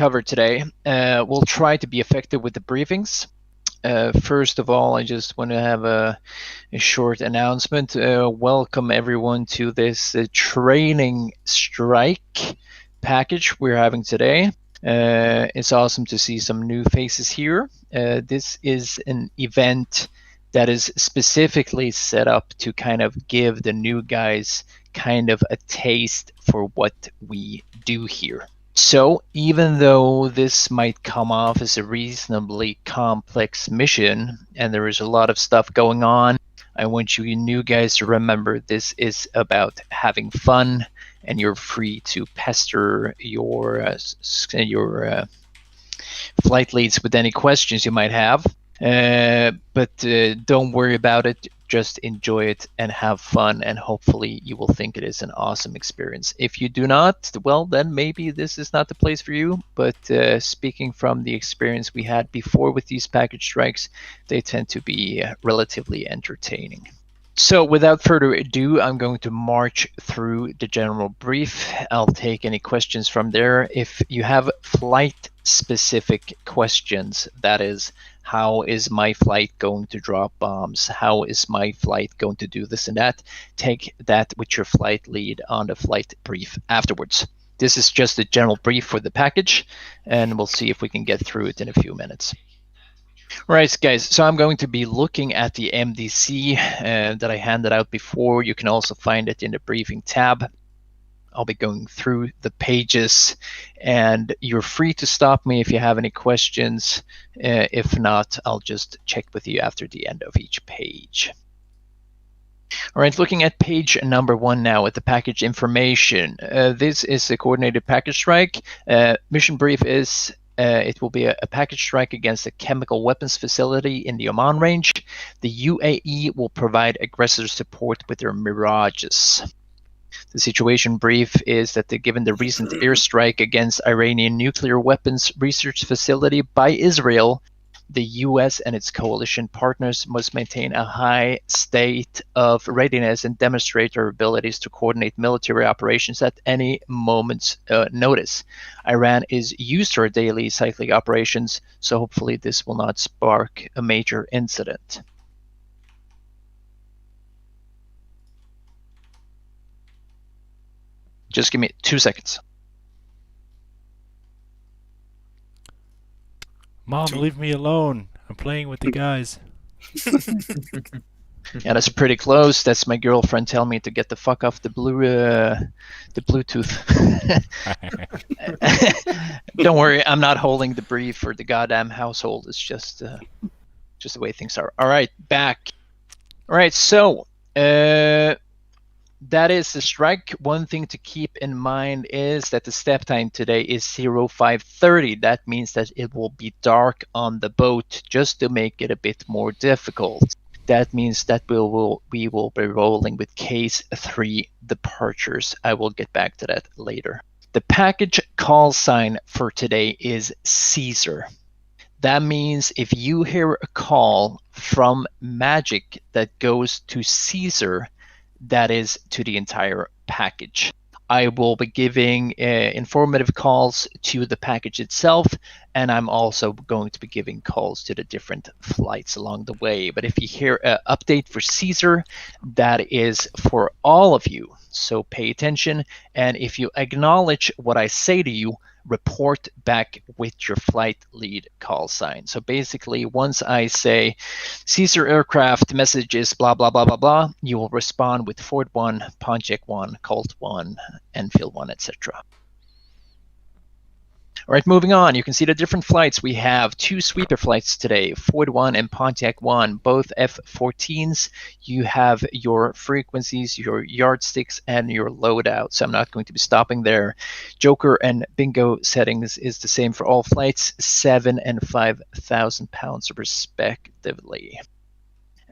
cover today. We'll try to be effective with the briefings. First of all, I just want to have a short announcement. Welcome everyone to this training strike package we're having today. It's awesome to see some new faces here. This is an event that is specifically set up to kind of give the new guys kind of a taste for what we do here. So even though this might come off as a reasonably complex mission and there is a lot of stuff going on, I want you new guys to remember this is about having fun, and you're free to pester your flight leads with any questions you might have. But don't worry about it. Just enjoy it and have fun, and hopefully you will think it is an awesome experience. If you do not, well, then maybe this is not the place for you. But speaking from the experience we had before with these package strikes, they tend to be relatively entertaining. So without further ado, I'm going to march through the general brief. I'll take any questions from there. If you have flight-specific questions, that is, how is my flight going to drop bombs? How is my flight going to do this and that? Take that with your flight lead on the flight brief afterwards. This is just a general brief for the package, and we'll see if we can get through it in a few minutes. All right, guys, so I'm going to be looking at the MDC that I handed out before. You can also find it in the briefing tab. I'll be going through the pages, and you're free to stop me if you have any questions. If not, I'll just check with you after the end of each page. All right, looking at page number 1 now at the package information. This is a coordinated package strike. Mission brief is it will be a package strike against a chemical weapons facility in the Oman range. The UAE will provide aggressor support with their Mirages. The situation brief is that given the recent airstrike against Iranian nuclear weapons research facility by Israel, the US and its coalition partners must maintain a high state of readiness and demonstrate their abilities to coordinate military operations at any moment's notice. Iran is used to our daily cyclic operations, so hopefully this will not spark a major incident. Just give me 2 seconds. Mom, leave me alone. I'm playing with the guys. Yeah, that's pretty close. That's my girlfriend telling me to get the fuck off the Bluetooth. Don't worry, I'm not holding the brief for the goddamn household. It's just the way things are. All right, back. All right, so that is the strike. One thing to keep in mind is that the step time today is 0530. That means that it will be dark on the boat, just to make it a bit more difficult. That means that we will be rolling with case 3 departures. I will get back to that later. The package call sign for today is Caesar. That means if you hear a call from Magic that goes to Caesar, that is to the entire package. I will be giving informative calls to the package itself, and I'm also going to be giving calls to the different flights along the way. But if you hear an update for Caesar, that is for all of you. So pay attention, and if you acknowledge what I say to you, report back with your flight lead call sign. So basically, once I say Caesar aircraft messages blah blah blah blah blah, you will respond with Ford 1, Pontiac 1, Colt 1, Enfield 1, etc. All right, moving on. You can see the different flights. We have 2 sweeper flights today, Ford 1 and Pontiac 1, both F-14s. You have your frequencies, your yardsticks, and your loadout. So I'm not going to be stopping there. Joker and Bingo settings is the same for all flights, 7 and 5,000 pounds respectively.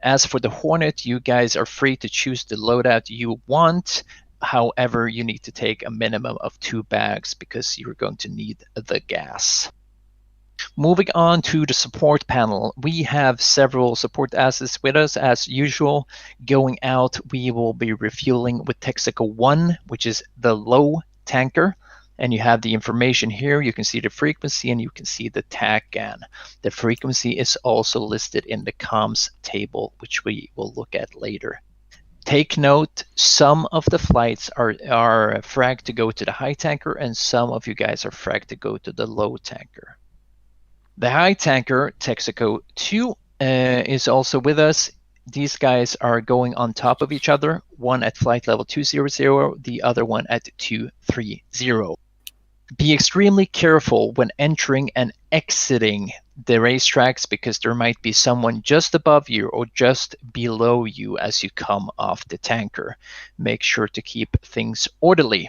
As for the Hornet, you guys are free to choose the loadout you want. However, you need to take a minimum of 2 bags because you're going to need the gas. Moving on to the support panel, we have several support assets with us as usual. Going out, we will be refueling with Texaco 1, which is the low tanker. and you have the information here. You can see the frequency and you can see the TACAN. The frequency is also listed in the comms table, which we will look at later. Take note, some of the flights are fragged to go to the high tanker, and some of you guys are fragged to go to the low tanker. The high tanker, Texaco 2, is also with us. These guys are going on top of each other, one at flight level 200, the other one at 230. Be extremely careful when entering and exiting the racetracks, because there might be someone just above you or just below you as you come off the tanker. Make sure to keep things orderly.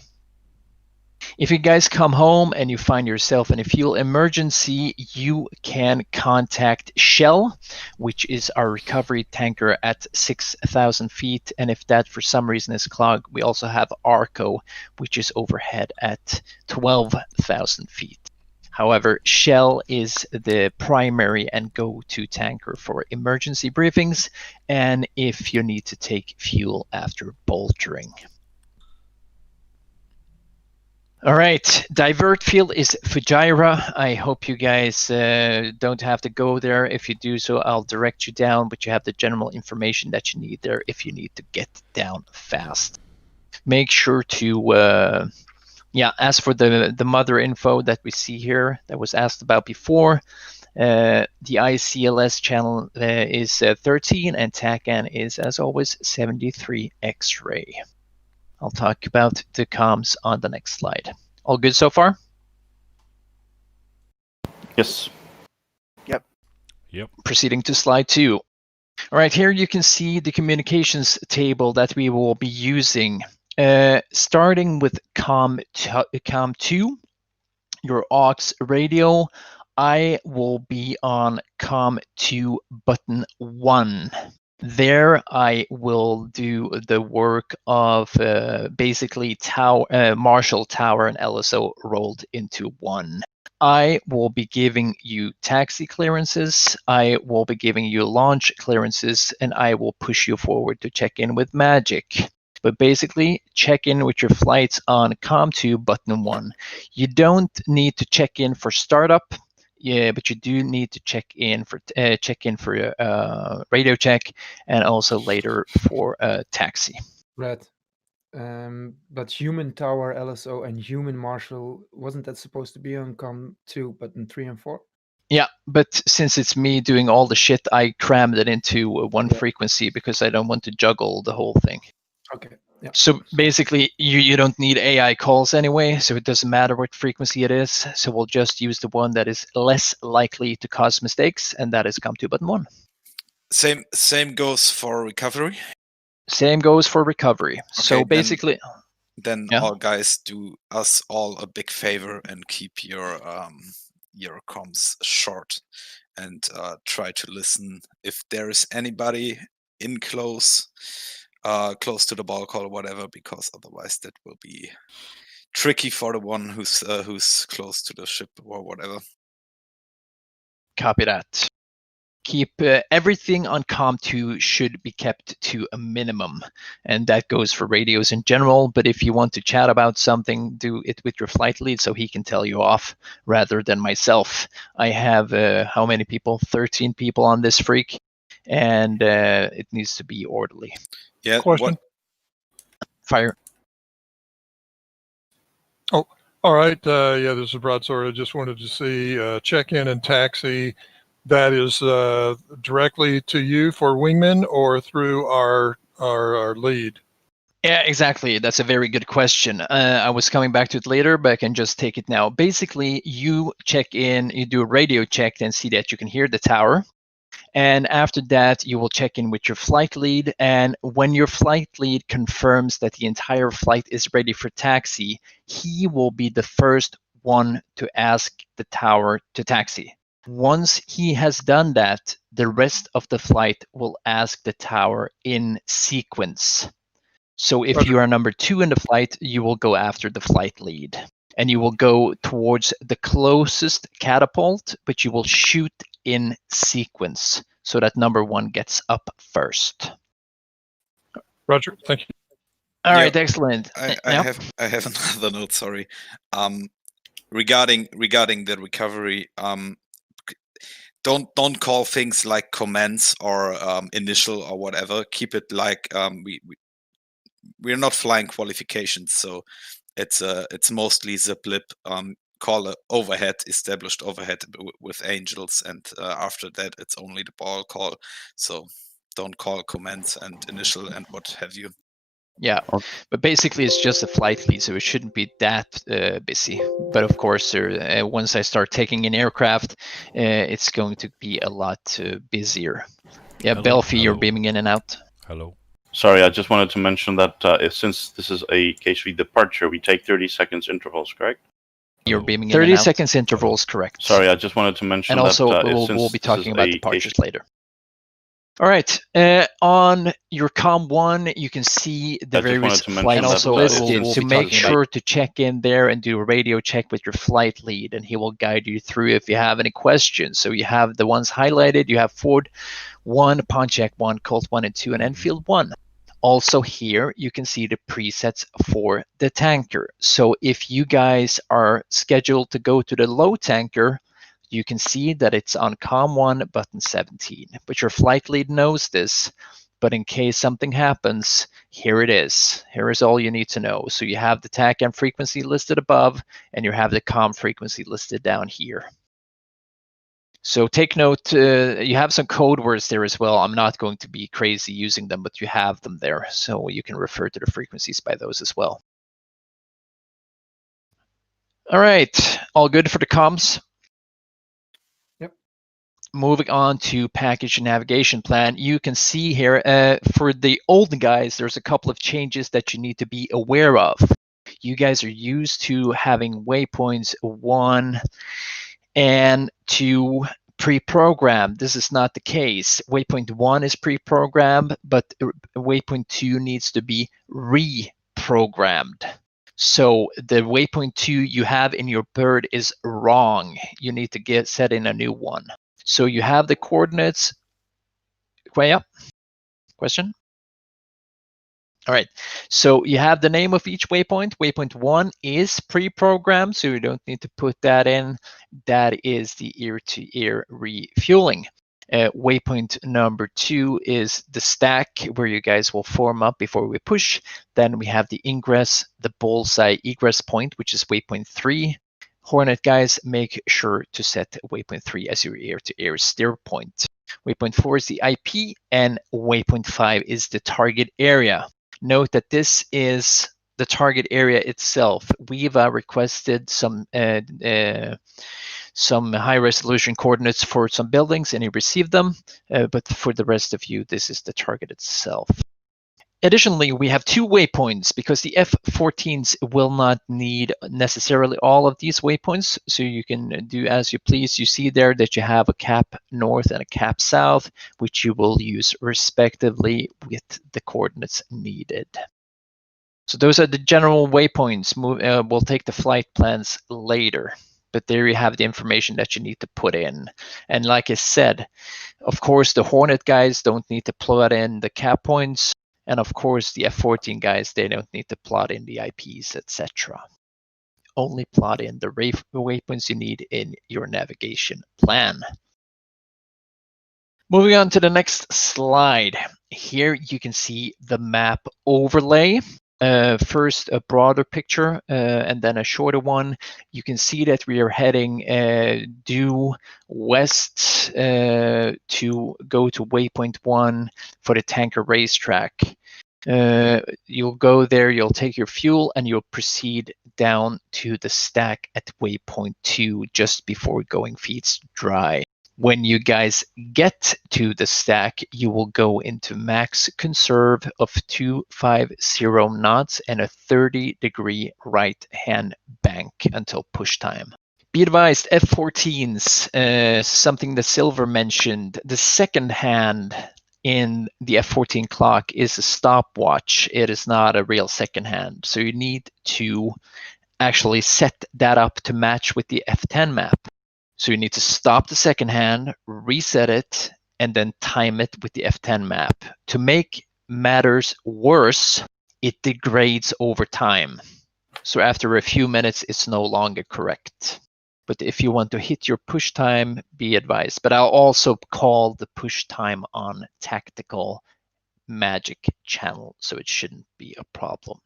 If you guys come home and you find yourself in a fuel emergency, you can contact Shell, which is our recovery tanker at 6,000 feet. And if that for some reason is clogged, we also have Arco, which is overhead at 12,000 feet. However, Shell is the primary and go-to tanker for emergency briefings and if you need to take fuel after boltering. All right, divert field is Fujairah. I hope you guys don't have to go there. If you do so, I'll direct you down, but you have the general information that you need there if you need to get down fast. Make sure to, as for the mother info that we see here that was asked about before, the ICLS channel is 13 and TACAN is, as always, 73 X-ray. I'll talk about the comms on the next slide. All good so far? Yes. Yep. Proceeding to slide 2. All right, here you can see the communications table that we will be using. Starting with COM 2, your aux radio, I will be on COM 2 button 1. There I will do the work of basically Marshall Tower and LSO rolled into one. I will be giving you taxi clearances, I will be giving you launch clearances, and I will push you forward to check in with Magic. But basically, check in with your flights on COM2 button 1. You don't need to check in for startup. Yeah, but you do need to check in for radio check, and also later for taxi. Right. But human tower, LSO, and human marshal, wasn't that supposed to be on COM2 button 3 and 4? Yeah, but since it's me doing all the shit, I crammed it into one frequency because I don't want to juggle the whole thing. Okay. Yeah. So basically, you don't need AI calls anyway, so it doesn't matter what frequency it is. So we'll just use the one that is less likely to cause mistakes, and that is COM2 button 1. Same goes for recovery? Same goes for recovery. Okay, so basically... Then all guys, do us all a big favor and keep your comms short, and try to listen if there is anybody in close to the ball call or whatever, because otherwise that will be tricky for the one who's close to the ship or whatever. Copy that. Keep everything on COM2 should be kept to a minimum, and that goes for radios in general. But if you want to chat about something, do it with your flight lead so he can tell you off rather than myself. I have how many people? 13 people on this freak, and it needs to be orderly. Yeah. Question. Fire. Oh, all right. Yeah, this is Broadsword. I just wanted to see check-in and taxi. That is directly to you for wingman or through our lead? Yeah, exactly. That's a very good question. I was coming back to it later, but I can just take it now. Basically, you check in, you do a radio check, and see that you can hear the tower. And after that, you will check in with your flight lead. And when your flight lead confirms that the entire flight is ready for taxi, he will be the first one to ask the tower to taxi. Once he has done that, the rest of the flight will ask the tower in sequence. So if you are number 2 in the flight, you will go after the flight lead. And you will go towards the closest catapult, but you will shoot in sequence so that number 1 gets up first. Roger, thank you. All Yeah, right, excellent. I Yeah. have another note. Sorry, regarding the recovery. Don't call things like comments or initial or whatever. Keep it like we're not flying qualifications, so it's mostly the blip. Call a overhead, established overhead with angels, and after that it's only the ball call. So don't call comments and initial and what have you. Yeah, but basically it's just a flight lead, so it shouldn't be that busy. But of course, once I start taking in aircraft, it's going to be a lot busier. Yeah, Hello, Belfi, you're hello. beaming in and out. Hello. Sorry, I just wanted to mention that since this is a K3 departure, we take 30 seconds intervals, correct? You're Hello. beaming in and 30 out. 30 seconds intervals, correct. Sorry, I just wanted to mention and also that we'll be talking about a departures K3 later. All right, on your COM1, you can see the various flight listed. To make sure to check in there and do a radio check with your flight lead, and he will guide you through if you have any questions. So you have the ones highlighted. You have Ford 1, Pontiac 1, Colt 1 and 2, and Enfield 1. Also here, you can see the presets for the tanker. So if you guys are scheduled to go to the low tanker, you can see that it's on COM1 button 17, but your flight lead knows this. But in case something happens, here it is. Here is all you need to know. So you have the TACAM frequency listed above, and you have the COM frequency listed down here. So take note, you have some code words there as well. I'm not going to be crazy using them, but you have them there. So you can refer to the frequencies by those as well. All right, all good for the comms? Moving on to package navigation plan, you can see here for the old guys, there's a couple of changes that you need to be aware of. You guys are used to having waypoints 1 and 2 pre-programmed. This is not the case. Waypoint 1 is pre-programmed, but waypoint 2 needs to be reprogrammed. So the waypoint 2 you have in your bird is wrong. You need to set in a new one. So you have the coordinates. Yeah. Question? All right. So you have the name of each waypoint. Waypoint 1 is pre-programmed, so you don't need to put that in. That is the ear-to-ear refueling. Waypoint number 2 is the stack where you guys will form up before we push. Then we have the ingress, the bullseye egress point, which is waypoint 3. Hornet guys, make sure to set waypoint 3 as your ear-to-ear steer point. Waypoint 4 is the IP, and waypoint 5 is the target area. Note that this is the target area itself. We've requested some high-resolution coordinates for some buildings, and you received them. But for the rest of you, this is the target itself. Additionally, we have 2 waypoints because the F-14s will not need necessarily all of these waypoints, so you can do as you please. You see there that you have a cap north and a cap south, which you will use respectively with the coordinates needed. So those are the general waypoints. We'll take the flight plans later, but there you have the information that you need to put in. And like I said, of course, the Hornet guys don't need to plot in the cap points. And of course, the F-14 guys, they don't need to plot in the IPs, etc. Only plot in the waypoints you need in your navigation plan. Moving on to the next slide. Here you can see the map overlay. First, a broader picture and then a shorter one. You can see that we are heading due west to go to waypoint 1 for the tanker racetrack. You'll go there, you'll take your fuel, and you'll proceed down to the stack at waypoint 2 just before going feeds dry. When you guys get to the stack, you will go into max conserve of 250 knots and a 30-degree right-hand bank until push time. Be advised, F-14s, something that Silver mentioned, the second hand in the F-14 clock is a stopwatch. It is not a real second hand. So you need to actually set that up to match with the F-10 map. So you need to stop the second hand, reset it, and then time it with the F-10 map. To make matters worse, it degrades over time. So after a few minutes, it's no longer correct. But if you want to hit your push time, be advised. But I'll also call the push time on tactical magic channel, so it shouldn't be a problem.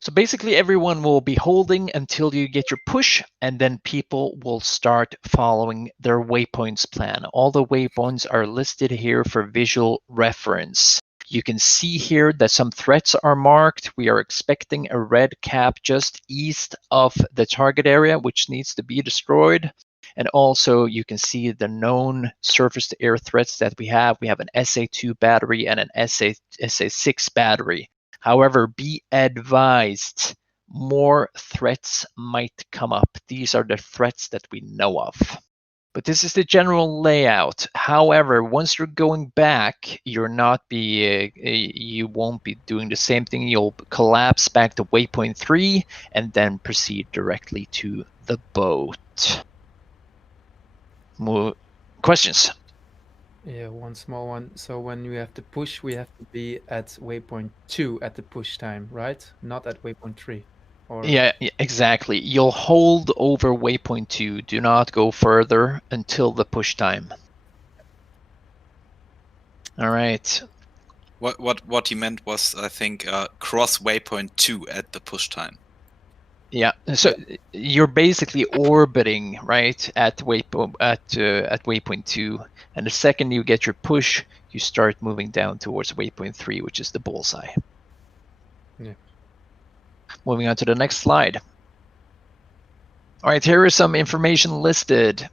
So basically everyone will be holding until you get your push, and then people will start following their waypoints plan. All the waypoints are listed here for visual reference. You can see here that some threats are marked. We are expecting a red cap just east of the target area, which needs to be destroyed. And also you can see the known surface-to-air threats that we have. We have an SA-2 battery and an SA-6 battery. However, be advised, more threats might come up. These are the threats that we know of. But this is the general layout. However, once you're going back, you won't be doing the same thing. You'll collapse back to waypoint 3 and then proceed directly to the boat. More questions? Yeah, one small one. So when we have to push, we have to be at waypoint 2 at the push time, right? Not at waypoint 3. Or... Yeah, exactly. You'll hold over waypoint 2. Do not go further until the push time. All right. What he meant was, I think, cross waypoint 2 at the push time. Yeah, so you're basically orbiting right at waypoint 2, and the second you get your push, you start moving down towards waypoint 3, which is the bullseye. Yeah. Moving on to the next slide. All right, here is some information listed.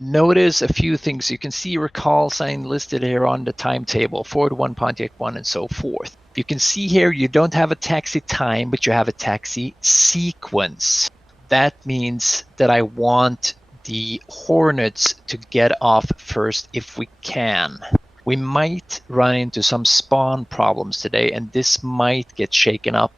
Notice a few things. You can see your call sign listed here on the timetable, Ford 1, Pontiac 1, and so forth. You can see here you don't have a taxi time, but you have a taxi sequence. That means that I want the Hornets to get off first if we can. We might run into some spawn problems today, and this might get shaken up.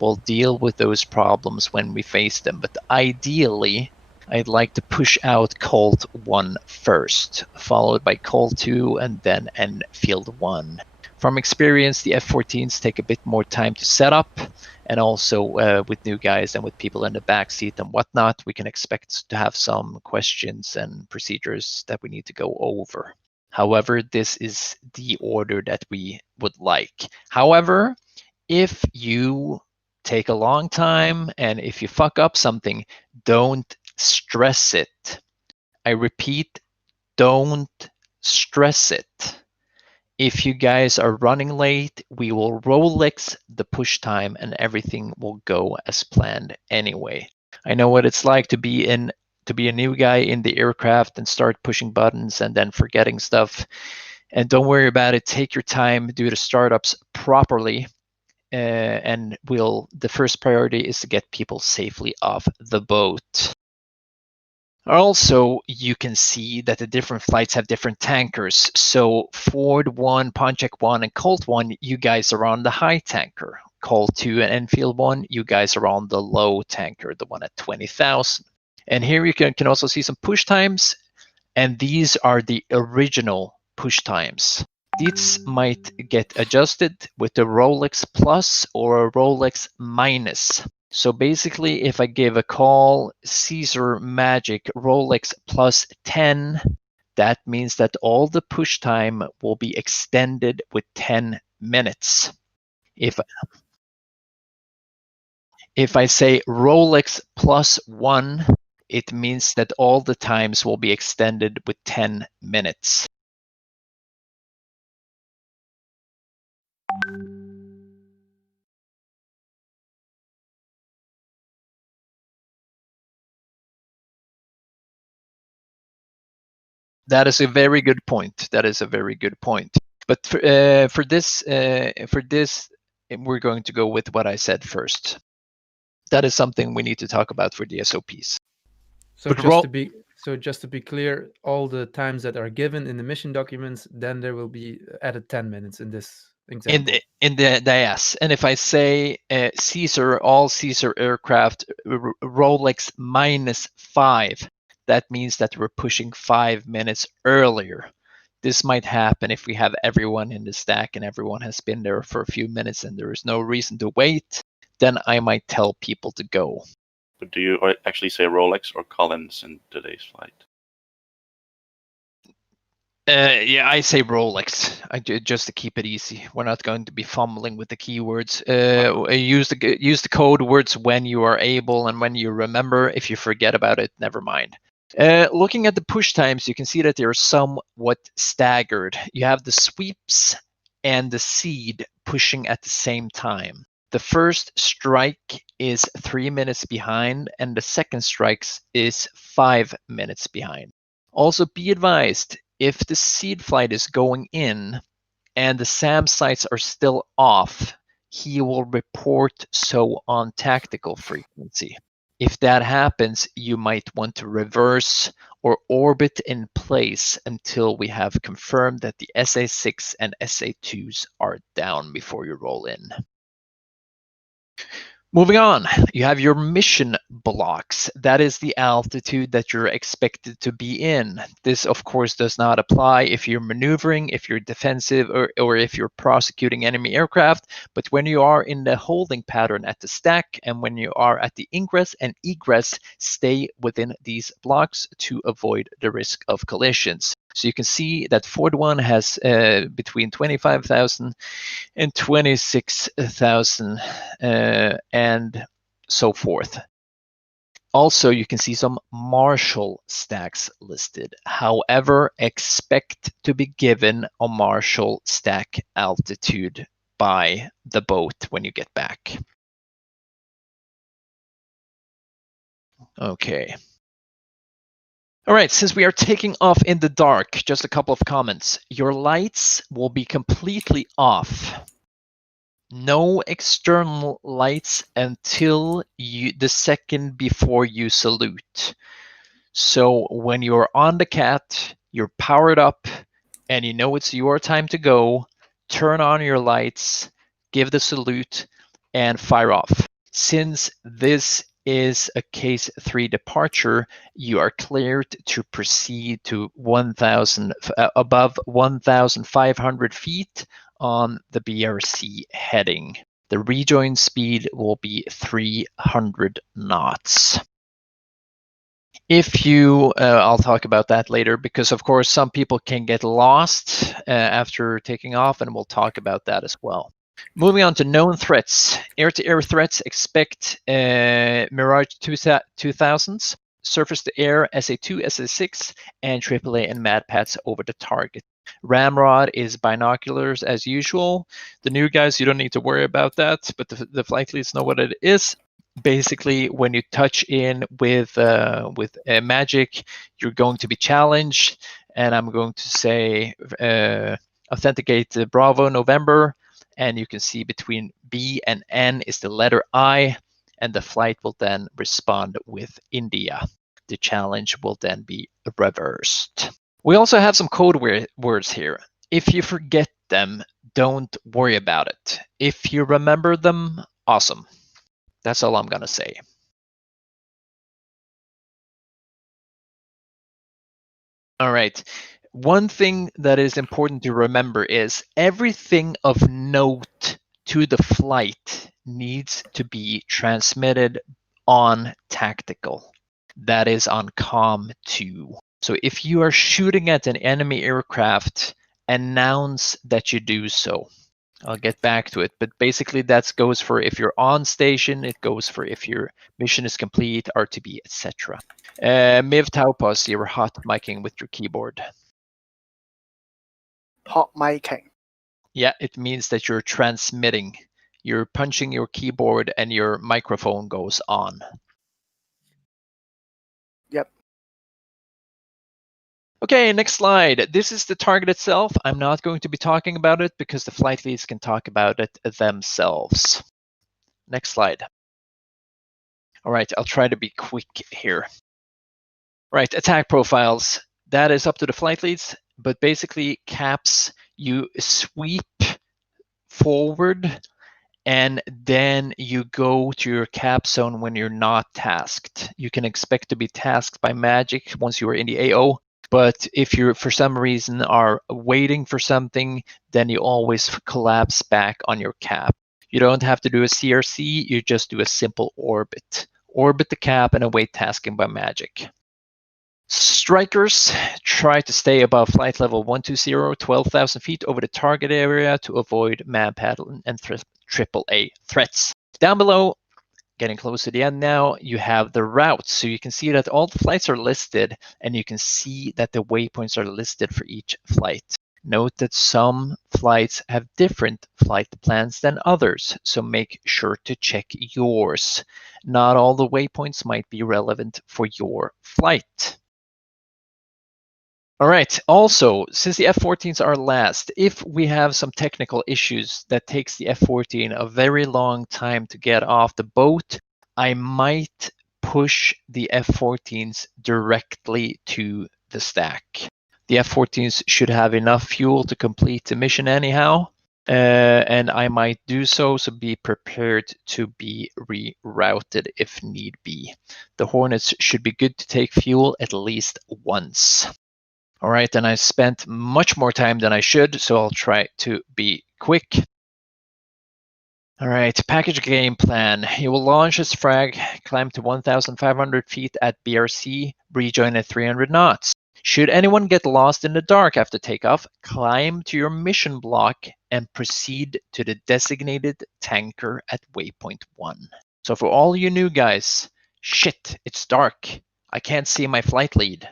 We'll deal with those problems when we face them, but ideally, I'd like to push out Colt 1 first, followed by Colt 2, and then Enfield 1. From experience, the F-14s take a bit more time to set up, and also with new guys and with people in the back seat and whatnot, we can expect to have some questions and procedures that we need to go over. However, this is the order that we would like. However, if you take a long time and if you fuck up something, don't stress it. I repeat, don't stress it. If you guys are running late, we will Rolex the push time and everything will go as planned anyway. I know what it's like to be a new guy in the aircraft and start pushing buttons and then forgetting stuff. And don't worry about it. Take your time, do the startups properly. And the first priority is to get people safely off the boat. Also, you can see that the different flights have different tankers. So Ford 1, Pontiac 1, and Colt 1, you guys are on the high tanker. Colt 2 and Enfield 1, you guys are on the low tanker, the one at 20,000. And here you can also see some push times, and these are the original push times. These might get adjusted with a Rolex Plus or a Rolex Minus. So basically, if I give a call Caesar Magic Rolex Plus 10, that means that all the push time will be extended with 10 minutes. If I say Rolex Plus 1, it means that all the times will be extended with 10 minutes. That is a very good point. That is a very good point. But for this, we're going to go with what I said first. That is something we need to talk about for the SOPs. So just to be clear, all the times that are given in the mission documents, then there will be added 10 minutes in this example. In the yes, and if I say all Caesar aircraft Rolex -5, that means that we're pushing 5 minutes earlier This might happen if we have everyone in the stack and everyone has been there for a few minutes and there is no reason to wait. Then I might tell people to go. But do you actually say Rolex or Collins in today's flight? Yeah, I say Rolex. Just to keep it easy. We're not going to be fumbling with the keywords. Use the code words when you are able and when you remember. If you forget about it, never mind. Looking at the push times, you can see that they are somewhat staggered. You have the sweeps and the seed pushing at the same time. The first strike is 3 minutes behind, and the second strike is 5 minutes behind. Also, be advised, if the seed flight is going in and the SAM sights are still off, he will report so on tactical frequency. If that happens, you might want to reverse or orbit in place until we have confirmed that the SA6 and SA2s are down before you roll in. Moving on, you have your mission blocks. That is the altitude that you're expected to be in. This, of course, does not apply if you're maneuvering, if you're defensive, or if you're prosecuting enemy aircraft. But when you are in the holding pattern at the stack and when you are at the ingress and egress, stay within these blocks to avoid the risk of collisions. So you can see that Ford 1 has between 25,000 and 26,000 and so forth. Also, you can see some Marshall stacks listed. However, expect to be given a Marshall stack altitude by the boat when you get back. Okay. All right, since we are taking off in the dark, just a couple of comments. Your lights will be completely off. No external lights until the second before you salute. So when you're on the cat, you're powered up, and you know it's your time to go, turn on your lights, give the salute, and fire off. Since this is a case 3 departure, you are cleared to proceed to 1,000 above 1,500 feet on the BRC heading. The rejoin speed will be 300 knots. If you, I'll talk about that later, because of course some people can get lost after taking off, and we'll talk about that as well. Moving on to known threats. Air-to-air threats, expect Mirage 2000s, surface-to-air SA2, SA6, and AAA and MADPATs over the target. Ramrod is binoculars as usual. The new guys, you don't need to worry about that, but the flight leads know what it is. Basically, when you touch in with magic, you're going to be challenged, and I'm going to say authenticate Bravo November, and you can see between B and N is the letter I, and the flight will then respond with India. The challenge will then be reversed. We also have some code words here. If you forget them, don't worry about it. If you remember them, awesome. That's all I'm going to say. All right. One thing that is important to remember is everything of note to the flight needs to be transmitted on tactical. That is on COM 2. So if you are shooting at an enemy aircraft, announce that you do so. I'll get back to it, but basically that goes for if you're on station, it goes for if your mission is complete, RTB, etc. Miv Taupos, you were hot miking with your keyboard. Hot miking. Yeah, it means that you're transmitting. You're punching your keyboard and your microphone goes on. Yep. Okay, next slide. This is the target itself. I'm not going to be talking about it because the flight leads can talk about it themselves. Next slide. All right, I'll try to be quick here. Right, attack profiles. That is up to the flight leads, but basically caps, you sweep forward and then you go to your cap zone when you're not tasked. You can expect to be tasked by magic once you are in the AO. But if you, for some reason, are waiting for something, then you always collapse back on your cap. You don't have to do a CRC, you just do a simple orbit. Orbit the cap and await tasking by magic. Strikers try to stay above flight level 120, 12,000 feet over the target area to avoid manpaddle and AAA threats. Down below, getting close to the end now, you have the routes. So you can see that all the flights are listed, and you can see that the waypoints are listed for each flight. Note that some flights have different flight plans than others, so make sure to check yours. Not all the waypoints might be relevant for your flight. All right, also, since the F-14s are last, if we have some technical issues that takes the F-14 a very long time to get off the boat, I might push the F-14s directly to the stack. The F-14s should have enough fuel to complete the mission anyhow, and I might do so, so be prepared to be rerouted if need be. The Hornets should be good to take fuel at least once. All right, and I spent much more time than I should, so I'll try to be quick. All right, package game plan. You will launch as frag, climb to 1,500 feet at BRC, rejoin at 300 knots. Should anyone get lost in the dark after takeoff, climb to your mission block and proceed to the designated tanker at waypoint 1. So for all you new guys, shit, it's dark. I can't see my flight lead.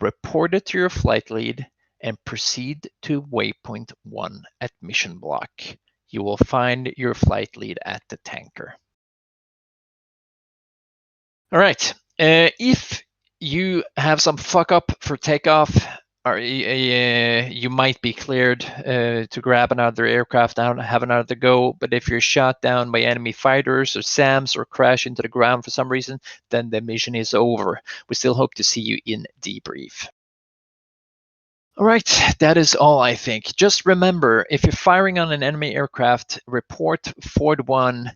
Report it to your flight lead and proceed to waypoint 1 at mission block. You will find your flight lead at the tanker. All right, if you have some fuck up for takeoff, or you might be cleared to grab another aircraft and have another go, but if you're shot down by enemy fighters or SAMs or crash into the ground for some reason, then the mission is over. We still hope to see you in debrief. All right, that is all, I think. Just remember, if you're firing on an enemy aircraft, report Ford 1,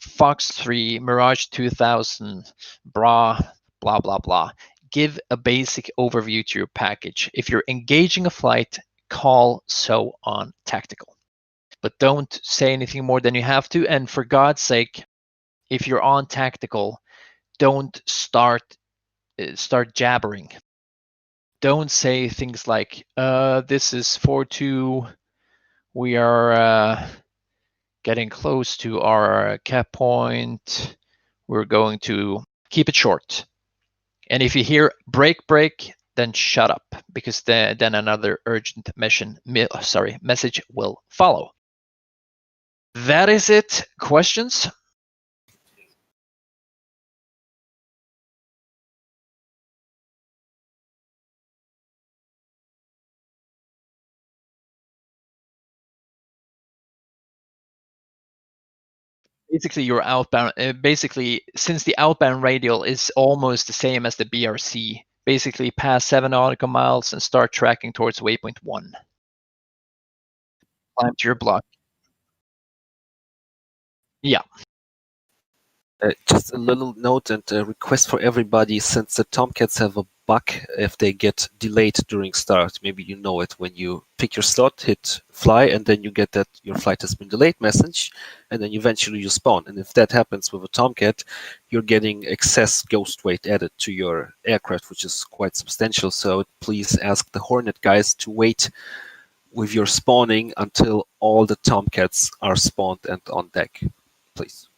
Fox 3, Mirage 2000, blah, blah, blah, blah. Give a basic overview to your package. If you're engaging a flight, call so on tactical. But don't say anything more than you have to. And for God's sake, if you're on tactical, don't start jabbering. Don't say things like, this is 4-2, we are getting close to our cap point, we're going to keep it short. And if you hear break, then shut up, because then another urgent message will follow. That is it. Questions? Basically, your outbound. Basically, since the outbound radial is almost the same as the BRC, basically pass 7 nautical miles and start tracking towards waypoint 1. Climb to your block. Yeah. Just a little note and a request for everybody, since the Tomcats have a bug if they get delayed during start. Maybe you know it when you pick your slot, hit fly, and then you get that your flight has been delayed message, and then eventually you spawn. And if that happens with a Tomcat, you're getting excess ghost weight added to your aircraft, which is quite substantial. So please ask the Hornet guys to wait with your spawning until all the Tomcats are spawned and on deck, please.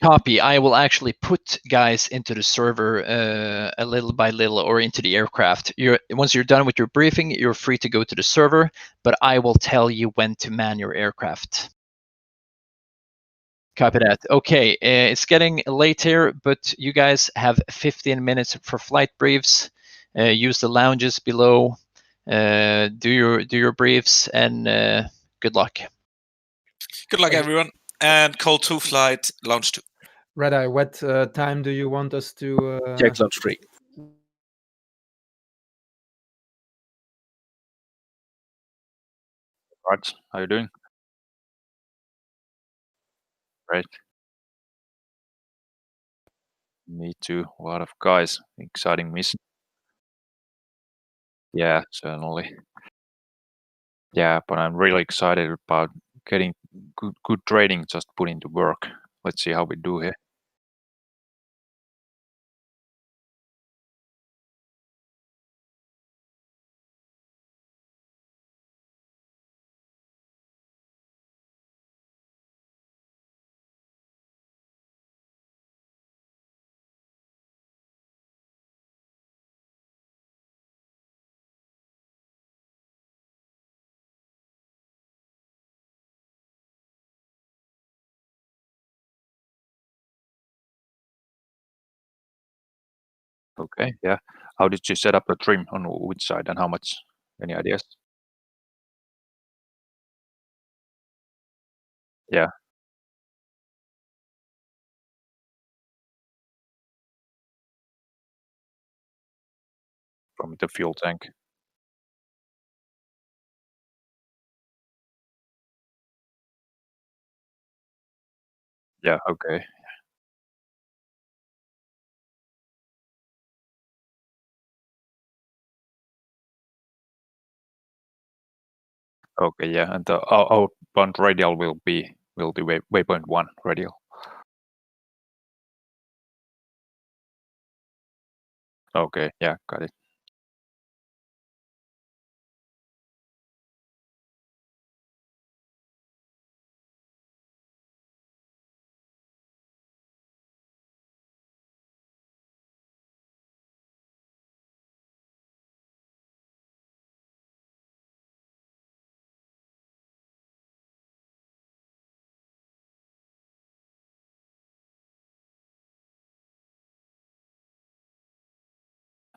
Copy. I will actually put guys into the server a little by little, or into the aircraft. Once you're done with your briefing, you're free to go to the server, but I will tell you when to man your aircraft. Copy that. Okay, it's getting late here, but you guys have 15 minutes for flight briefs. Use the lounges below. Do your briefs, and good luck. Good luck, everyone. And call 2 flight, launch 2. Red Eye, what time do you want us to... Check launch 3. Right, how you doing? Great. Me too. A lot of guys. Exciting mission. Yeah, certainly. Yeah, but I'm really excited about getting good trading just put into work. Let's see how we do here. Okay, yeah. How did you set up the trim on which side and how much? Any ideas? Yeah, from the fuel tank. Yeah, okay. Okay, yeah. And the outbound radial will be waypoint 1 radial. Okay, yeah, got it.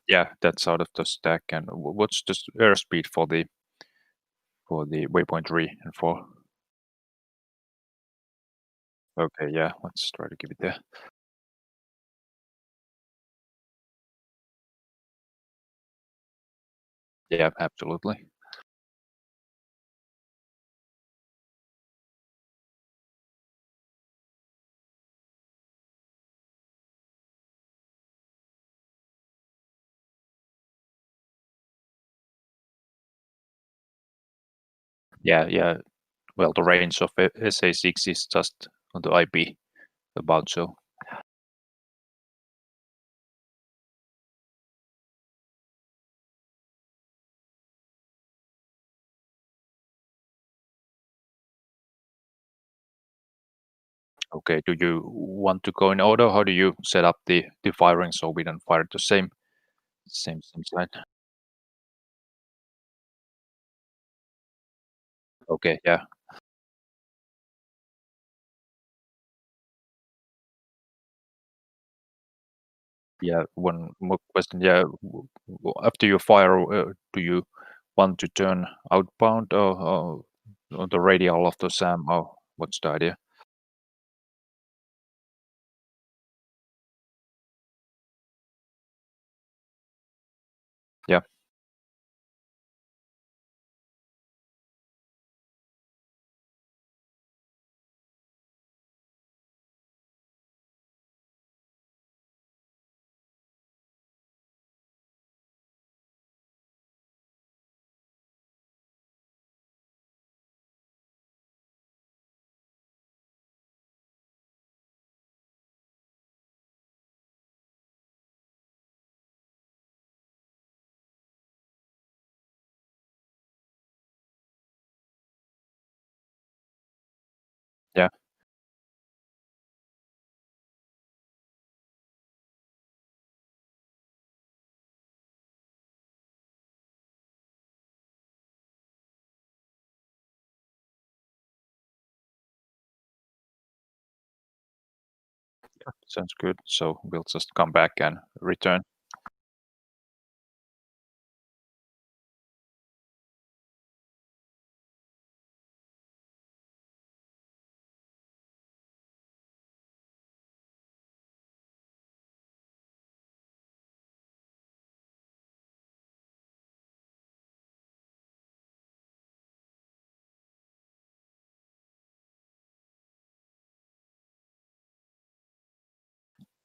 Yeah, that's out of the stack. And what's the airspeed for the waypoint 3 and 4? Okay, yeah, let's try to keep it there. Yeah, absolutely. Yeah, yeah. Well, the range of SA6 is just on the IP, about so. Okay, do you want to go in order? How do you set up the firing so we don't fire at the same side? Okay, yeah. Yeah, one more question. Yeah, after you fire, do you want to turn outbound or on the radial of the SAM, or what's the idea? Yeah, yeah, sounds good. So we'll just come back and return.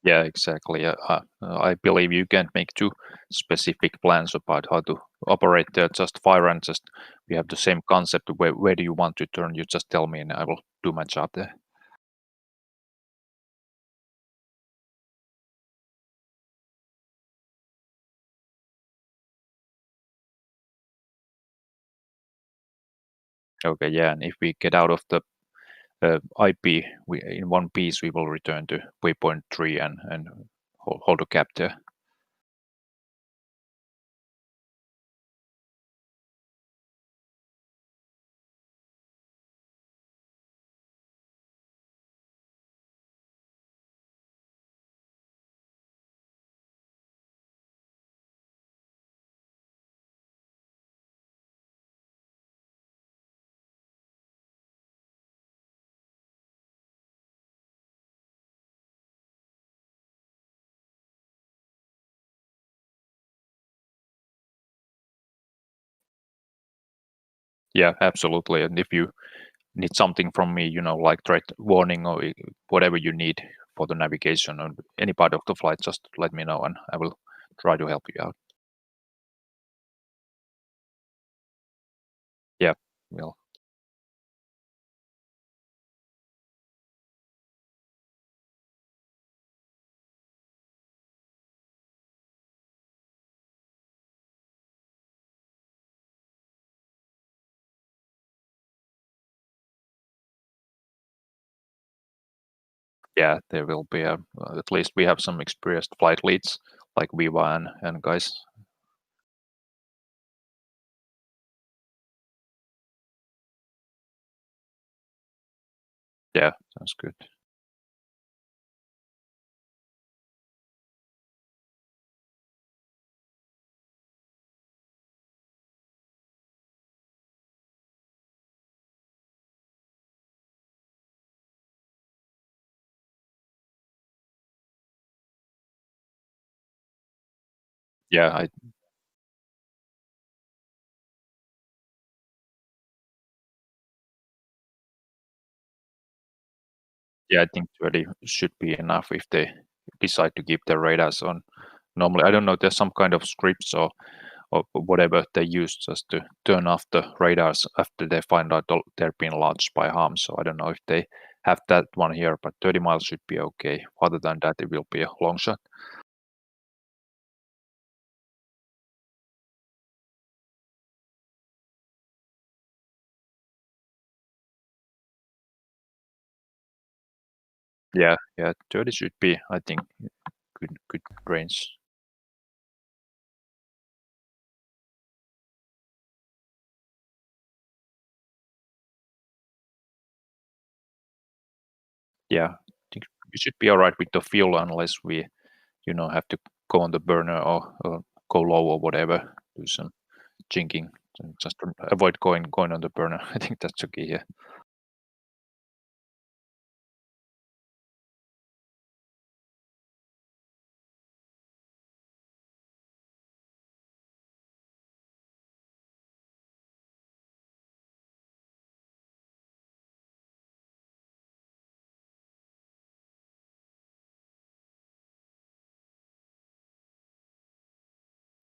Yeah, exactly. I believe you can't make too specific plans about how to operate there. Just fire and just we have the same concept. Where do you want to turn? You just tell me, and I will do my job there. Okay, yeah. And if we get out of the IP, in one piece we will return to waypoint 3 and hold a cap there. Yeah, absolutely. And if you need something from me, like threat warning or whatever you need for the navigation or any part of the flight, just let me know and I will try to help you out. Yeah, well, yeah, there will be at least we have some experienced flight leads like Viva and guys. Yeah, sounds good. Yeah, I think 30 should be enough if they decide to keep their radars on. Normally, I don't know, there's some kind of scripts or whatever they use just to turn off the radars after they find out they're being launched by harm. So I don't know if they have that one here, but 30 miles should be okay. Other than that, it will be a long shot. Yeah, 30 should be, I think, good range. Yeah, I think we should be all right with the fuel unless we, have to go on the burner or go low or whatever, do some jinking, just to avoid going on the burner. I think that's the key here.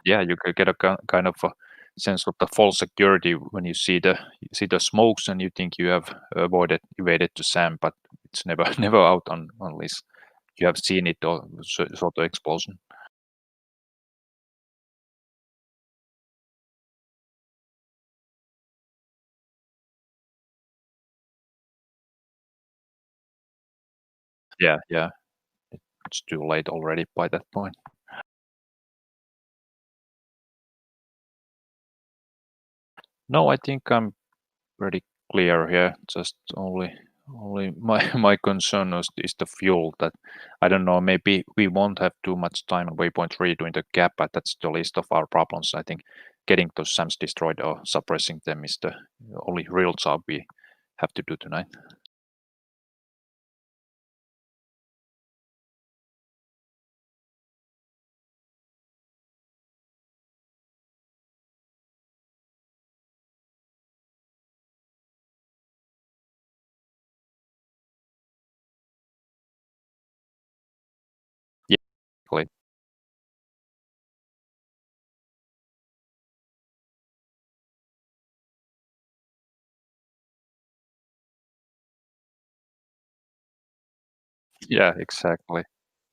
Yeah, you could get a kind of a sense of the false security when you see the smokes and you think you have evaded to SAM, but it's never never out unless you have seen it or sort of explosion. Yeah, it's too late already by that point. No, I think I'm pretty clear here. Just only my my concern is the fuel that I don't know, maybe we won't have too much time on waypoint 3 doing the gap, but that's the least of our problems. I think getting those SAMs destroyed or suppressing them is the only real job we have to do tonight. exactly. Yeah, exactly.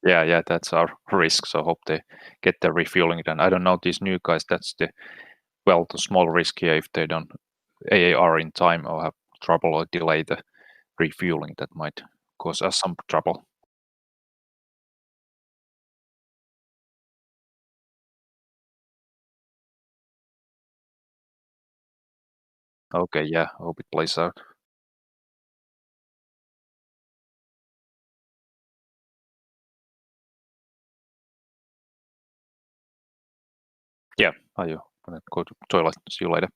Yeah, that's our risk. So hope they get the refueling done. I don't know these new guys. That's the small risk here if they don't AAR in time or have trouble or delay the refueling. That might cause us some trouble. Okay, yeah, hope it plays out. Yeah, are you gonna go to toilet? See you later.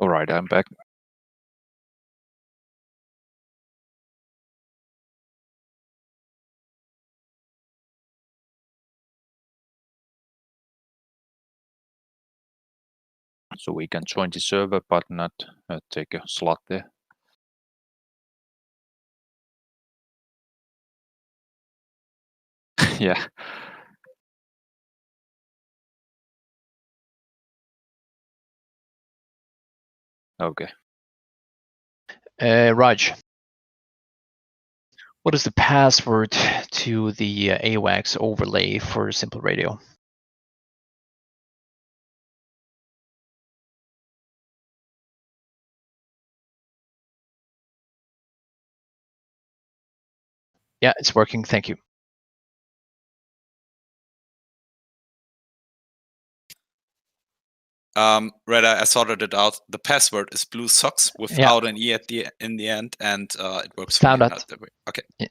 All right, I'm back. So we can join the server, but not take a slot there. Yeah. Okay. Raj, what is the password to the AWACS overlay for Simple Radio? Yeah, it's working. Thank you. Red, I sorted it out. The password is blue socks without an e at in the end, and it works Found for me that. that way. Okay. Yeah.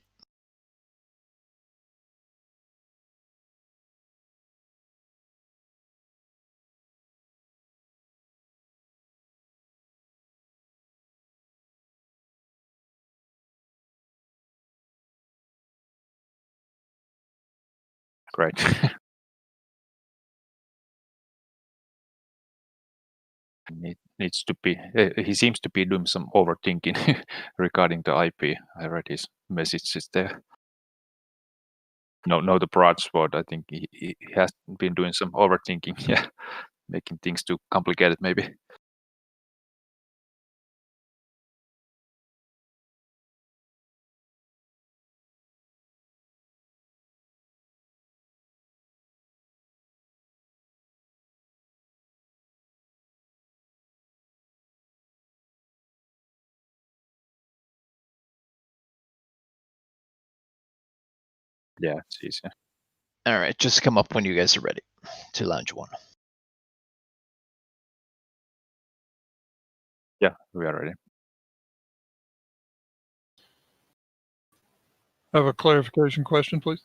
Great. Needs to be. He seems to be doing some overthinking regarding the IP. I read his messages there. No, the broad spot. I think he has been doing some overthinking. Yeah, making things too complicated, maybe. Yeah, it's easy. All right, just come up when you guys are ready to launch one. Yeah, we are ready. I have a clarification question, please.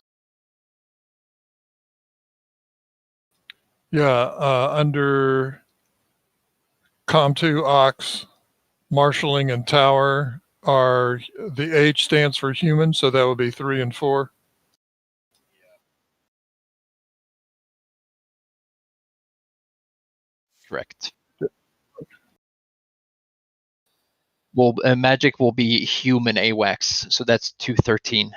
Yeah, under COM2 aux, marshalling and tower are the H stands for human, so that would be 3 and 4. Correct. Well, magic will be human AWACS, so that's 213.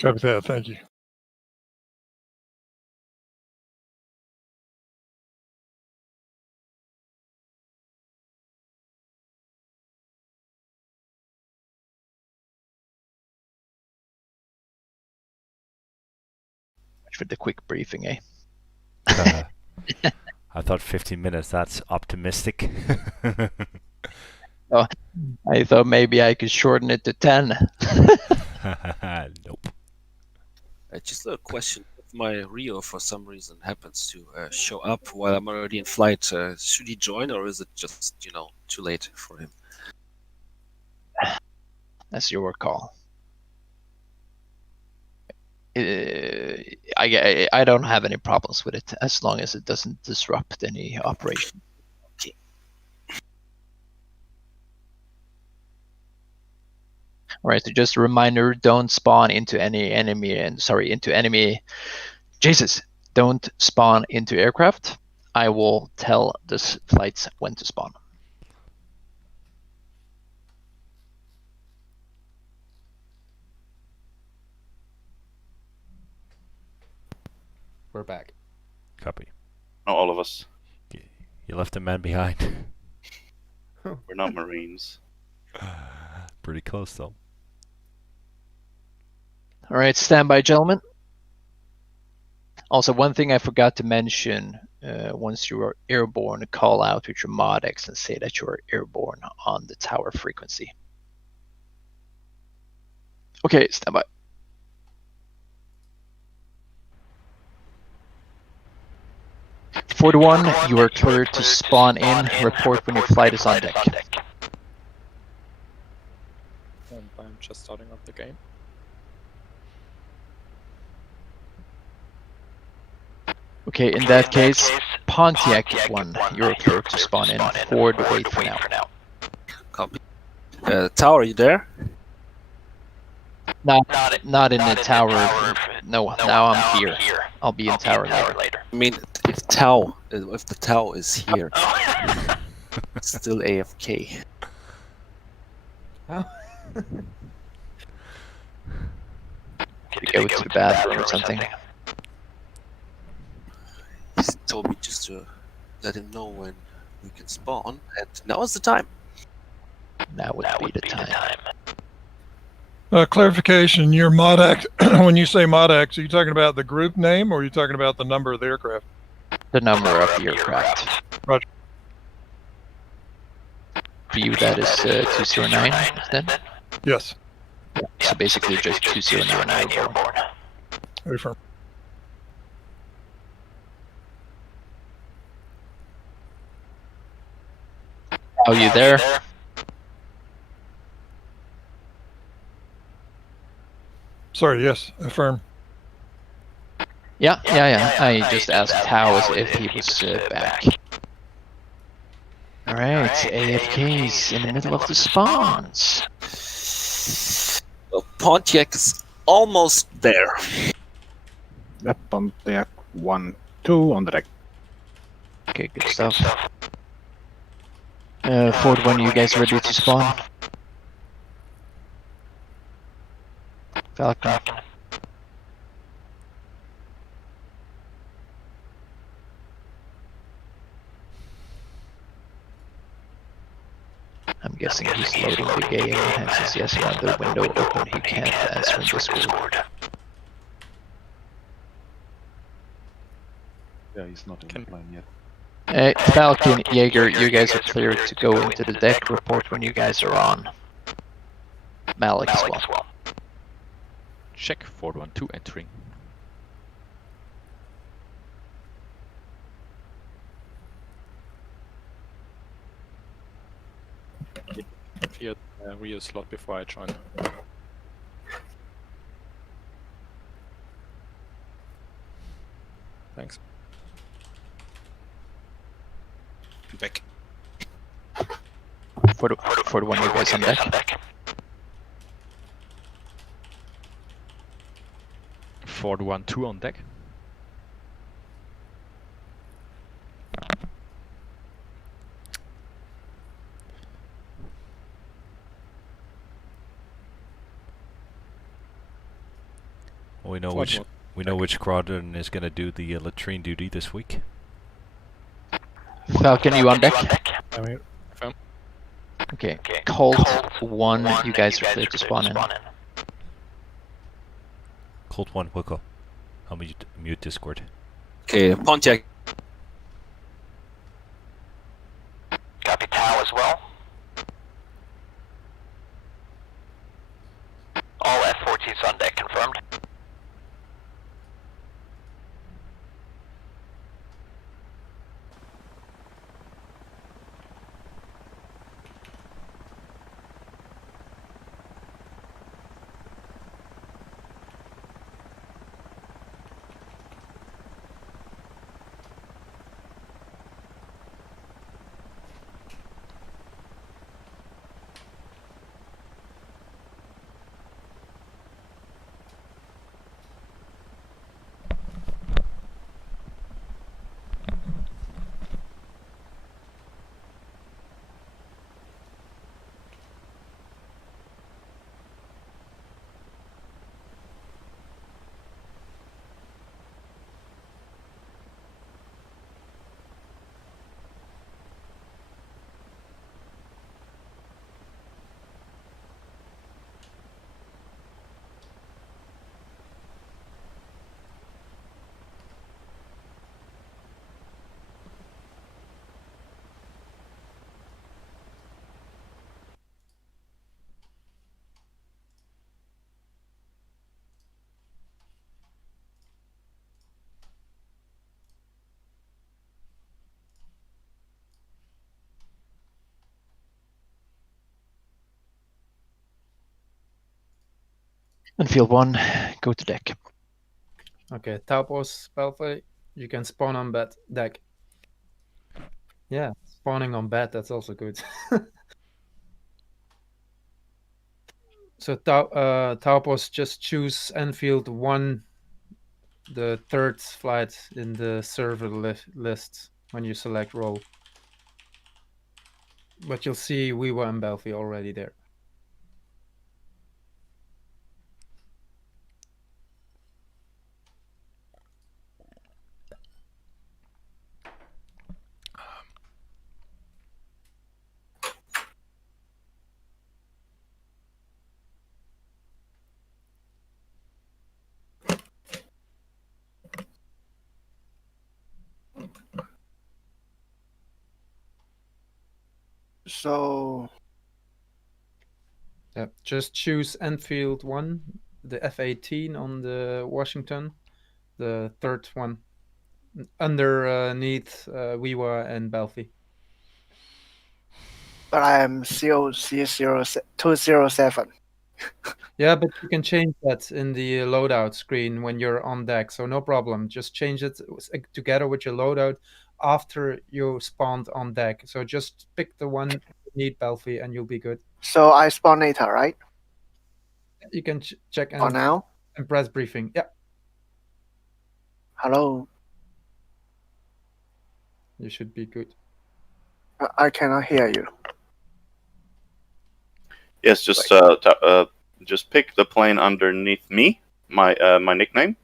Copy that. Thank you. For the quick briefing, eh? I thought 15 minutes, that's optimistic. Oh, I thought maybe I could shorten it to 10. Nope. Just a question. If my Rio, for some reason, happens to show up while I'm already in flight, should he join, or is it just, too late for him? That's your call. I don't have any problems with it as long as it doesn't disrupt any operation. Okay. All right, so just a reminder: don't spawn into any enemy, Jesus, don't spawn into aircraft. I will tell the flights when to spawn. We're back. Copy. Not all of us. You left a man behind. We're not Marines. Pretty close, though. All right, stand by, gentlemen. Also, one thing I forgot to mention, once you are airborne, call out with your MODEX and say that you are airborne on the tower frequency. Okay, stand by. Forty-one, you are cleared to spawn in. Report when your flight is on deck. And I'm just starting up the game. Okay, in that case, Pontiac 1, you're cleared to spawn in. Ford, wait for now. Copy. Tower, are you there? Not in the tower. No, now I'm here. I'll be in tower later. I mean, if the Tau is here, it's still AFK. Oh. Go to the bathroom or something. He told me just to let him know when we can spawn, and now is the time. Now would be the time. Clarification, your MODEX, when you say MODEX, are you talking about the group name or are you talking about the number of the aircraft? The number of the aircraft. Roger. For you, that is 209, then? Yes. Yeah, so basically just 209 airborne. Affirm. Are you there? Sorry, yes, affirm. Yeah. I just asked Tao as if he was back. Alright, AFK's in the middle of the spawns. Well, Pontiac is almost there. Yep, Pontiac 1, 2 on the deck. Okay, good stuff. Ford, when are you guys ready to spawn? Falcon. I'm guessing he's loading the game and since he has another window open, he can't answer in Discord. Yeah, he's not in the plane yet. Hey, Falcon, Jaeger, you guys are cleared to go into the deck. Report when you guys are on. Malik as well. Check 412 entering. cleared the real slot before I joined. Thanks. Back. For the one you guys on deck. For the 1-2 on deck. We know What which squadron is going to do the latrine duty this week. Falcon, you on deck? I'm here. Okay. Colt 1, you guys are clear to spawn in. Colt 1, Wilco. I'll mute Discord. Okay, Pontiac. Copy Tau as well. All F-14s on deck confirmed. And field 1, go to deck. Okay, Taupos, Belfry, you can spawn on deck. Yeah, spawning on bed, that's also good. So Taupos, just choose Enfield 1, the third flight in the server list when you select role. But you'll see Weewa and Belfry already there. So Yeah, just choose Enfield 1, the F-18 on the Washington, the third one, underneath Weewa and Belfry. but I am COC 207. Yeah, but you can change that in the loadout screen when you're on deck, so no problem. Just change it together with your loadout after you spawned on deck. So just pick the one you need, Belfry, and you'll be good. So I spawn later, right? You can check For now? and press briefing. Yeah, Hello? you should be good. I cannot hear you. Yes, just pick the plane underneath me, my nickname,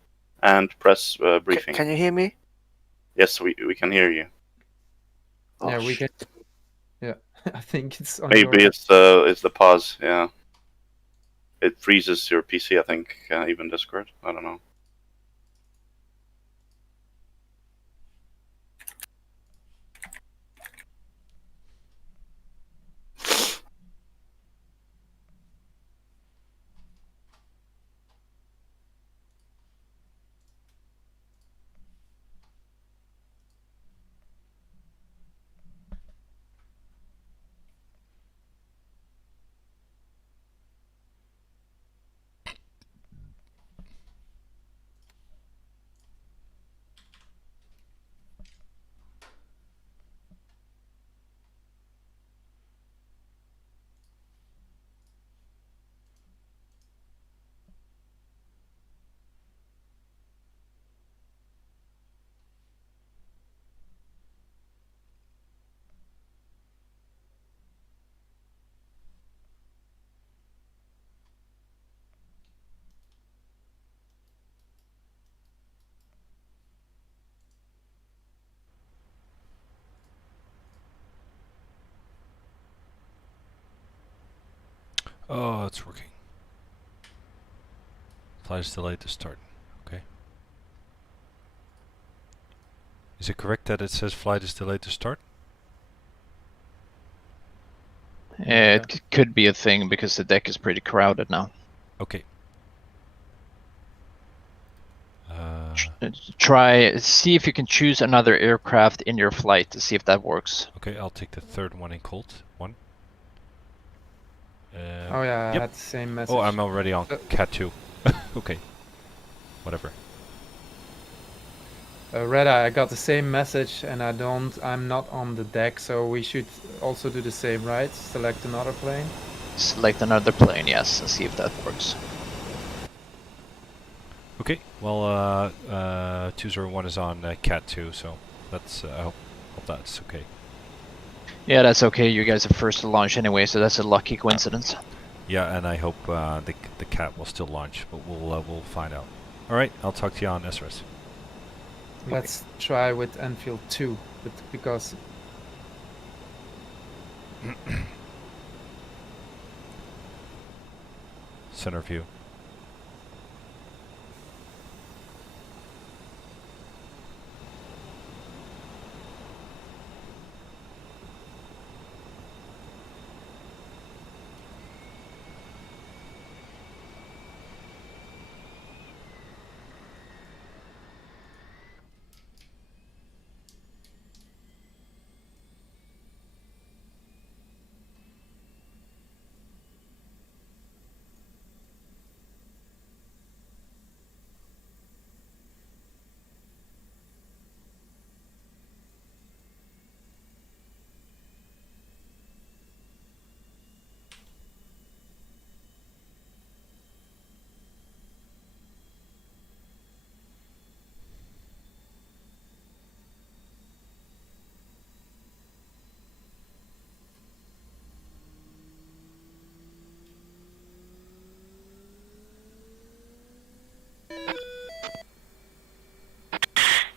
and press briefing. Can you hear me? Yes, we can hear you. Oh, Yeah, we can. shit. Yeah, I think it's on Maybe your... it's the pause. Yeah, it freezes your PC. I think even Discord. I don't know. Oh, it's working. Flight is delayed to start. Okay. Is it correct that it says flight is delayed to start? It could be a thing because the deck is pretty crowded now. Okay. See if you can choose another aircraft in your flight to see if that works. Okay, I'll take the third one in Colt. One. Oh yeah, I had the same message. Oh, I'm already on Cat 2. Okay. Whatever. Reda, I got the same message and I'm not on the deck, so we should also do the same, right? Select another plane. Select another plane, yes, and see if that works. Okay, well, 201 is on Cat 2, so that's, I hope that's okay. Yeah, that's okay. You guys are first to launch anyway, so that's a lucky coincidence. Yeah, and I hope the Cat will still launch, but we'll find out. All right, I'll talk to you on SRS. Let's try with Enfield 2, but because Center view.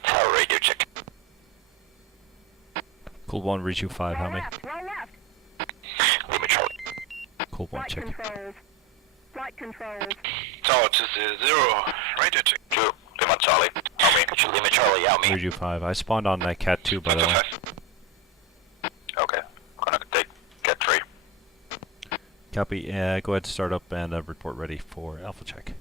Tower radio check. Cool 1, reach you 5, how many? Lima Charlie. Cool 1, check. Flight controls. Tower 200, radio check. 2, Lima Charlie. How many? Could you Lima Charlie, how many? Reach you 5. I spawned on that Cat 2, by the way. Okay, gonna take Cat 3. Copy, go ahead and start up and report ready for Alpha check.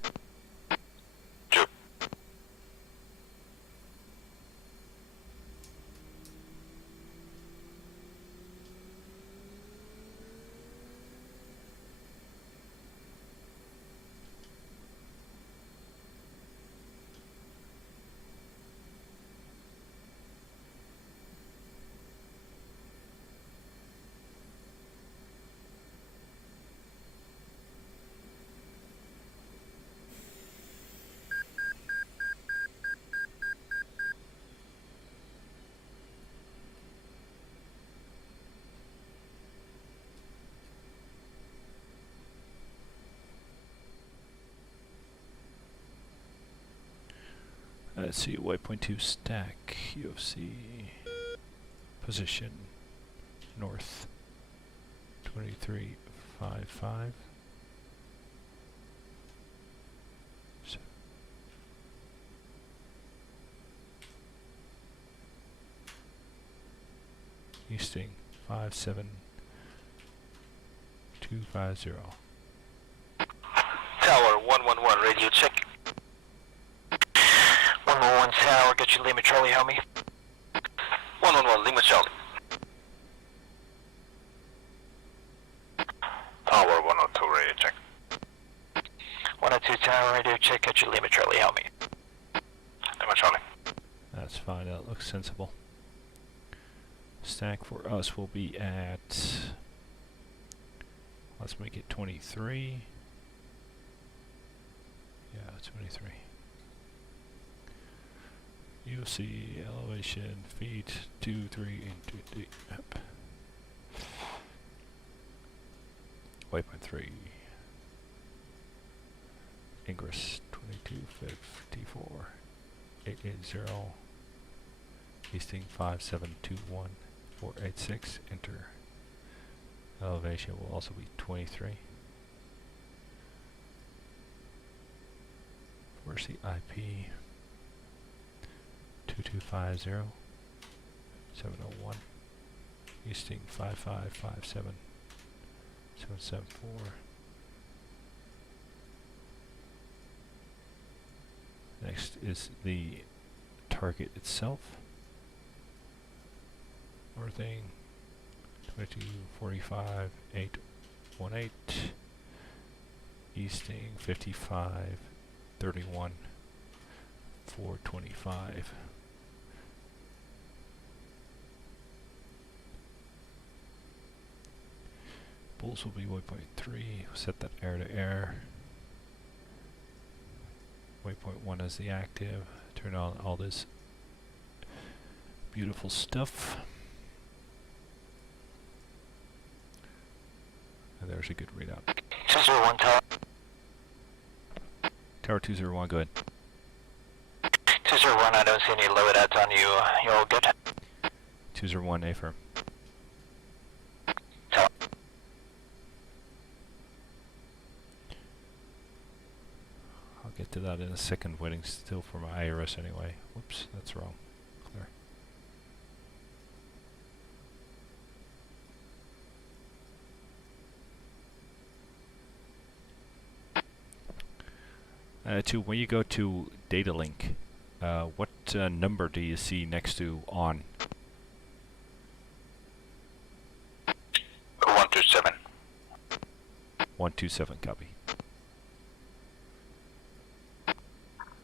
Let's see, waypoint 2 stack, UFC, position, north, 2355. So easting, 57250. Tower 111, radio check. 111 Tower, get you Lima Charlie, help me. 111 Lima Charlie. Tower 102, radio check. 102 Tower, radio check, get you Lima Charlie, help me. Lima Charlie. That's fine, that looks sensible. Stack for us will be at, let's make it 23. Yeah, 23. You'll see elevation, feet, 2, 3, and 2, 3, up. Waypoint 3. Ingress, 2254, 880. Easting, 5721, 486, enter. Elevation will also be 23. where's the IP? 2250 701 Easting 5557 774. Next is the target itself. Northing 2245 818. Easting 5531 425. Bulls will be waypoint 3. Set that air to air. Waypoint 1 is the active. Turn on all this beautiful stuff. And there's a good readout. 201 tower. Tower 201, go ahead. 201, I don't see any loadouts on you. You're all good. 201, affirm. Tower. I'll get to that in a second, waiting still for my IRS anyway. Whoops, that's wrong. When you go to data link, what number do you see next to on? 127. 127, copy.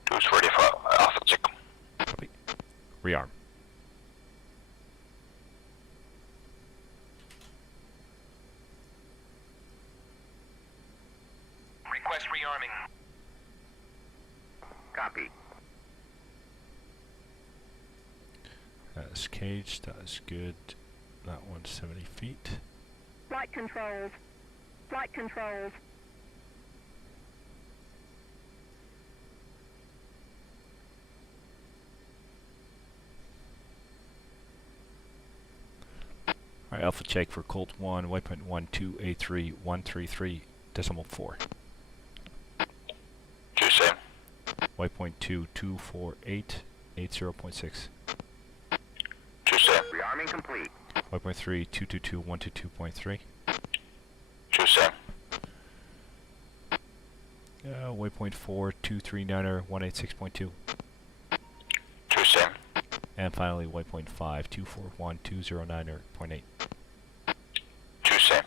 244, Alpha check. Copy. Rearm. Request rearming. Copy. That is caged, that is good. That one's 70 feet. Flight controls. Flight controls. Alright, Alpha check for Colt 1, waypoint 12A3 133 decimal 4. 2 same. Waypoint 2248 80.6. 2 same. Rearming complete. Waypoint 3 222 122.3. 2 same. Waypoint 4 239er 186.2. 2 same. And finally waypoint 5 241 209er 0.8. 2 same.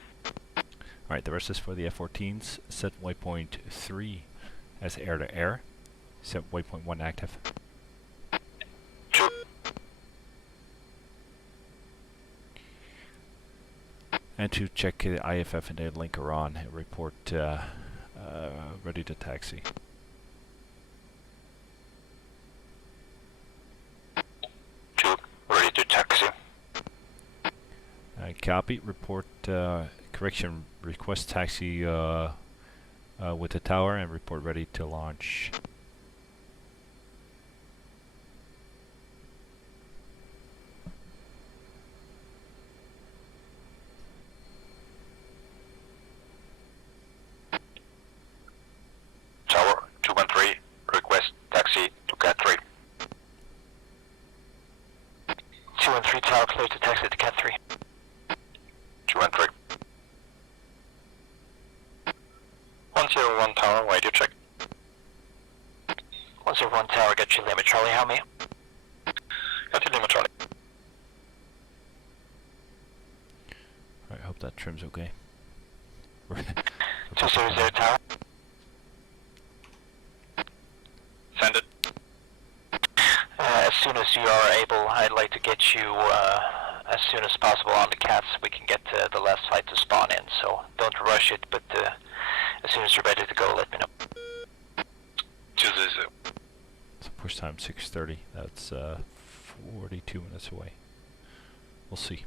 Alright, the rest is for the F-14s. Set waypoint 3 as air to air. Set waypoint 1 active. 2. And to check the IFF and data link are on, report ready to taxi. Ready to taxi. Copy. Report correction. Request taxi with the tower and report ready to launch. Tower 213. Request taxi to Cat 3. 213 tower clear to taxi to Cat 3. 213. 101 tower, why do you check? 101 tower, get your limit, Charlie, how me? Got your limit, Charlie. Alright, hope that trim's okay. 200 tower. Send it. As soon as you are able, I'd like to get you as soon as possible on the cats. We can get the last flight to spawn in, so don't rush it, but as soon as you're ready to go, let me know. 200. So push time 6:30. That's 42 minutes away. We'll see.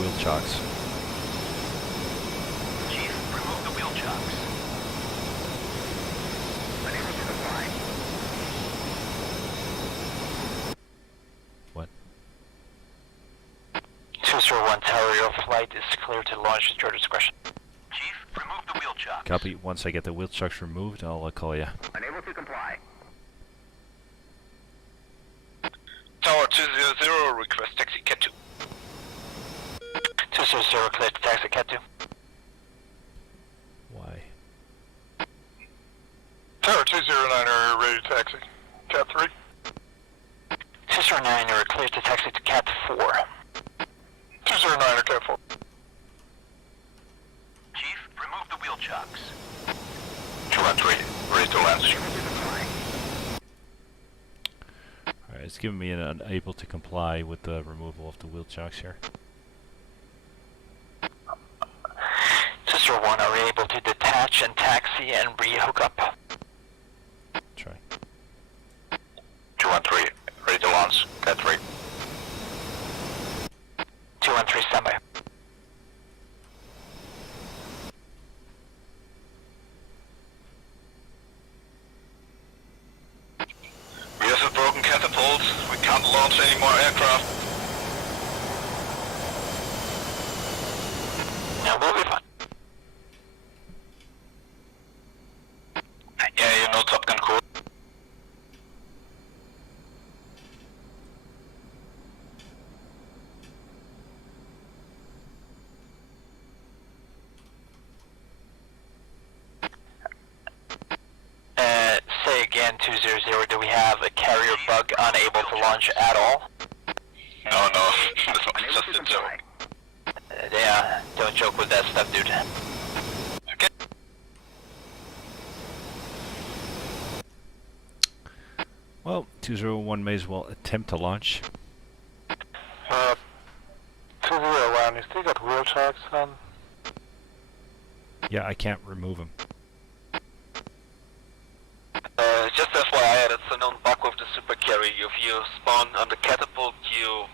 wheel chocks. Chief, remove the wheel chocks. Unable to comply. What? 201 Tower, your flight is clear to launch at your discretion. Chief, remove the wheel chocks. Copy. Once I get the wheel chocks removed, I'll call you. Unable to comply. Tower 200, request taxi Cat 2. 200, clear to taxi Cat 2. Why? Tower 209 ready to taxi. Cat 3. 209, you're clear to taxi to Cat 4. 209 Cat 4. Chief, remove the wheel chocks. 213, ready to land. Alright, it's giving me an unable to comply with the removal of the wheel chocks here. 201, are we able to detach and taxi and re-hook up? Try. 213, ready to launch. Cat 3. 213, standby. We have a broken catapult. We can't launch any more aircraft. No, we'll be fine. Yeah, you know Top Gun cool. Say again, 200, do we have a carrier bug unable to launch at all? No, this one's just a joke. Yeah, don't joke with that stuff, dude. Okay. Well, 201 may as well attempt to launch. 201, you still got wheel chocks on? Yeah, I can't remove them. Just FYI, that's a known bug with the super carry. If you spawn on the catapult, you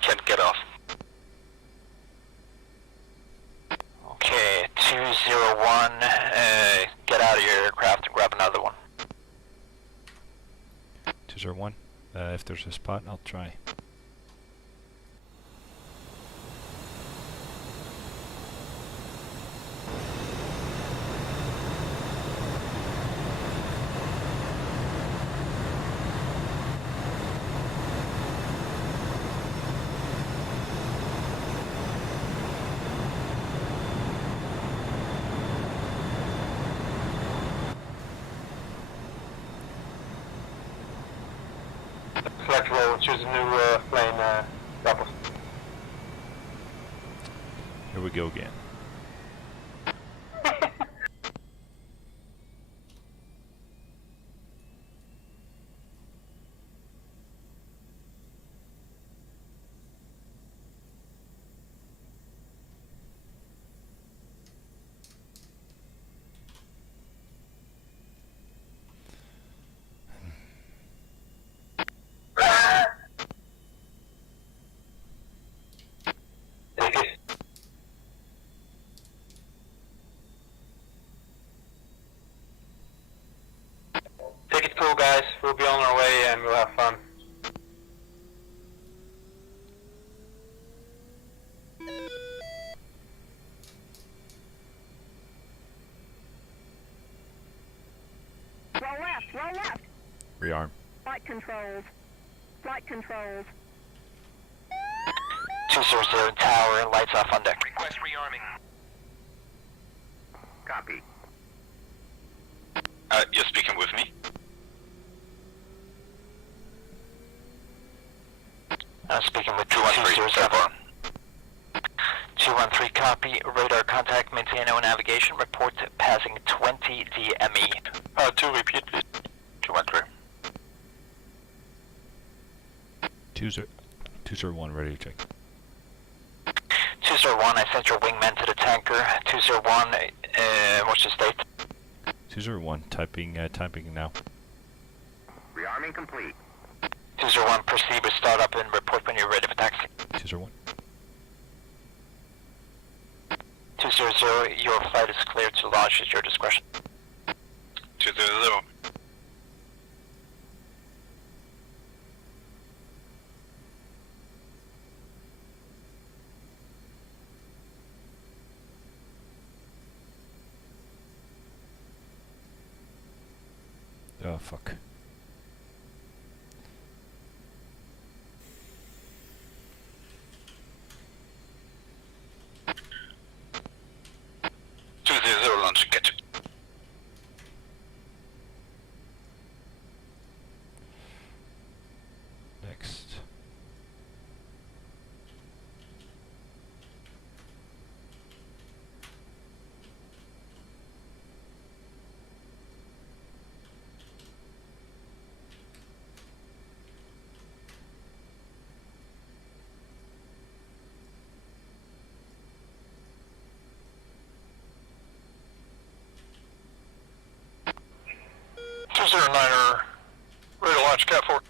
can't get off. Okay, 201, get out of your aircraft and grab another one. 201, if there's a spot, I'll try. Select roll, choose a new plane, Rappel. Here we go again. Take it cool, guys. We'll be on our way and we'll have fun. Roll left, roll left. Rearm. Flight controls. Flight controls. 200 tower, lights off on deck. Request rearming. Copy. You're speaking with me? I'm speaking with 213, 207. 213, copy. Radar contact, maintain no navigation. Report passing 20 DME. 2 repeat, please. 213. 201, ready to check. 201, I sent your wingman to the tanker. 201, what's the state? 201, typing now. Rearming complete. 201, proceed with startup and report when you're ready for taxi. 201. 200, your flight is clear to launch at your discretion. 200. Oh, fuck. Launch, catch it. Next. Ready to launch, Cat 4.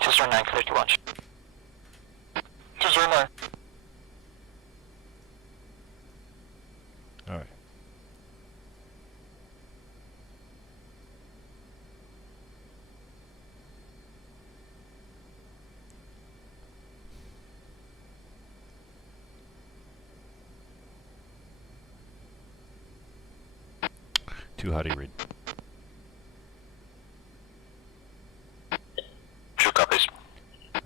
209, clear to launch. 209. All right. Too hot to read. 2 copies.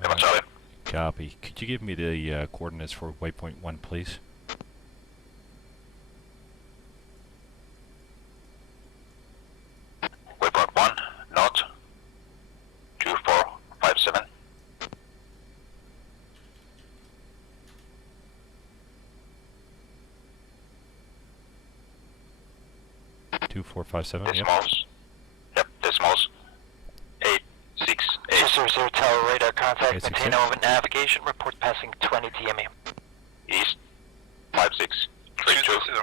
Come on, Charlie. Copy. Could you give me the coordinates for waypoint 1, please? Waypoint 1, north. 2457. Two, 4, 5, 7. Yep. Decimals. Yep, decimals. 868. 200, tower radar contact, 868. maintain over navigation, report passing 20 DME. East. 5632.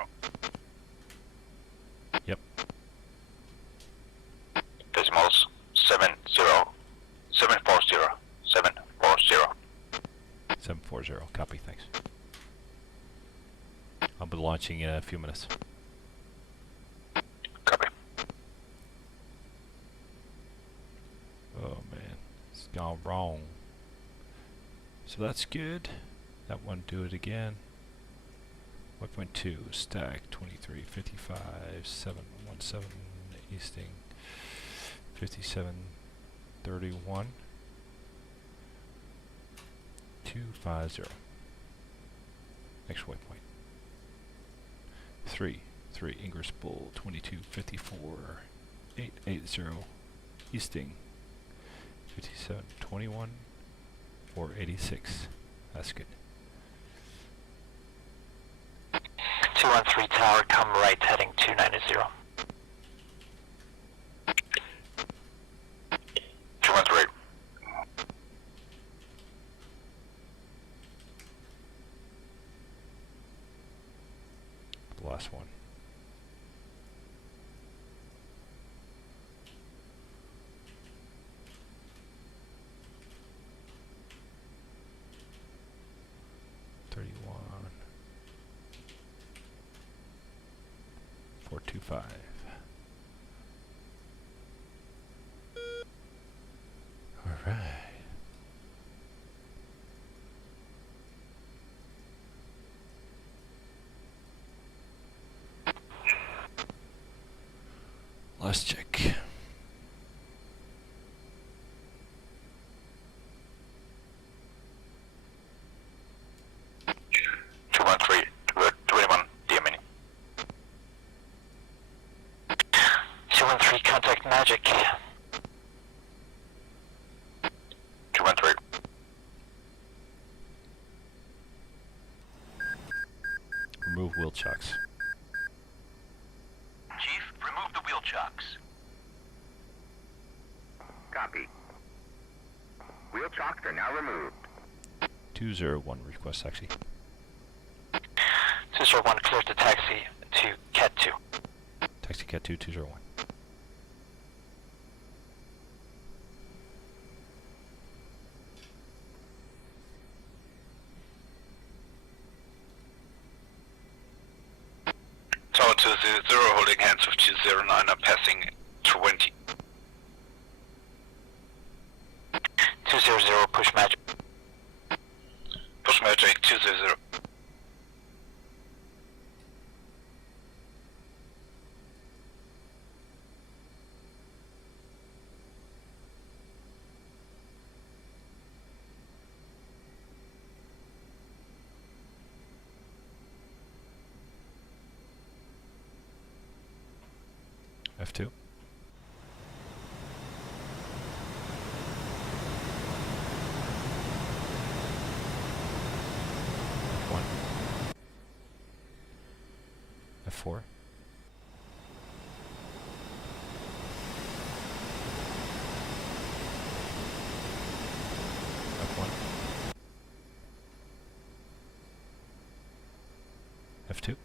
Yep. Decimals. 70. 740. 740. 740. Copy. Thanks. I'll be launching in a few minutes. Copy. Oh man, it's gone wrong. So that's good. That one, do it again. 1.2 stack 23 55 717 easting 57 31 250. Next waypoint. 3 Ingress Bull 22 54 880 easting 57 21 486. That's good. 213 tower, come right, heading 290. 213. The last one. $31 425. All right. Last check. Contact magic. 213. Remove wheel chocks. Chief, remove the wheel chocks. Copy. Wheel chocks are now removed. 201 request taxi. 201, clear to taxi to Cat 2. Taxi Cat 2 201. Tower 200 holding hands with 209 are passing 20. 200 push magic. Push magic 200. F2. F1. F4. F1. F2.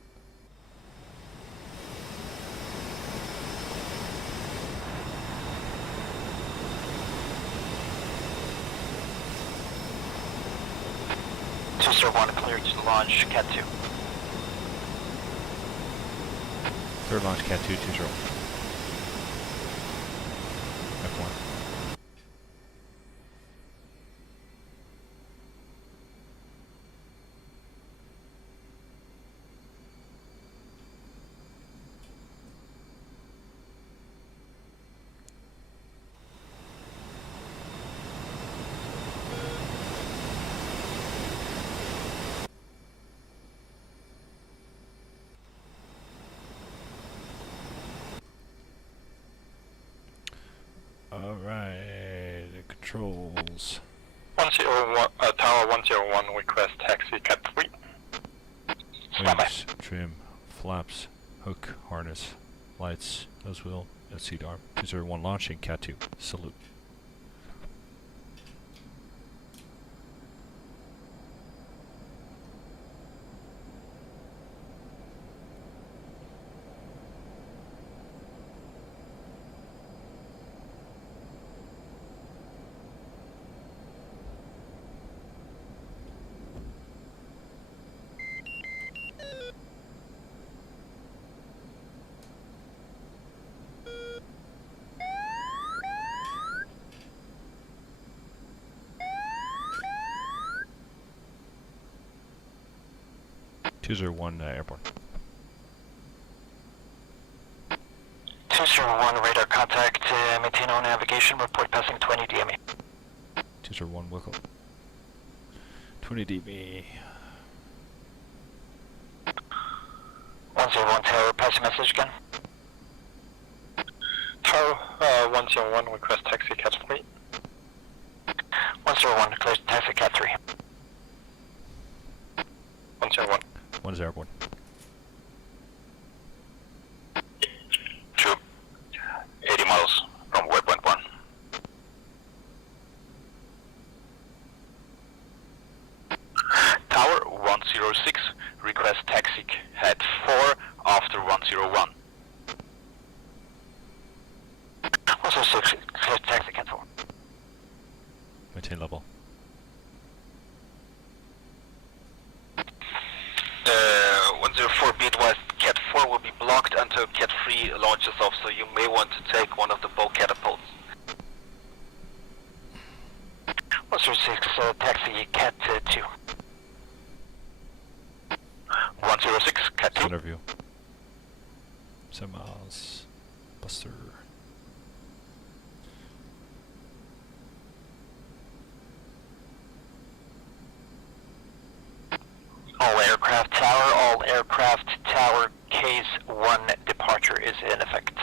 One cleared to launch Cat 2. Third launch Cat 2, 20. F1. Alright, controls. 101, Tower 101, request taxi Cat 3. Wings, trim, flaps, hook, harness, lights, nose wheel, and seat arm. 201 launching, Cat 2. Salute. One airborne. 201 radar contact, maintain on navigation, report passing 20 DME. 201 Wickle. 20 dB. 101 Tower, pass message again. Tower 101, request taxi Cat 3. 101, clear taxi Cat 3. 101. One is airborne. 80 miles from waypoint 1. Tower 106, request taxi head 4 after 101. 106, clear taxi Cat 4. Maintain level. 104 beat-wise, Cat 4 will be blocked until Cat 3 launches off, so you may want to take one of the bow catapults. 106, taxi Cat 2. 106, Cat 2. Center view. 7 miles. Buster. All aircraft tower case 1 departure is in effect.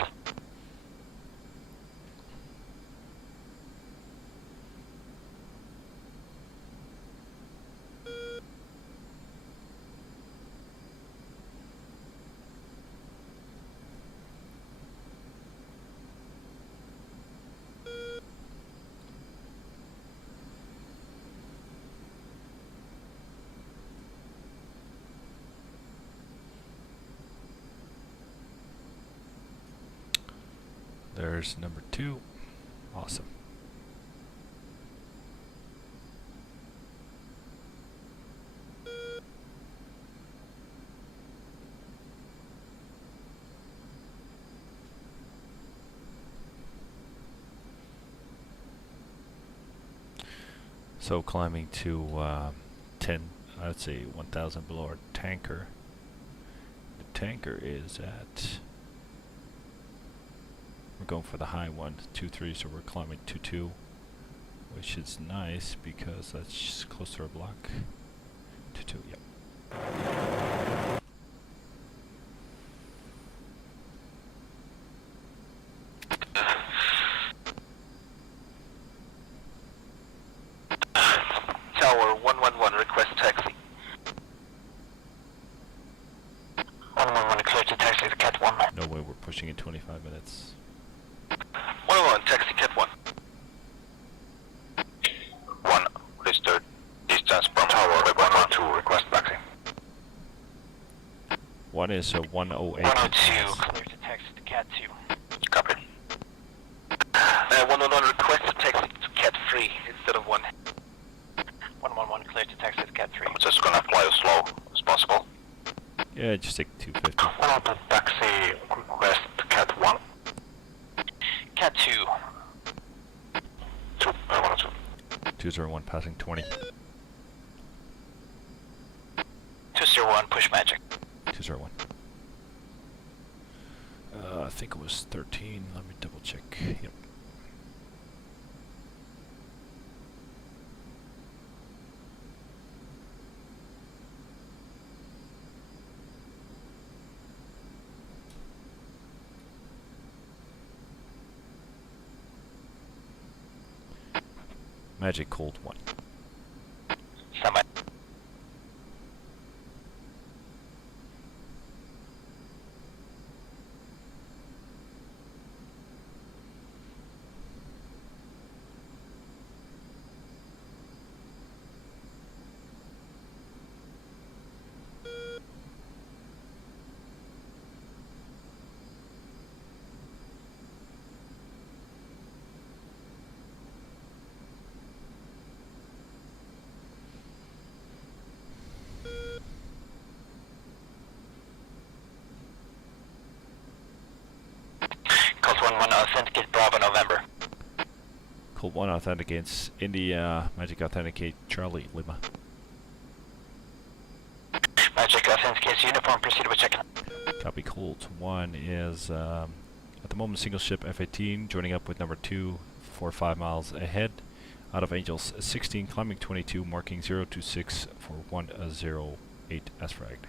There's number 2. Awesome. So climbing to 10, I'd say 1,000 below our tanker. The tanker is at, we're going for the high one, 2-3, so we're climbing 2-2, which is nice because that's close to our block. 2-2, yep. Tower 111, request taxi. 111, clear to taxi to Cat 1. No way, we're pushing in 25 minutes. 111, taxi Cat 1. 1, registered distance from Tower 112, request taxi. 1 is a 108. 102, clear to taxi to Cat 2. Copy. 111, request a taxi to Cat 3 instead of 1. 111, clear to taxi to Cat 3. I'm just gonna fly as slow as possible. Yeah, just take 250. 111, taxi request Cat 1. Cat 2. 112. 201 passing 20. 201, push magic. 201. I think it was 13. Let me double check. Yep. Magic cold 1. Semi. Coast 1-1, authenticate Bravo November. Cold 1 authenticates India. Magic authenticate Charlie Lima. Magic authenticates uniform, proceed with check-in. Copy. Cold 1 is at the moment single ship F-18 joining up with number 2 for 5 miles ahead. Out of Angels 16, climbing 22, marking 026 for 108 as fragged.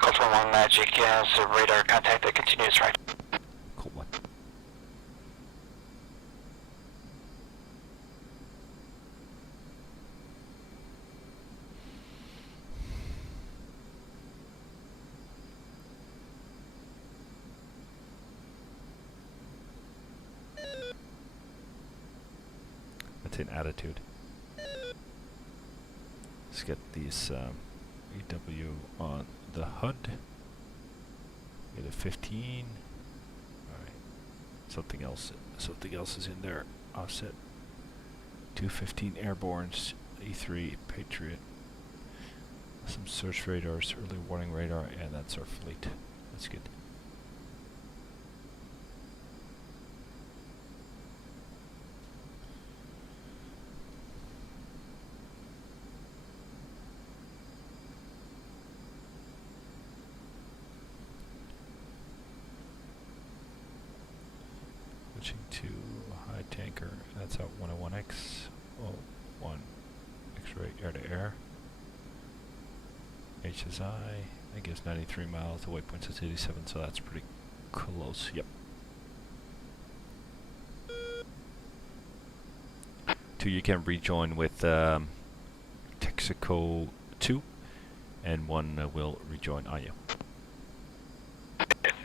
Cold 1-1, Magic has a radar contact that continues right. Cold 1. That's an attitude. Let's get these EW on the HUD. Get a 15. Alright. Something else is in there. Offset. 215 airbornes. E3 Patriot. Some search radars, early warning radar, and that's our fleet. That's good. Switching to high tanker, that's out 101X, oh, 1 X-ray air to air. HSI, I guess 93 miles, the waypoint says 87, so that's pretty close, yep. 2, you can rejoin with Texaco 2, and 1 will rejoin on you.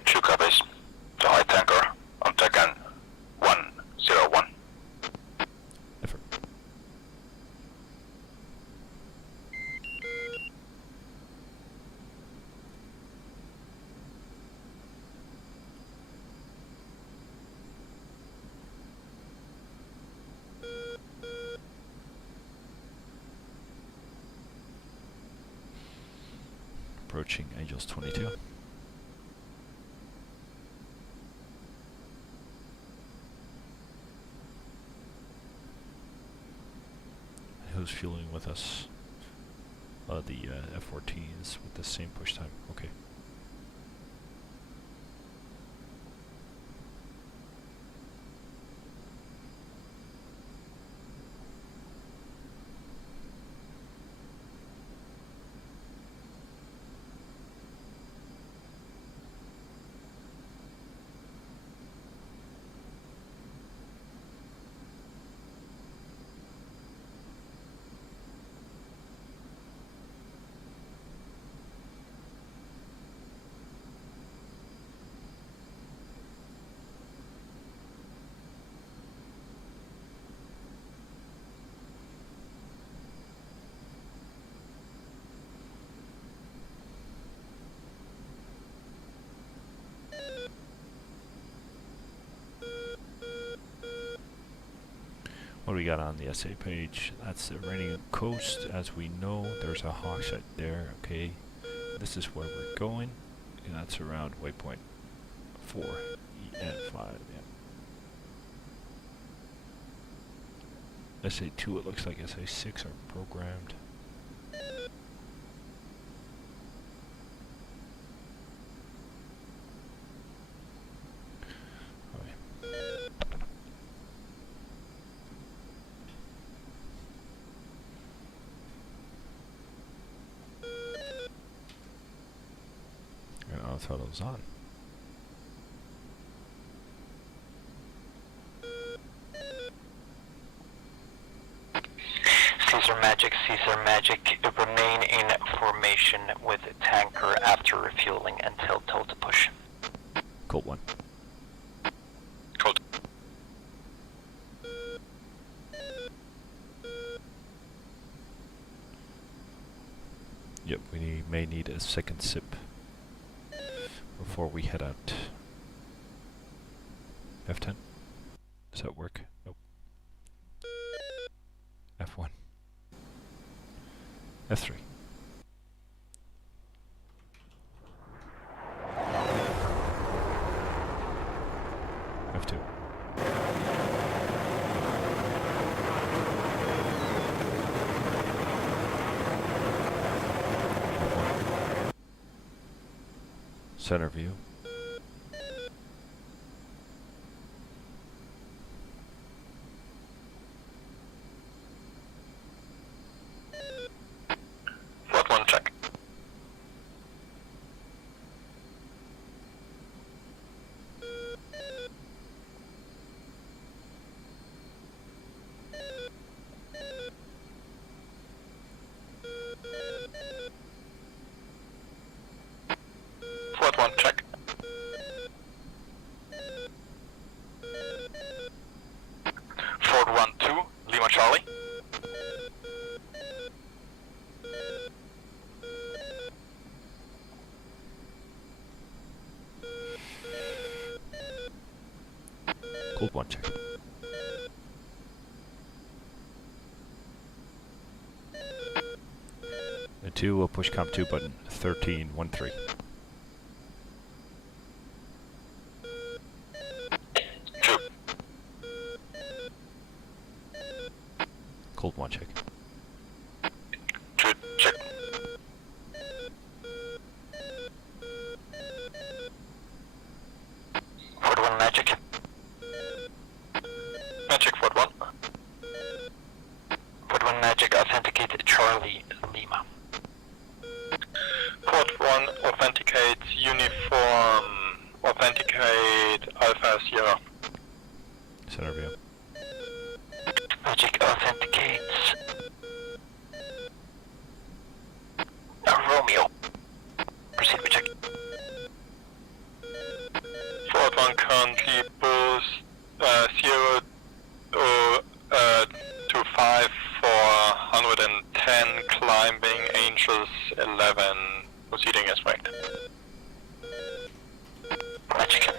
2 copies. To high tanker on Tekken 101. Effort. Approaching Angels 22. who's fueling with us. The F-14s with the same push time. Okay. What do we got on the essay page? That's the Iranian coast. As we know, there's a hawkshot there. Okay, this is where we're going. And that's around waypoint 4 and 5. Yeah. SA2, it looks like SA6 are programmed. Throw those on. Caesar Magic, remain in formation with tanker after refueling until told to push. Colt 1. Colt. Yep, we may need a second sip before we head out. F10? Does that work? Nope. F1. F3. F2. Center view. Flight 1 check. Flight 1 check. Ford 1-2, Lima Charlie. Colt 1 check. The 2 will push comp 2 button 1313. Colt 1 check. Check. Ford 1 Magic. Magic Ford 1. Ford 1 Magic, authenticate Charlie Lima. Ford 1 authenticates uniform. Authenticate Alpha Sierra. Center view. Magic authenticates Romeo. Proceed with check. Ford 1 currently boost 0 to 5 for 110, climbing Angels 11, proceeding as right. Magic.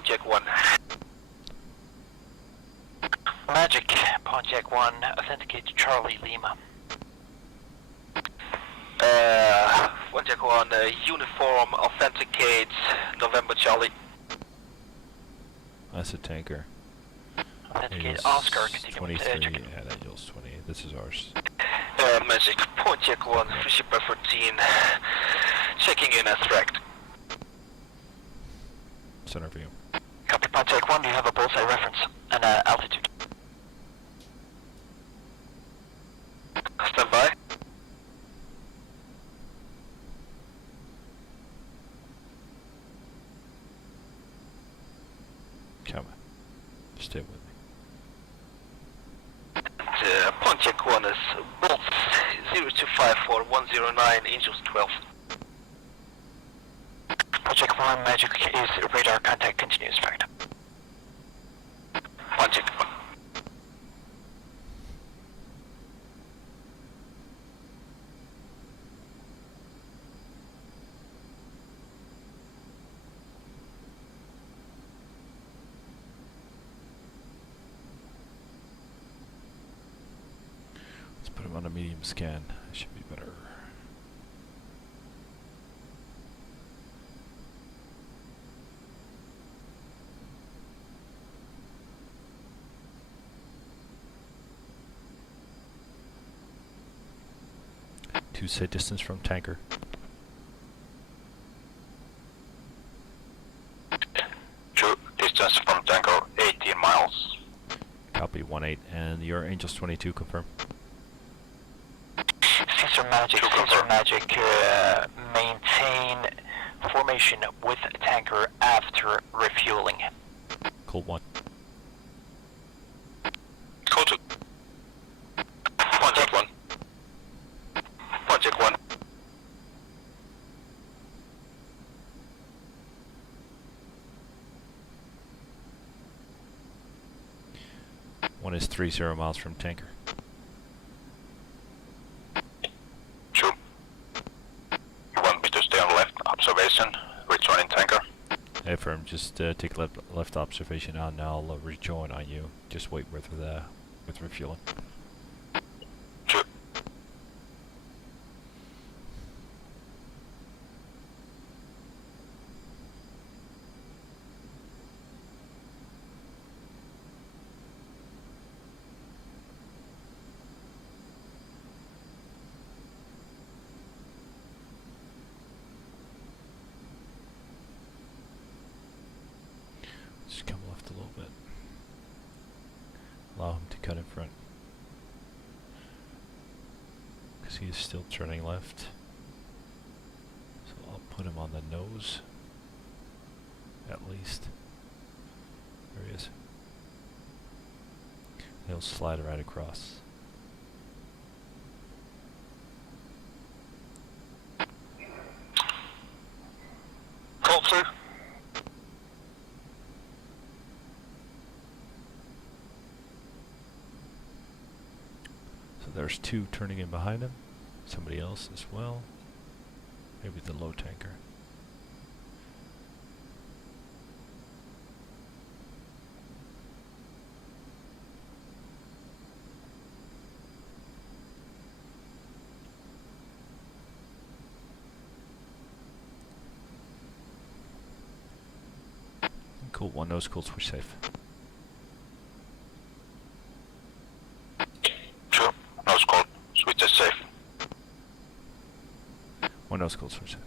Pontiac 1. Magic, Pontiac 1, authenticate to Charlie Lima. Pontiac 1, uniform authenticates November Charlie. That's a tanker. Authenticate Angels Oscar, continue 23 with check. and Angels 20. This is ours. Magic, Pontiac 1, free ship by 14. Checking in as tracked. Center view. Copy, Pontiac 1, do you have a bullseye reference and altitude? Stand by. Come on. Stay with me. Pontiac 1 is Bolts 0254-109, Angels 12. Pontiac 1, Magic is radar contact continuous fact. Pontiac 1. Let's put him on a medium scan. That should be better. To say distance from tanker. True, distance from tanker 18 miles. Copy 1-8 and your Angels 22 confirm. Caesar Magic, maintain formation with tanker after refueling. Cold 1. Code 2. Pontiac 1. Pontiac 1. One is 30 miles from tanker. True. You want me to stay on left observation, rejoining tanker? Affirm, just take left observation on and I'll rejoin on you. Just wait with refueling. True. Just come left a little bit. Allow him to cut in front. Because he is still turning left. So I'll put him on the nose. At least. There he is. He'll slide right across. Code 2. So there's two turning in behind him. Somebody else as well. Maybe the low tanker. Cool, one nose calls we're safe. True. Nose code. Switch is safe. One nose calls we're safe.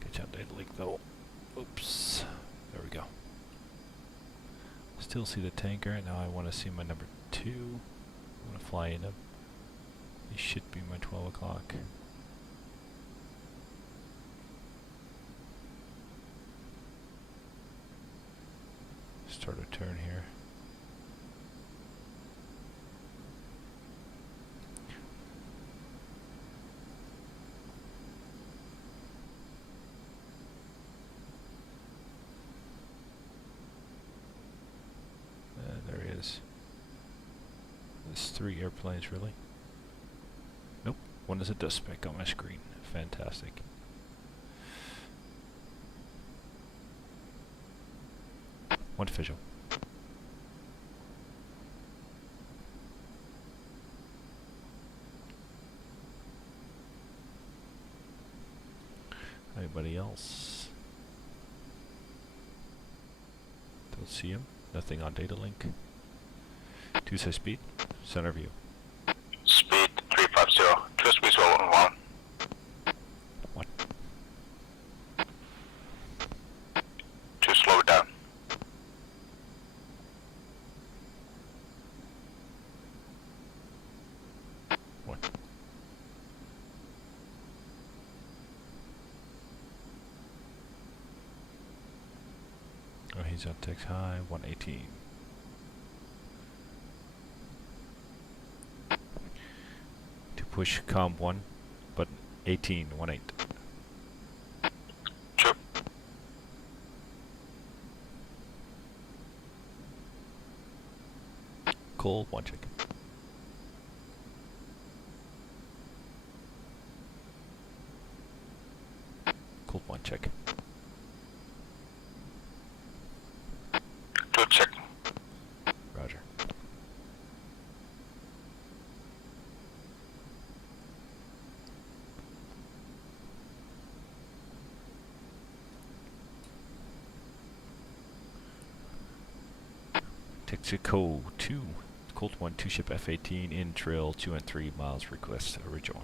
Good job, data leak though. Oops. There we go. Still see the tanker. Now I want to see my number 2. I want to fly in him. He should be my 12 o'clock. Start a turn here. There he is. There's 3 airplanes, really? Nope. One is a dust speck on my screen. Fantastic. One visual. Anybody else? Don't see him. Nothing on data link. 2 speed. Center view. Speed 350. Just visual on 1. What? Just slow it down. What? Oh, he's on text high. 118. Push comp 1, but 18, 18. Sure. Cool, 1 check. Cool, 1 check. 2 check. Roger. Texaco 2, Colt 1, 2 ship F-18, in trail 2 and 3 miles, request a rejoin.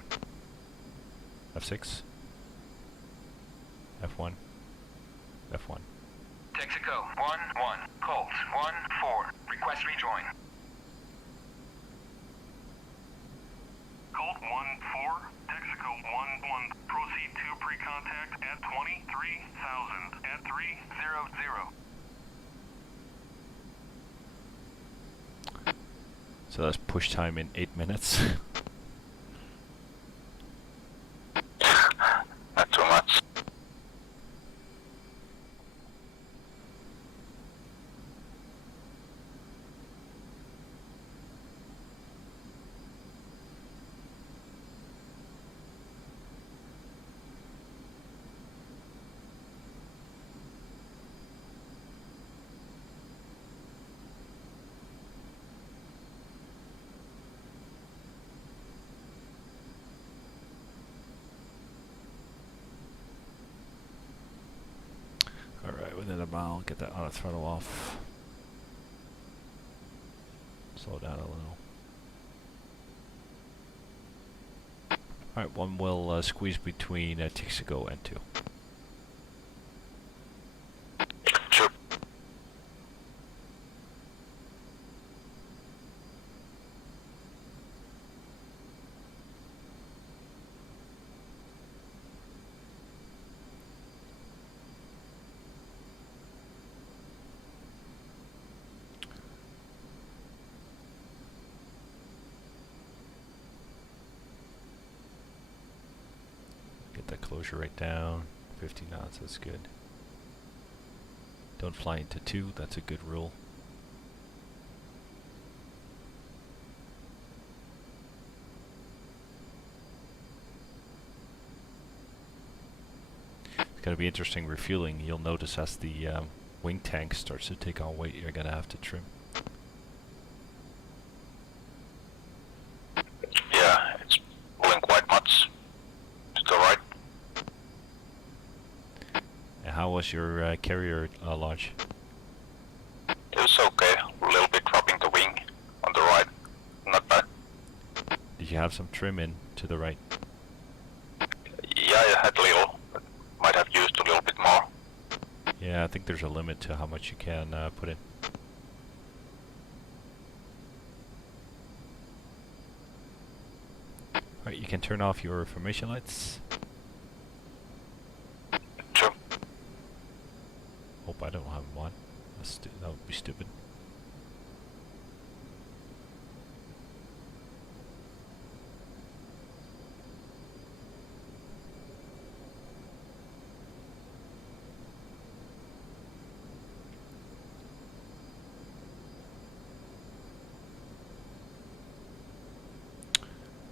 F6, F1, F1. Texaco 1-1, Colt 1-4, request rejoin. Colt 1-4, Texaco 1-1, proceed to pre-contact at 23,000 at 300. So that's push time in 8 minutes. Not too much. Alright, within a mile, get that auto throttle off. Slow down a little. Alright, 1 will squeeze between Texaco and 2. Sure. Get that closure right down. 50 knots, that's good. Don't fly into 2, that's a good rule. It's going to be interesting refueling. You'll notice as the wing tank starts to take on weight, you're going to have to trim. Yeah, it's pulling quite much. It's alright. And how was your carrier launch? It was okay. A little bit dropping the wing on the right. Not bad. Did you have some trim in to the right? Yeah, I had little, but might have used a little bit more. Yeah, I think there's a limit to how much you can put in. Alright, you can turn off your formation lights. Sure. Hope I don't have them on. That would be stupid.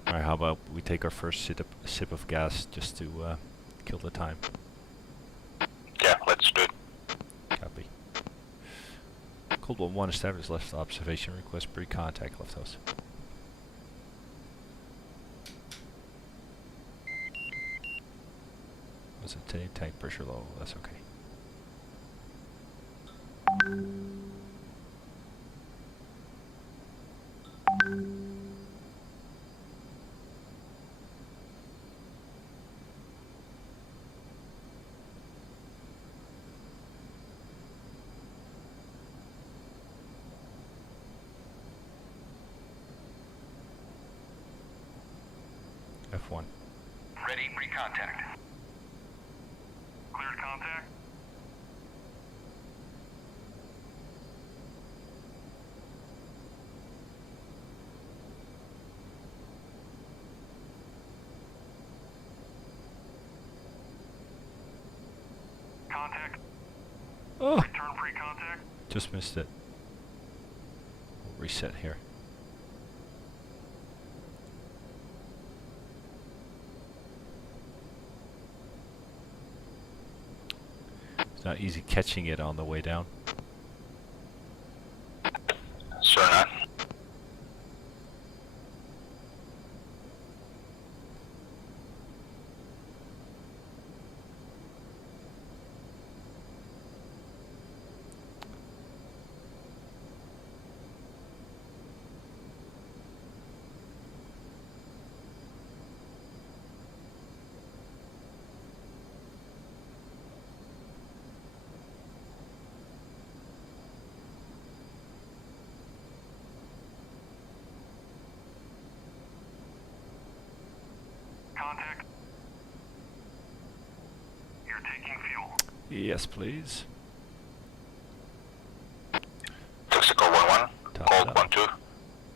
Alright, how about we take our first sip of gas just to kill the time? Yeah, let's do it. Copy. Cold War 1 established left observation. Request pre-contact left house. Was it tank pressure low? That's okay. F1. Ready, pre-contact. Cleared contact. Contact. Oh! Return pre-contact. Just missed it. We'll reset here. It's not easy catching it on the way down. Sure not. Contact. You're taking fuel. Yes, please. Mexico 1-1. Top Cold up. 1-2.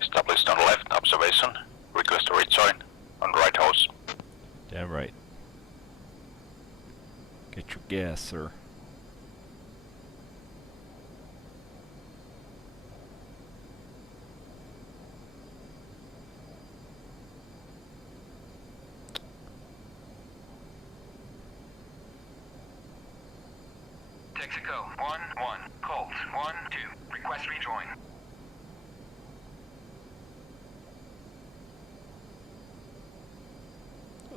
Established on left observation. Request to rejoin on right house. Damn right. Get your gas, sir. Texaco 1-1. Colt 1-2. Request rejoin.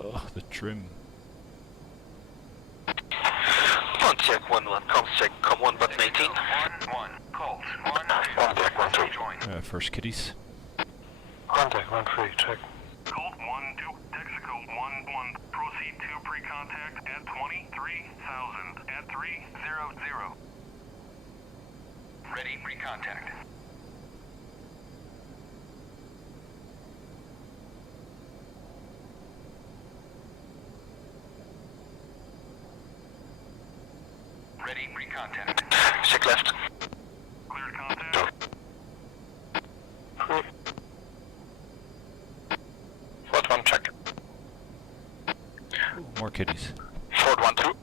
Oh, the trim. Contact 1-1. Contact com 1 button 18. 1-1. Colt 1-2. Contact Request 1-2. rejoin. First kitties. Contact 1-3. Check. Colt 1-2. Texaco 1-1. Proceed to pre-contact at 23,000 at 300. Ready, pre-contact. Ready, pre-contact. Check left. Cleared contact. Fort 1 check. Ooh, more kitties. Fort 1-2.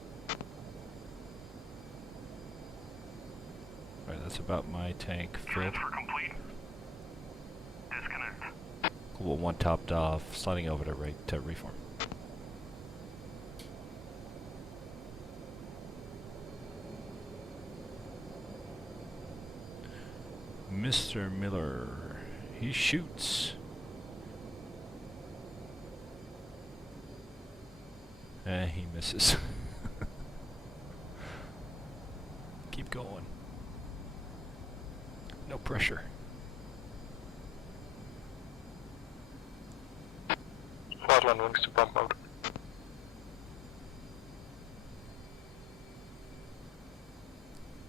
Right, that's about my tank filled. Transfer complete. Disconnect. Cool, one topped off, sliding over to right to reform. Mr. Miller, he shoots. And he misses. Keep going. No pressure. Fort 1 wings to pump mode.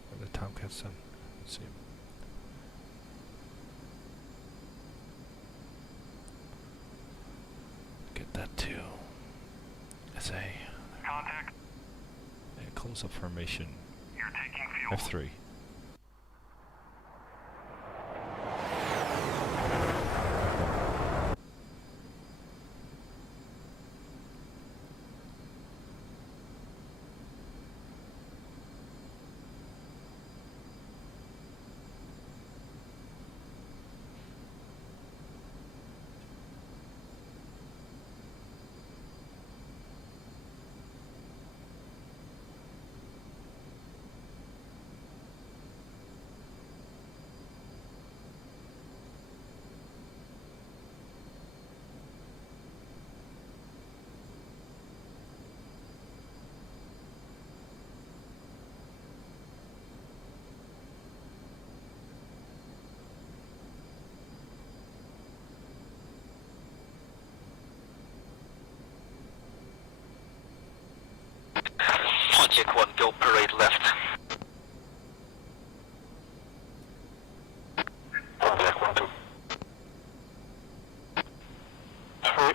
Where the Tomcats done? Let's see. Get that too. SA. Contact. And close up formation. You're taking fuel. F3. Project 1, go parade left. Project 1, 2. 3.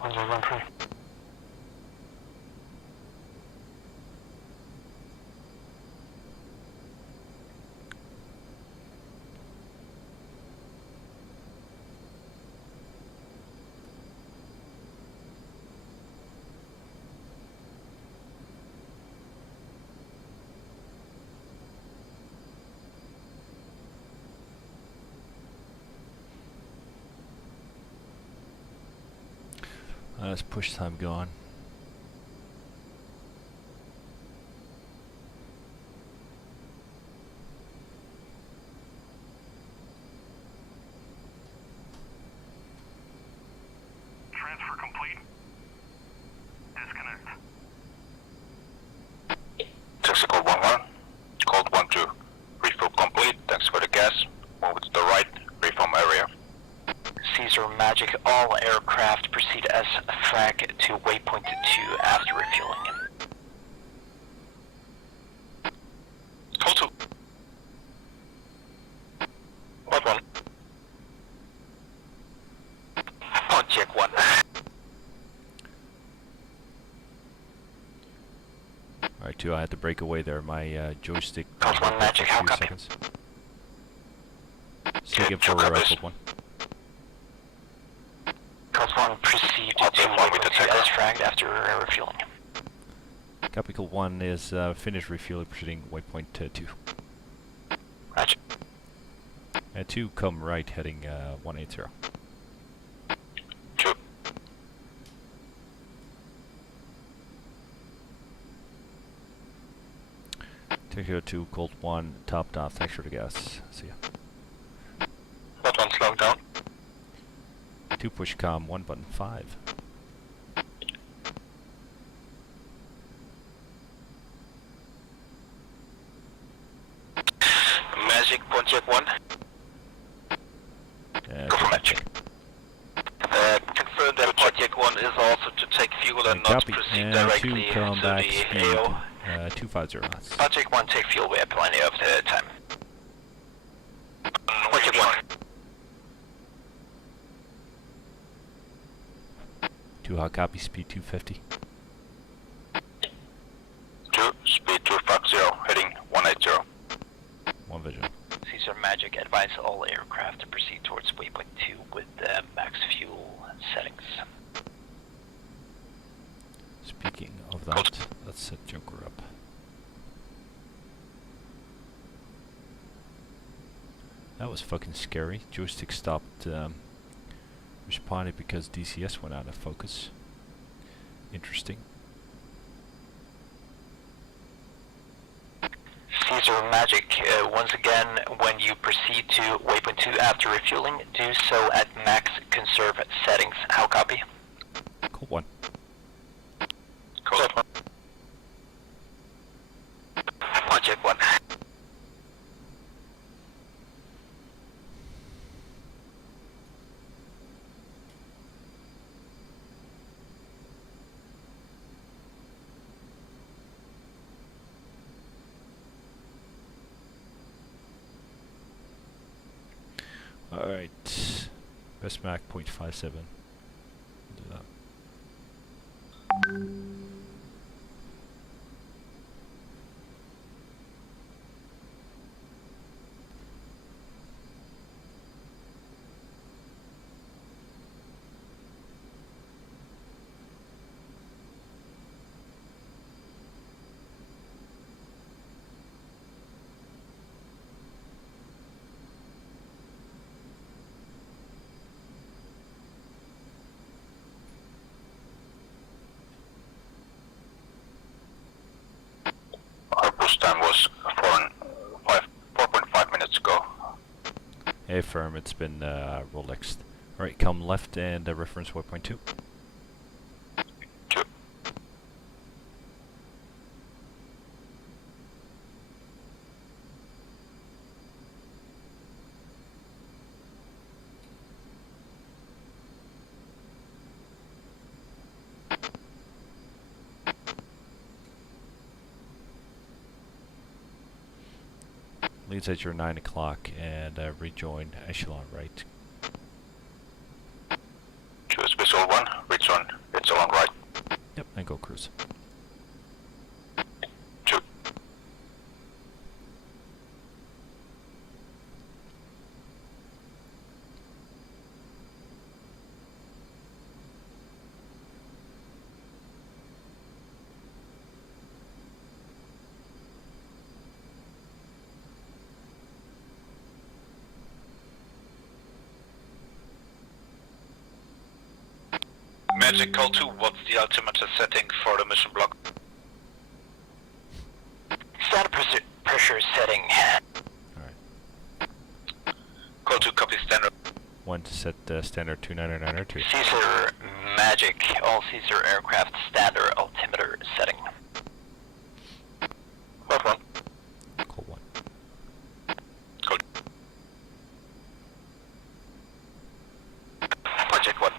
1, 0, 1, 3. Let's push time gone. Transfer complete. Disconnect. Taxical 1-1, called 1-2. Refill complete, thanks for the gas. Move to the right, reform area. Caesar Magic, all aircraft proceed as flag to waypoint 2 after refueling. Call 2. What 1? Project 1. Alright, 2, I had to break away there. My joystick Code 1 Magic, for a how few copy? seconds. Sig it Two for copies. Code 1. Code 1 proceed to waypoint 2 as flagged after refueling. Copy Code 1 is finished refueling, proceeding waypoint 2. Roger. 2, come right, heading 180. 2. Take 2, Cold 1, top down, thanks for the gas. See ya. What 1 slow down? 2, push com, 1 button 5. Magic Project 1. Go for Magic. Confirm that Project 1 is also to take fuel and not Copy. proceed And directly 2, come to back the speed. AO. 250 knots. Project 1 take fuel, we have plenty of time. Project 1. 2, hot copy, speed 250. 2, speed 250, heading 180. 1 vision. Caesar Magic, advise all aircraft to proceed towards waypoint 2 with max fuel settings. Speaking of that, let's set Joker up. That was fucking scary. Joystick stopped responding because DCS went out of focus. Interesting. Caesar Magic, once again, when you proceed to waypoint 2 after refueling, do so at max conserve settings. How copy? Cool 1. Cool. Project 1. Alright. Best Mac 0.57. Do that. Our push time was 4.5 minutes ago. Hey firm, it's been Rolexed. Alright, come left and reference 1.2. 2. Leads at your 9 o'clock and rejoin echelon right. Choose visual 1, return echelon right. Yep, and go cruise. Magic Call 2, what's the altimeter setting for the mission block? Standard pressure setting. Call 2, copy standard. 1 to set standard 29902. Caesar Magic, all Caesar aircraft standard altimeter setting. Call 1. Call 1. Call. Project 1.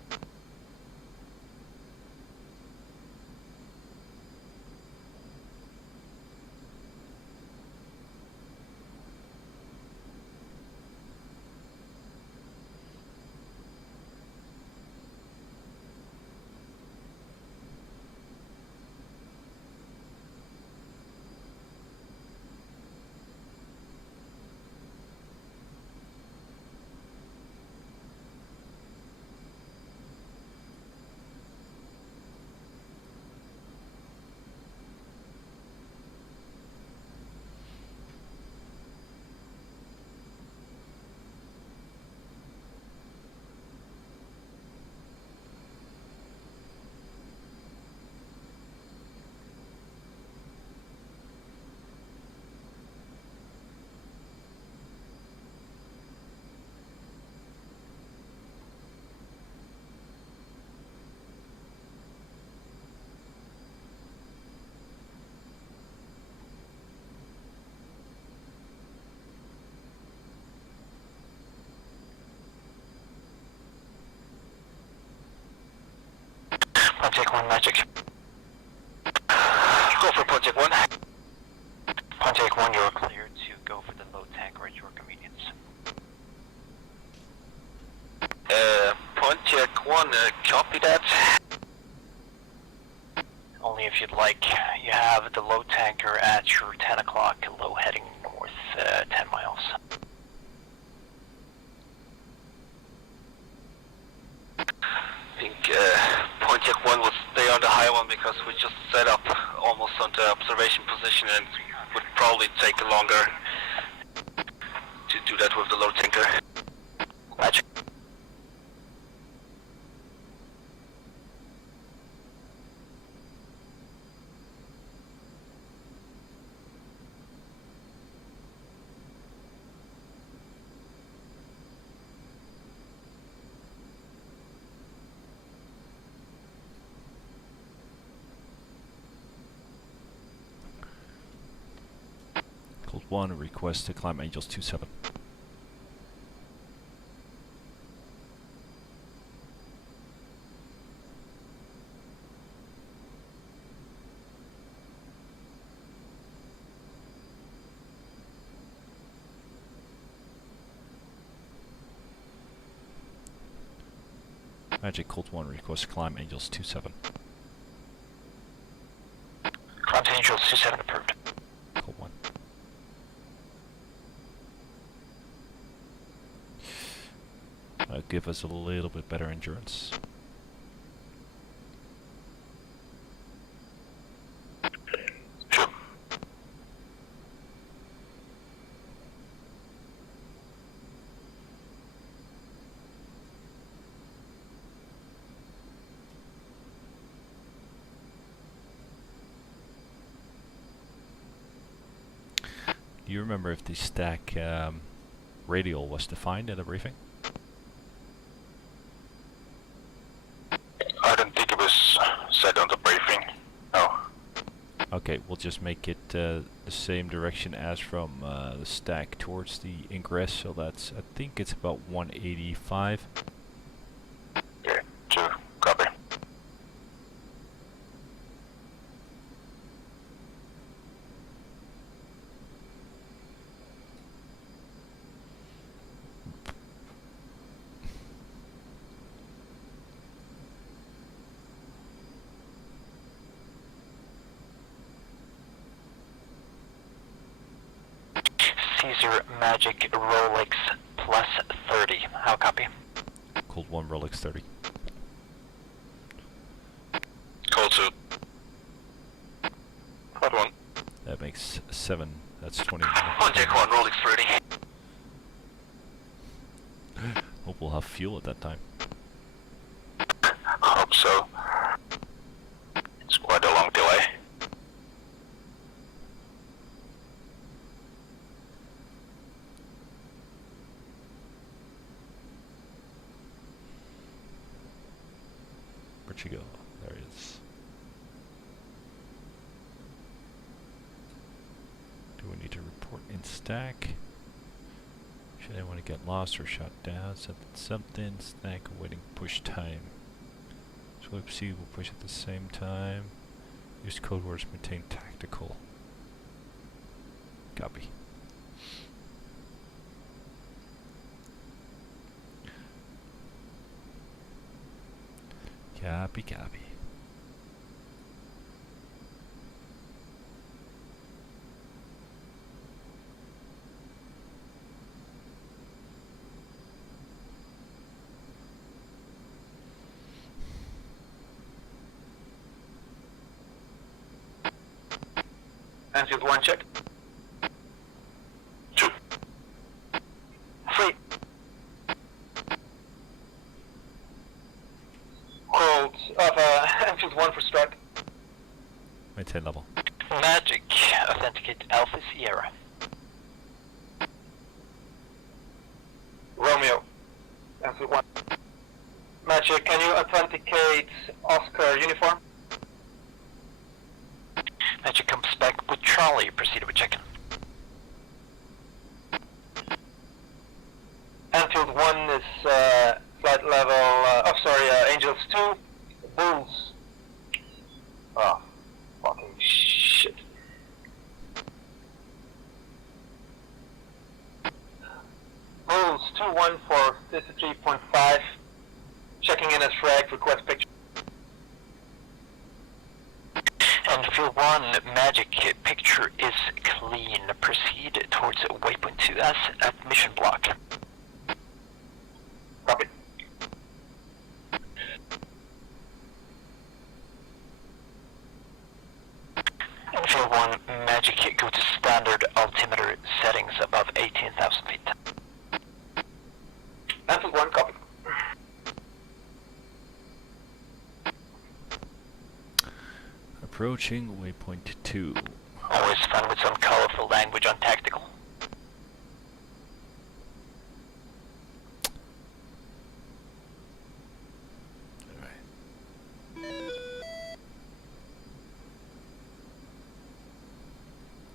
Project 1 Magic. Go for Project 1. Project 1, you're cleared to go for the low tanker at your convenience. Project 1, copy that. Only if you'd like. You have the low tanker at your 10 o'clock, low heading north 10 miles. I think Project 1 will stay on the high one because we just set up almost on the observation position and would probably take longer to do that with the low tanker. Magic. Cold 1, request to climb Angels 27. Magic Cold 1, request to climb Angels 27. Climb to Angels 27 approved. Cold 1. Give us a little bit better endurance. Sure. Do you remember if the stack radial was defined in the briefing? I don't think it was said on the briefing. No. Okay, we'll just make it the same direction as from the stack towards the ingress, so that's, I think it's about 185. Okay, sure. Copy. Caesar Magic Rolex plus 30. How copy? Cold 1 Rolex 30. Cold 2. Hot 1. That makes 7. That's 20. One Jack 1, Rolex 30. Hope we'll have fuel at that time. Hope so. It's quite a long delay. Where'd she go? There he is. Do we need to report in stack? Should anyone get lost or shot down? Something. Stack awaiting push time. Sweep C will push at the same time. Use code words, maintain tactical. Copy. Copy, copy. Anfield 1 check. 2. 3. Hold Anfield 1 for strike. Maintain level. Magic. Authenticate Alpha Sierra. Romeo. Anfield 1. Magic, can you authenticate Oscar uniform? Magic comes back with Charlie. Proceed with check-in. Anfield 1 is flight level, Angels 2, Bulls. Oh, fucking shit. Bulls 2-1 for 53.5. Checking in as frag, request picture. Anfield 1, Magic picture is clean. Proceed towards waypoint 2S at mission block. Copy. Anfield 1, Magic, go to standard altimeter settings above 18,000 feet. Anfield 1, copy. Approaching waypoint 2. Always fun with some colorful language on tactical.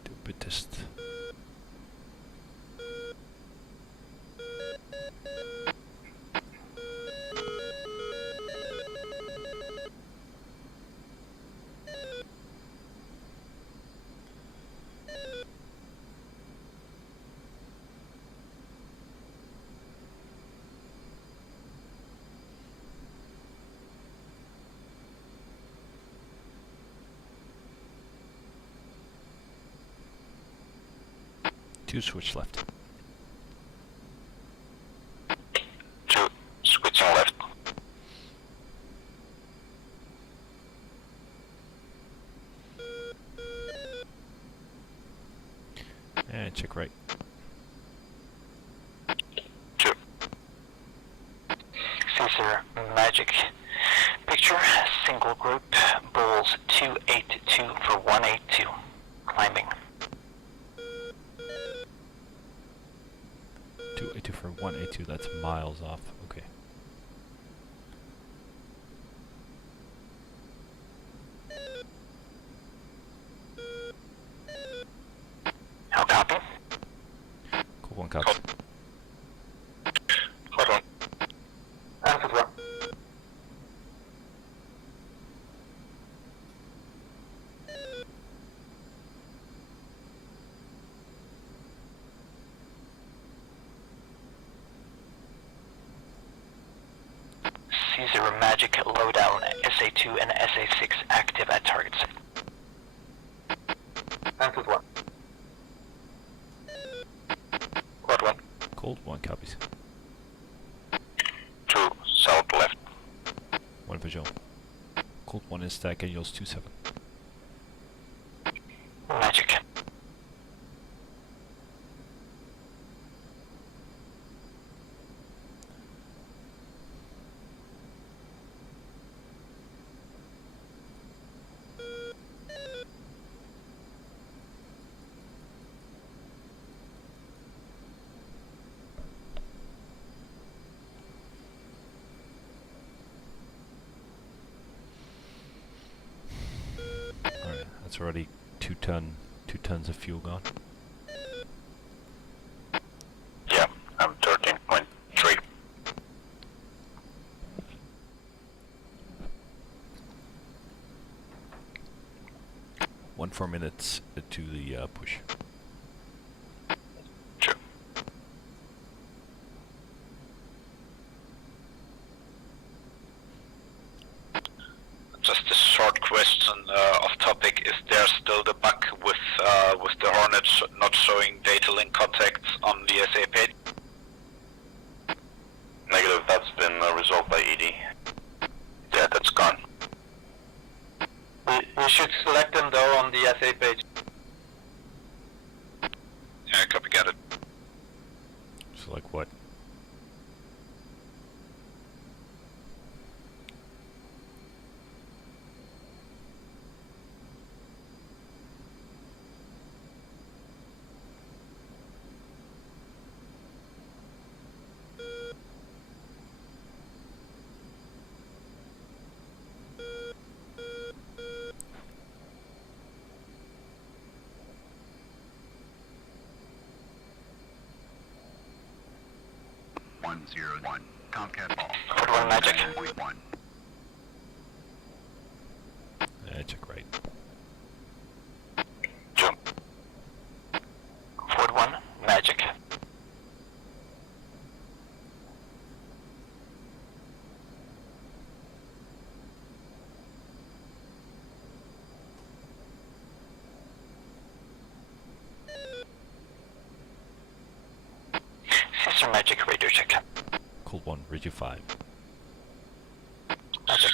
Do a bit test. Two switch left. 2, switching left. And check right. 2. Caesar Magic picture, single group, Bulls 282 for 182, climbing. 282 for 182, that's miles off. Okay. How copy? Cool, one copy. Hold on. Anfield 1. Caesar Magic lowdown, SA2 and SA6 active at target site. Anfield 1. stack Angels 2-7. Magic. Alright, that's already 2 tons of fuel gone. Yeah, I'm 13.3. 4 minutes to the push. Just a short question off topic. Is there still the bug with the Hornet not showing data link contacts on the SA page? Negative. That's been resolved by ED. Yeah, that's gone. You should select them though on the SA page. Yeah, copy, got it. So like what? Tomcat ball. Code 1 magic. Yeah, check right. Jump. Code 1 magic. Caesar magic radio check. Cold 1, Rigid 5. Magic.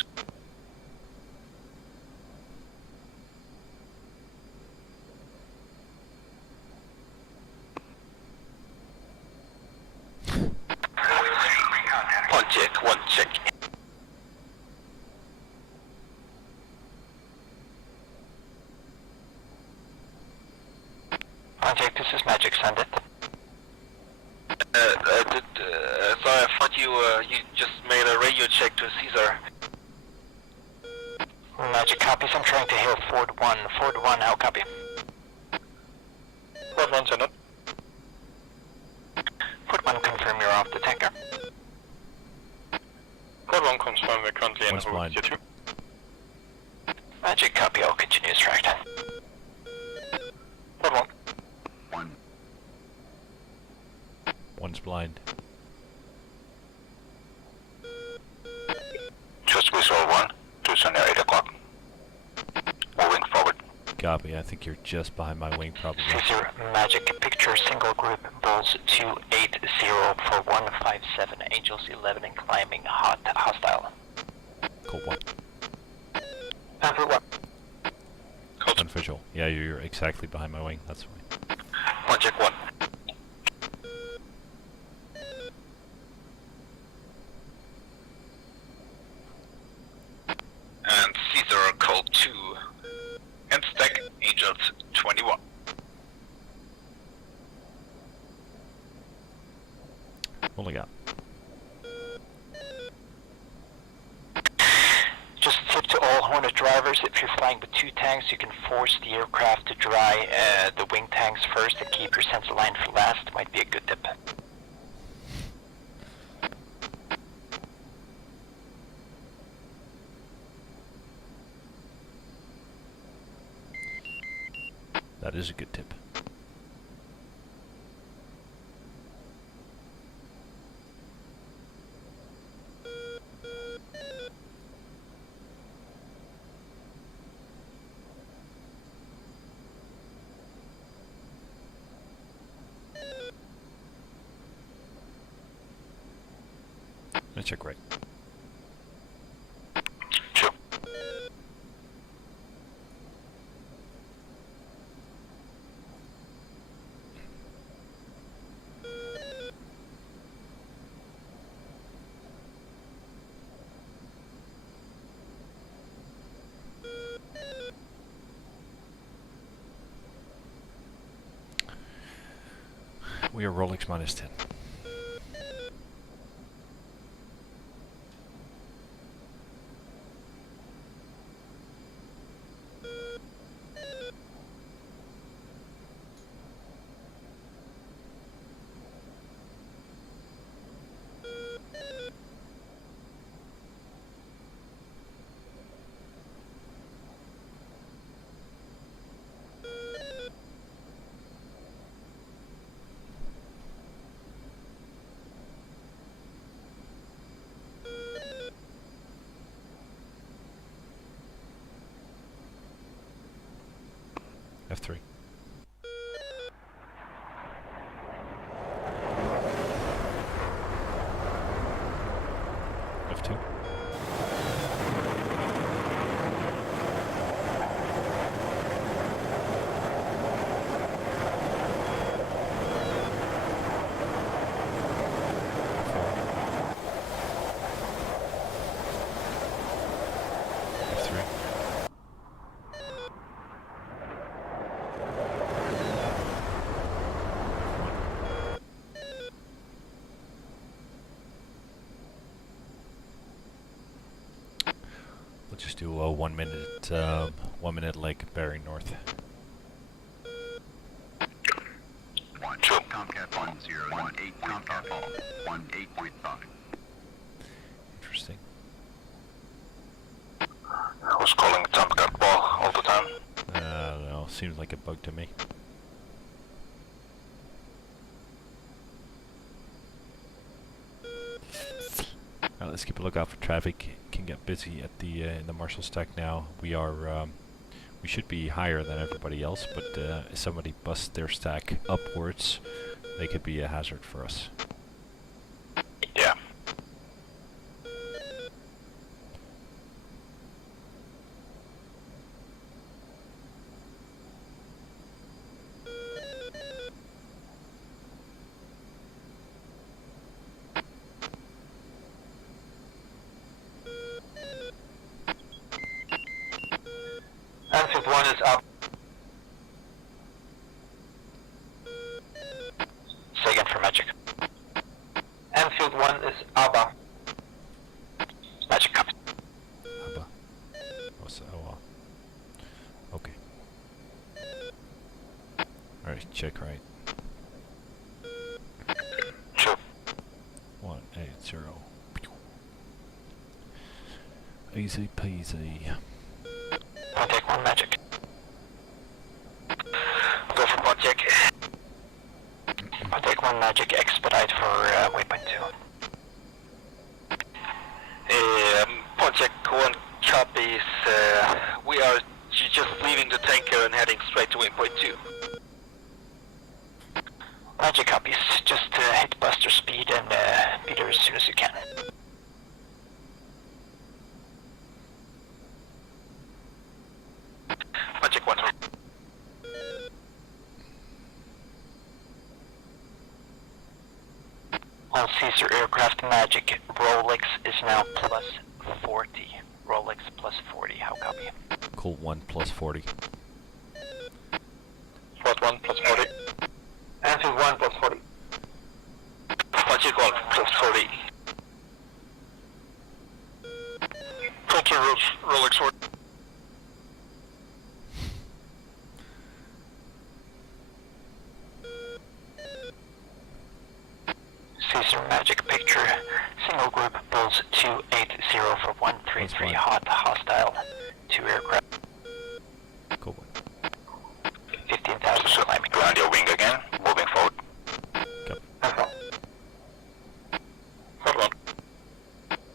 One check. Project, this is magic, send it. Sorry, I thought you just made a radio check to Caesar. Magic copies, I'm trying to hail Ford 1. Ford 1, how copy? Ford 1, send it. Ford 1, confirm you're off the tanker. Ford 1 confirm we're currently in One's blind. Tier 2. Magic copy, I'll continue tracked. Ford 1. One's blind. Just visual 1, to near 8 o'clock. Moving forward. Copy, I think you're just behind my wing probably. Caesar, magic picture, single group, Bulls 280 for 157, Angels 11 and climbing, hostile. Cold 1. Panther 1. Cold visual. Yeah, you're exactly behind my wing, that's right. Project 1. And Caesar code 2. And stack Angels 21. Rolling out. Just a tip to all Hornet drivers, if you're flying with 2 tanks, you can force the aircraft to dry the wing tanks first and keep your sensor line for last. Might be a good tip. That is a good tip. Let's check right. Sure. We are Rolex minus 10. F3. F2. F3. We'll just do a 1 minute, 1 minute leg bearing north. 1, Tomcat 1018, Tomcat Fall, 18.5. Interesting. Who's calling Tomcat Ball all the time? I don't know, seems like a bug to me. Alright, let's keep a lookout for traffic. It can get busy at the in the Marshall stack now. We are we should be higher than everybody else, but if somebody busts their stack upwards, they could be a hazard for us. Yeah. Anfield 1 is up. Say again for Magic. Anfield 1 is ABBA. Magic copy. ABBA. Oh, so, okay. Alright, check right. Sure. 180. Easy peasy. I'll take 1 Magic. Go for Pontiac. I'll take 1 Magic expedite for waypoint 2. Pontiac 1 copies. We are just leaving the tanker and heading straight to waypoint 2. Magic copies. Just hit buster speed and be there as soon as you can. Magic 1. On Caesar aircraft Magic, Rolex is now plus 40. Rolex plus 40, how copy? Colt 1 plus 40. What 1 plus 40? Anfield 1 plus 40. Magic 1 plus 40. Filter Rolex 40. Caesar Magic picture. Single group Bulls 280 for 133 hot hostile. 2 aircraft. Cool. 15,000 climbing. Ground your wing again. Moving forward.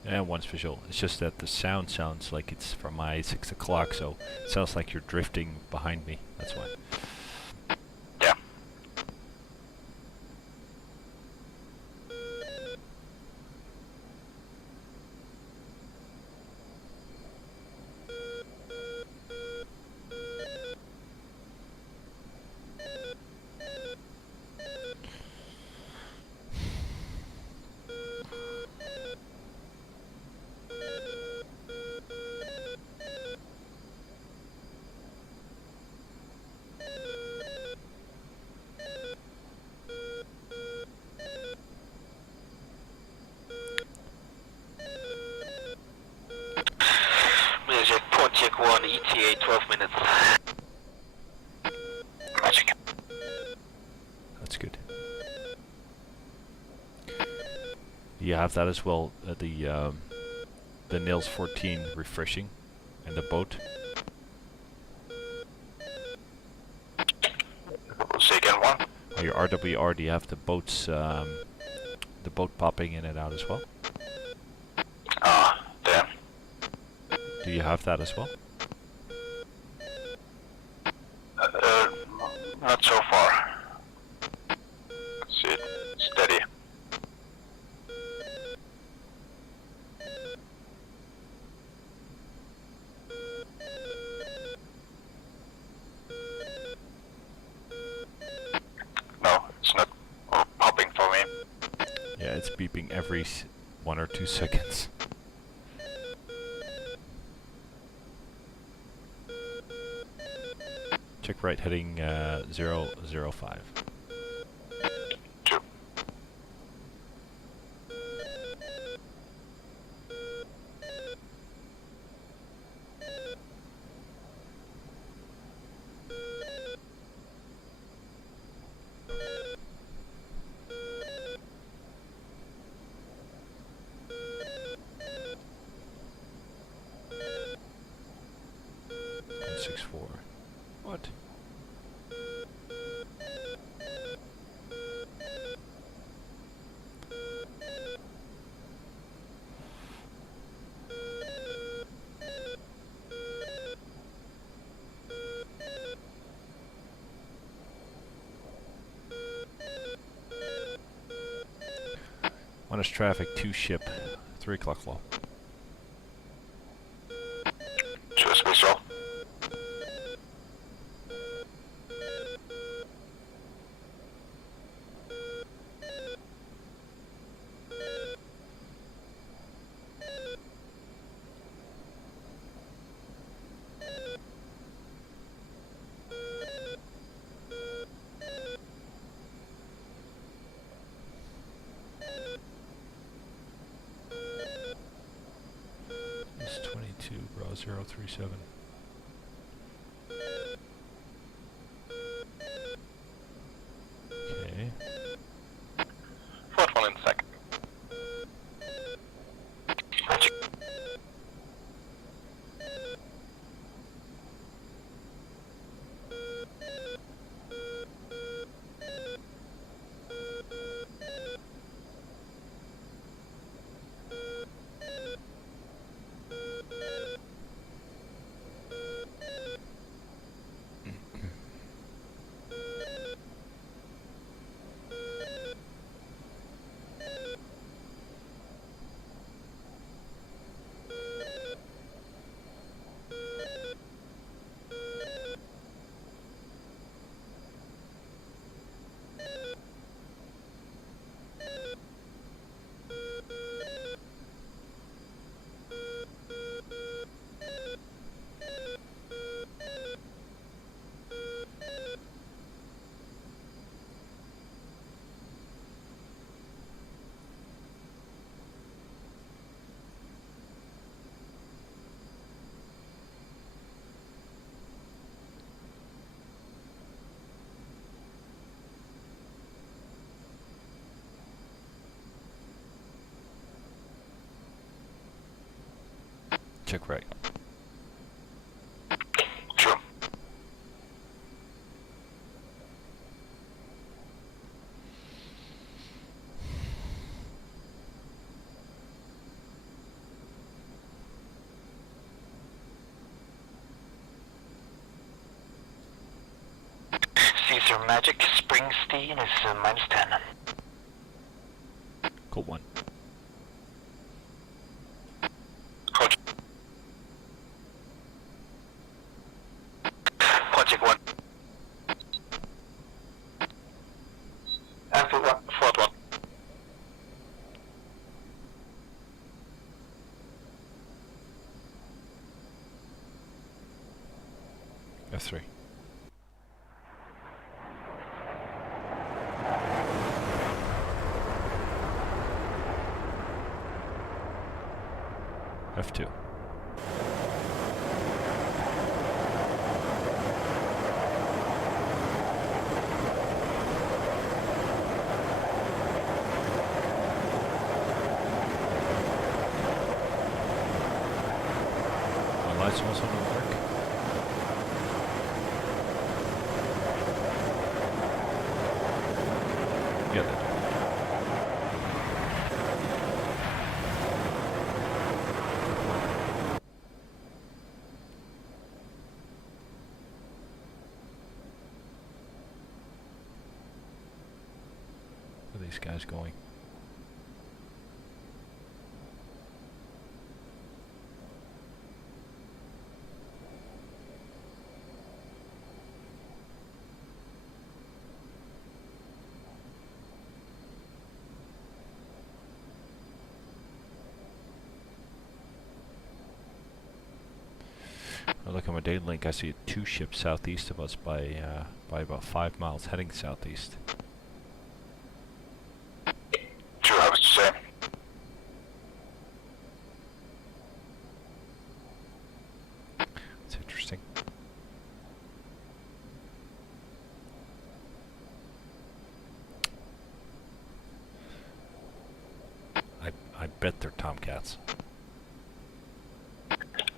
Yeah, one's visual. It's just that the sound sounds like it's from my 6 o'clock, so it sounds like you're drifting behind me. That's why. Yeah. you have that as well? The Nils 14 refreshing and the boat. Say again, one. On your RWR, do you have the boats, the boat popping in and out as well? Damn. Do you have that as well? Not so far. Let's see it. Steady. No, it's not popping for me. Yeah, it's beeping every 1 or 2 seconds. Check right heading 005. What? Minus traffic 2 ship, 3 o'clock low. Choose visual. It's 22, bro, 037. Okay. Fourth one in second. Check right. True. Caesar Magic Springsteen is -10. Cool 1. Project 1. Answer 1. Fourth one. F3. F2. Tomcats also don't work. Yeah, they do. Where are these guys going? I look at my data link, I see 2 ships southeast of us by about 5 miles, heading southeast. Sure, I was to say. It's interesting. I bet they're Tomcats.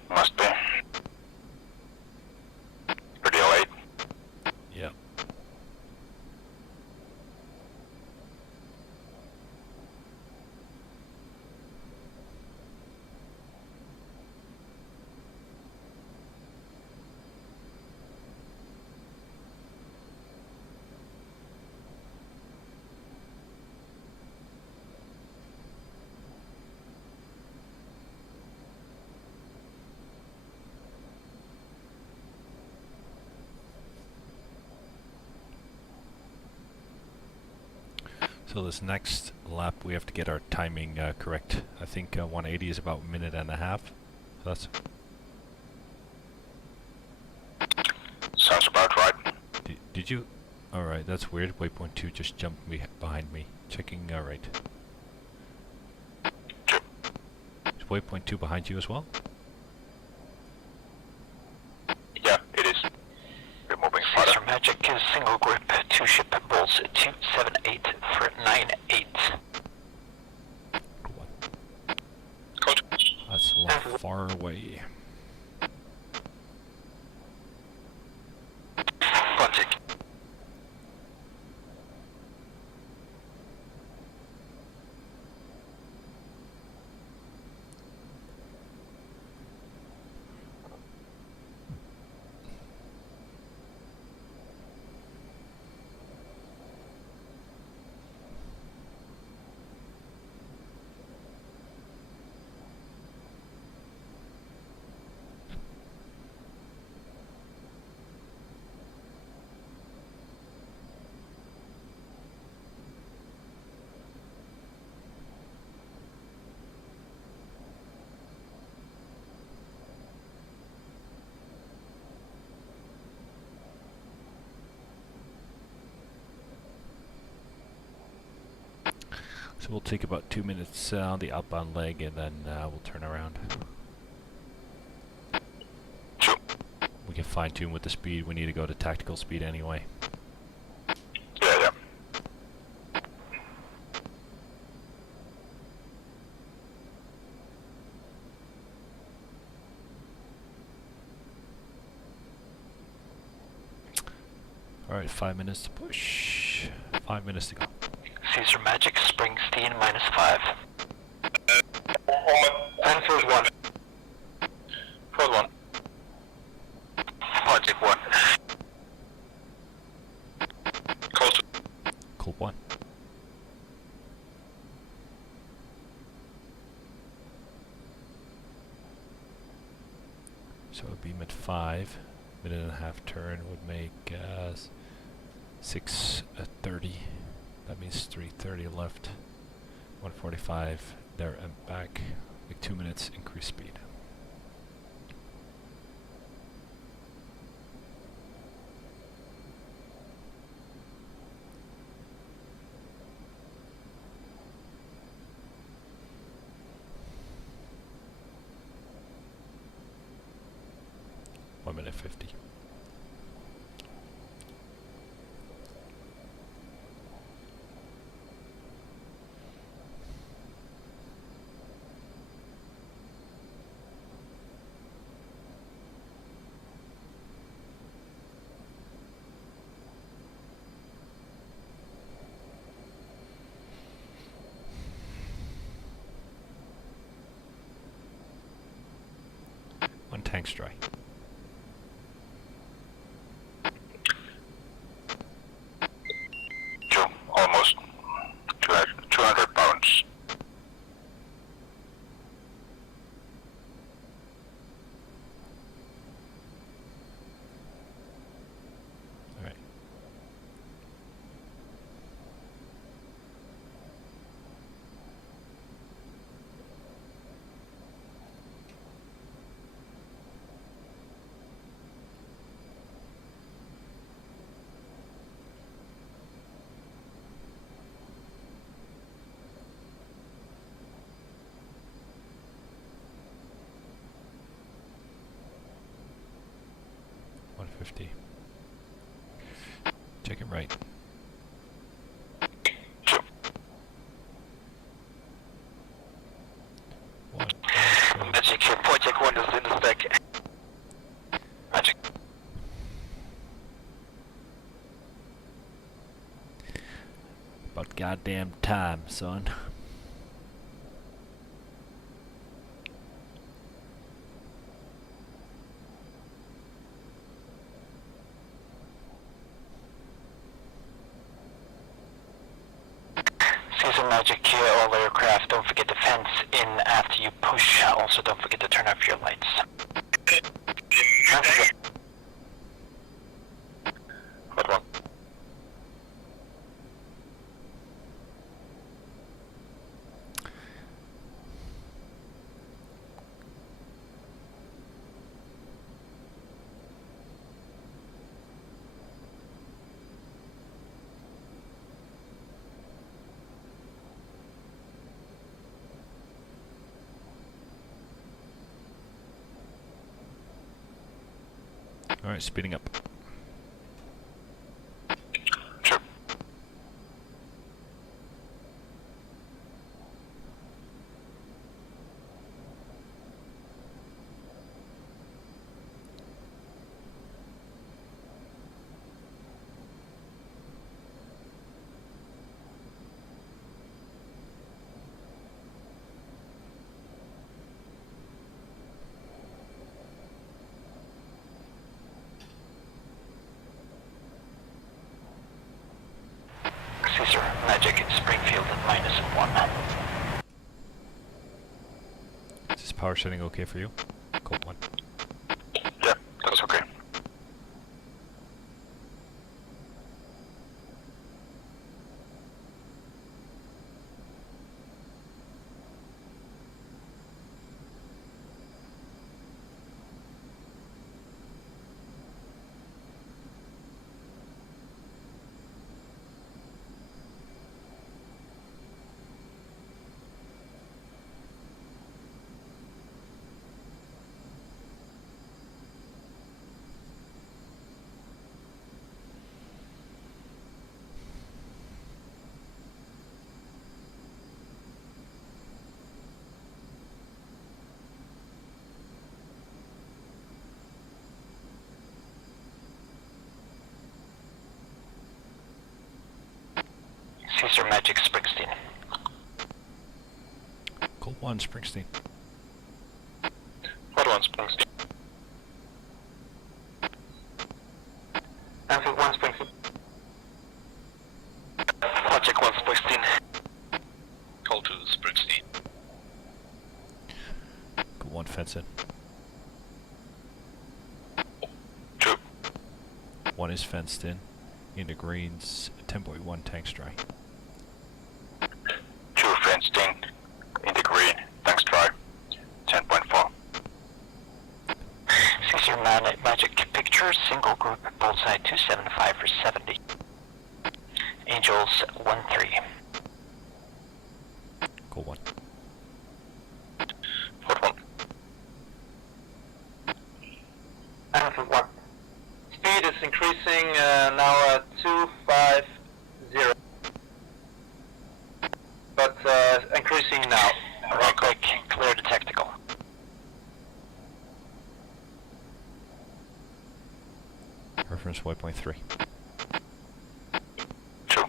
Must be. Pretty late. Yeah. So this next lap we have to get our timing correct. I think 180 is about a minute and a half. So that's... Sounds about right. Did you... Alright, that's weird. Waypoint 2 just jumped behind me. Checking right. Is Waypoint 2 behind you as well? Yeah, it is. We're moving farther. Caesar Magic is single grip, 2 ship bolts, 278 for 98. Coach. That's a lot far away. Contact. So we'll take about 2 minutes on the outbound leg and then we'll turn around. Sure. We can fine tune with the speed. We need to go to tactical speed anyway. Yeah, yeah. Alright, 5 minutes to push. 5 minutes to go. Caesar Magic, Springsteen, -5. Anfield 1. Ford 1. Project 1. Coast. Cold 1. So a beam at 5. Minute and a half turn would make 6:30. That means 3:30 left. 145 there and back. Like 2 minutes increase speed. Minute 50. tanks dry. Almost 200 pounds. All right. Check it right. Magic, Project 1 is in the stack. Magic. About goddamn time, son. Caesar Magic, all aircraft, don't forget to fence in after you push. Also, don't forget to turn off your lights. Hot one. All right, speeding up. Sure. Caesar Magic, Springfield at -1. Is this power setting okay for you? Colt 1. Yeah, that's okay. Caesar Magic, Springsteen. Colt 1, Springsteen. Hot one, Springsteen. Anfield 1, Springsteen. Project 1, Springsteen. Call to Springsteen. Colt 1, fence in. 2. 1 is fenced in. Into greens, 10.1 tanks dry. 2 fenced in the green. Thanks, try. 10.4. Caesar Magic Picture, single group, bullseye 275 for 70. Angels 1-3. Colt 1. Hot one. Anfield 1. Speed is increasing now at 250. But increasing now. Right click, clear to tactical. Reference waypoint 3. 2.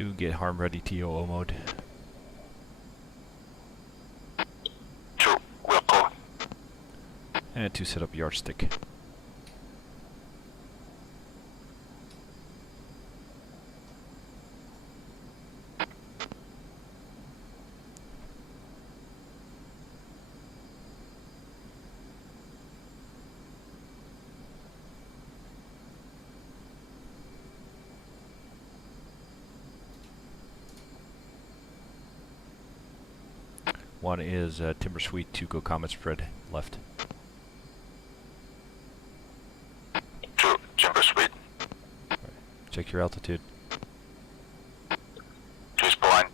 2, get harm ready TOO mode. 2, we'll go. And 2, set up yardstick. One is Timber Suite, 2 go comet spread left. 2, Timber Suite. Right. Check your altitude. 2's blind.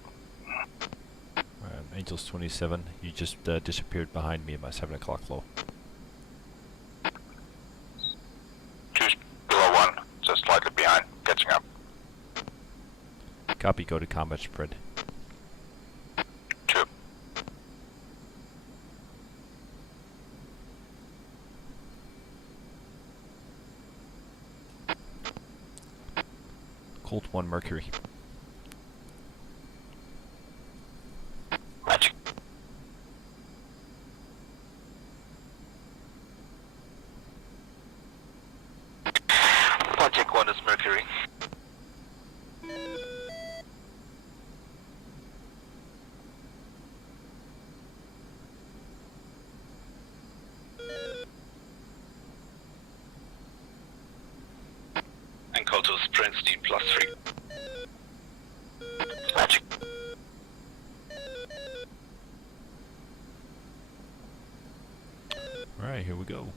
Angels 27, you just disappeared behind me at my 7 o'clock low. 2's below 1, just slightly behind, catching up. Copy, go to combat spread. 2. Colt 1 Mercury. Magic. Project 1 is Mercury. And call to sprint speed +3. Magic. Alright, here we go.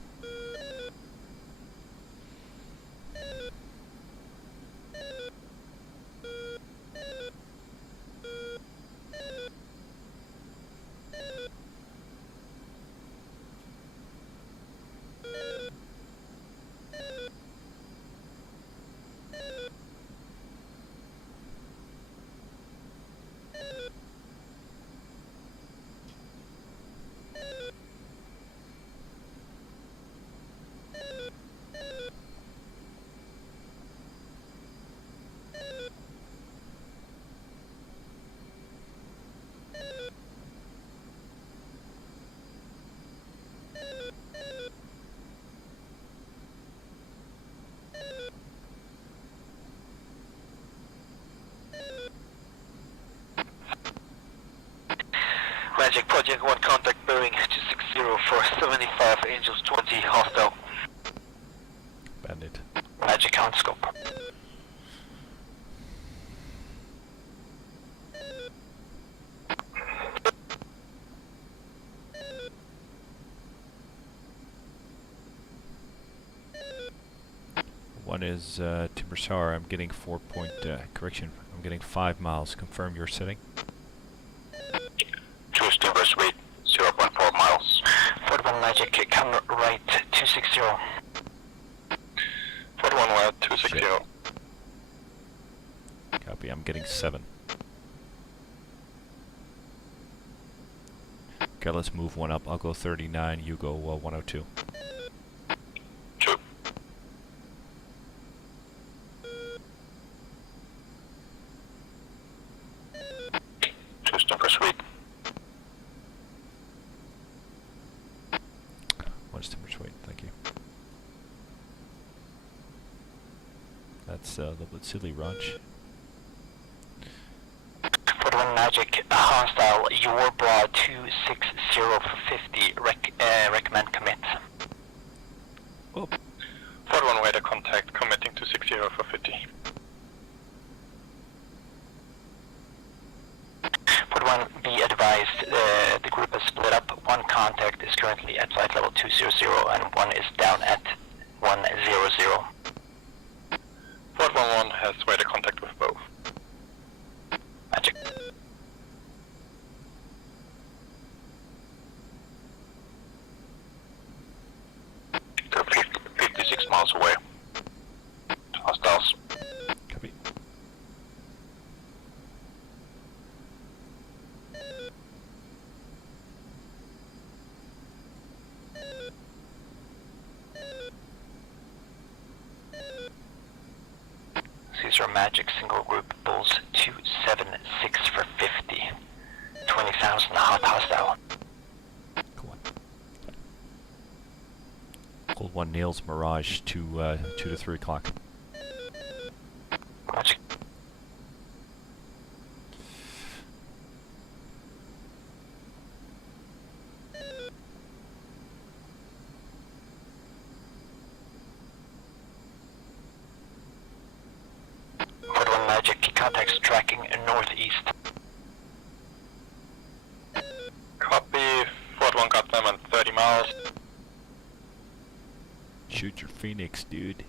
Magic Project 1 contact bearing 260 for 75 Angels 20 hostile. Bandit. Magic on scope. One is Timber Sour, I'm getting 4 point, correction, I'm getting 5 miles. Confirm your setting. 2 is Timber Suite, 0.4 miles. Fort 1 Magic, come right 260. Fort 1 left 260. Copy, I'm getting 7. Okay, let's move one up. I'll go 39, you go 102. 2. Choose Timber Suite. One's Timber Suite, thank you. That's a little bit silly, Raj. Fort 1 Magic, hostile, your broad 260 for 50, recommend commit. Oh. Fort 1 way to contact, committing 260 for 50. Fort 1, be advised, the group is split up. One contact is currently at flight level 200 and one is down at 100. Fort 1 has radar contact with both. Magic. They're 56 miles away. Hostiles. Copy. Caesar Magic single group bulls 276 for 50. 20,000 hot hostile. Cold 1 nails Mirage to 2 to 3 o'clock. Magic. Code 1 Magic, contacts tracking northeast. Copy. Fort 1 got them at 30 miles. Shoot your Phoenix, dude.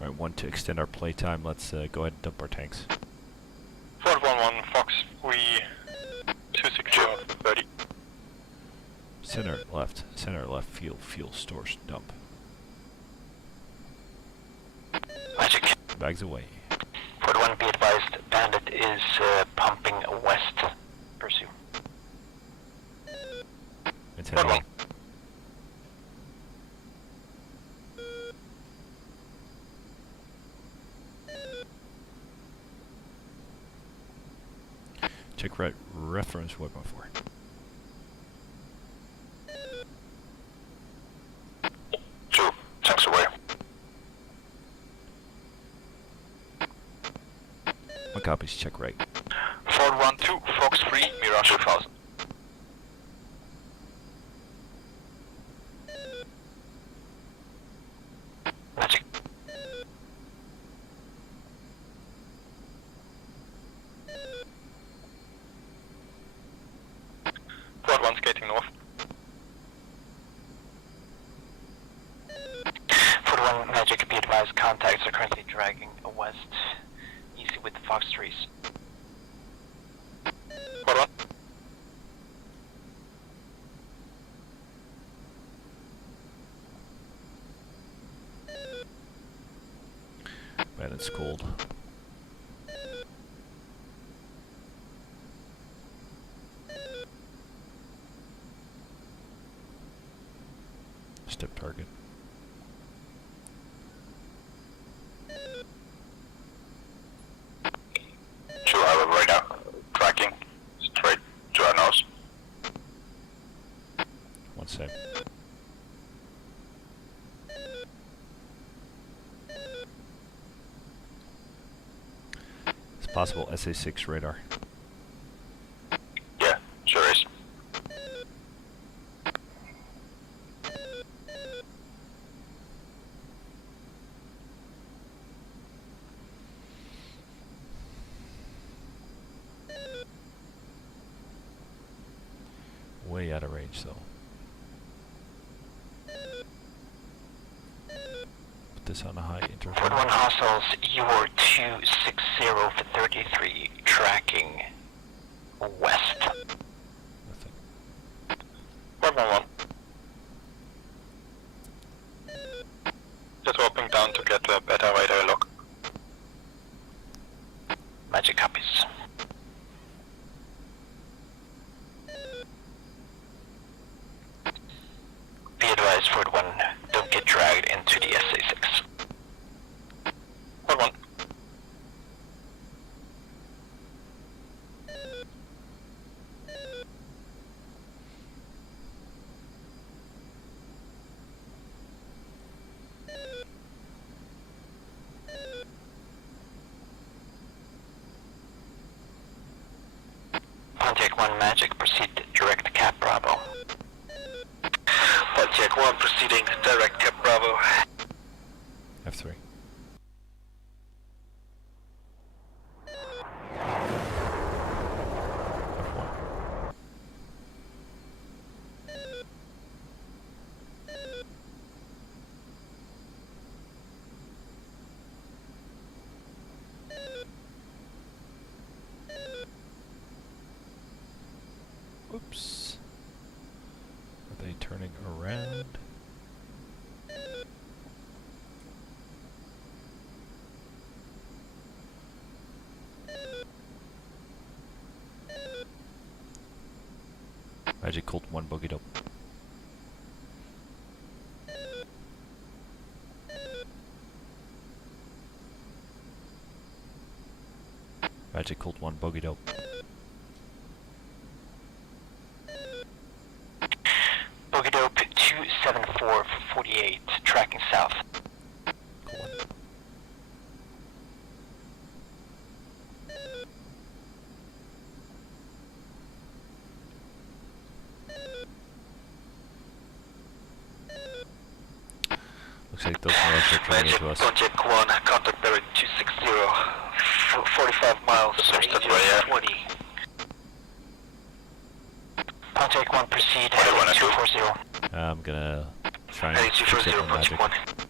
Alright, 1 to extend our playtime. Let's go ahead and dump our tanks. Fort 1-1, Fox 3, 260 for 30. Center left, fuel stores, dump. Magic. Bags away. Fort 1, be advised, Bandit is pumping west. Pursue. It's heading on. Check right reference weapon for. Two, tanks away. One copies, check right. Fort 1-2, Fox 3, Mirage 2000. Magic. Fort 1 skating north. Fort 1, Magic, be advised, contacts are currently dragging west. Easy with the Fox 3s. Fort 1. Man, it's cold. Step target. Two, I have a radar. Tracking. Straight to our nose. One sec. It's possible SA6 radar. Yeah, sure is. Way out of range though. Put this on a high interval. Fort 1 hostiles, you are 260 for 33, tracking west. Nothing. Fort 1-1. Just dropping down to get a better radar look. Magic copies. Be advised, Fort 1, don't get dragged into the SA6. Fort 1. Pontiac 1 Magic, proceed direct Cap Bravo. Pontiac 1 proceeding direct Cap Bravo. F3. F1. Oops. Are they turning around. Magic Colt 1 boogied up. Magic Colt 1 boogied up. Boogie Dope 274 for 48, tracking south. Cool. Looks like those mirrors are turning into us. Project 1, contact bearing 260, 45 miles, Seems that way, yeah. 20. Contact 1, proceed, What do you heading wanna do? 240. I'm gonna try and Heading fix it 240, with Magic. Project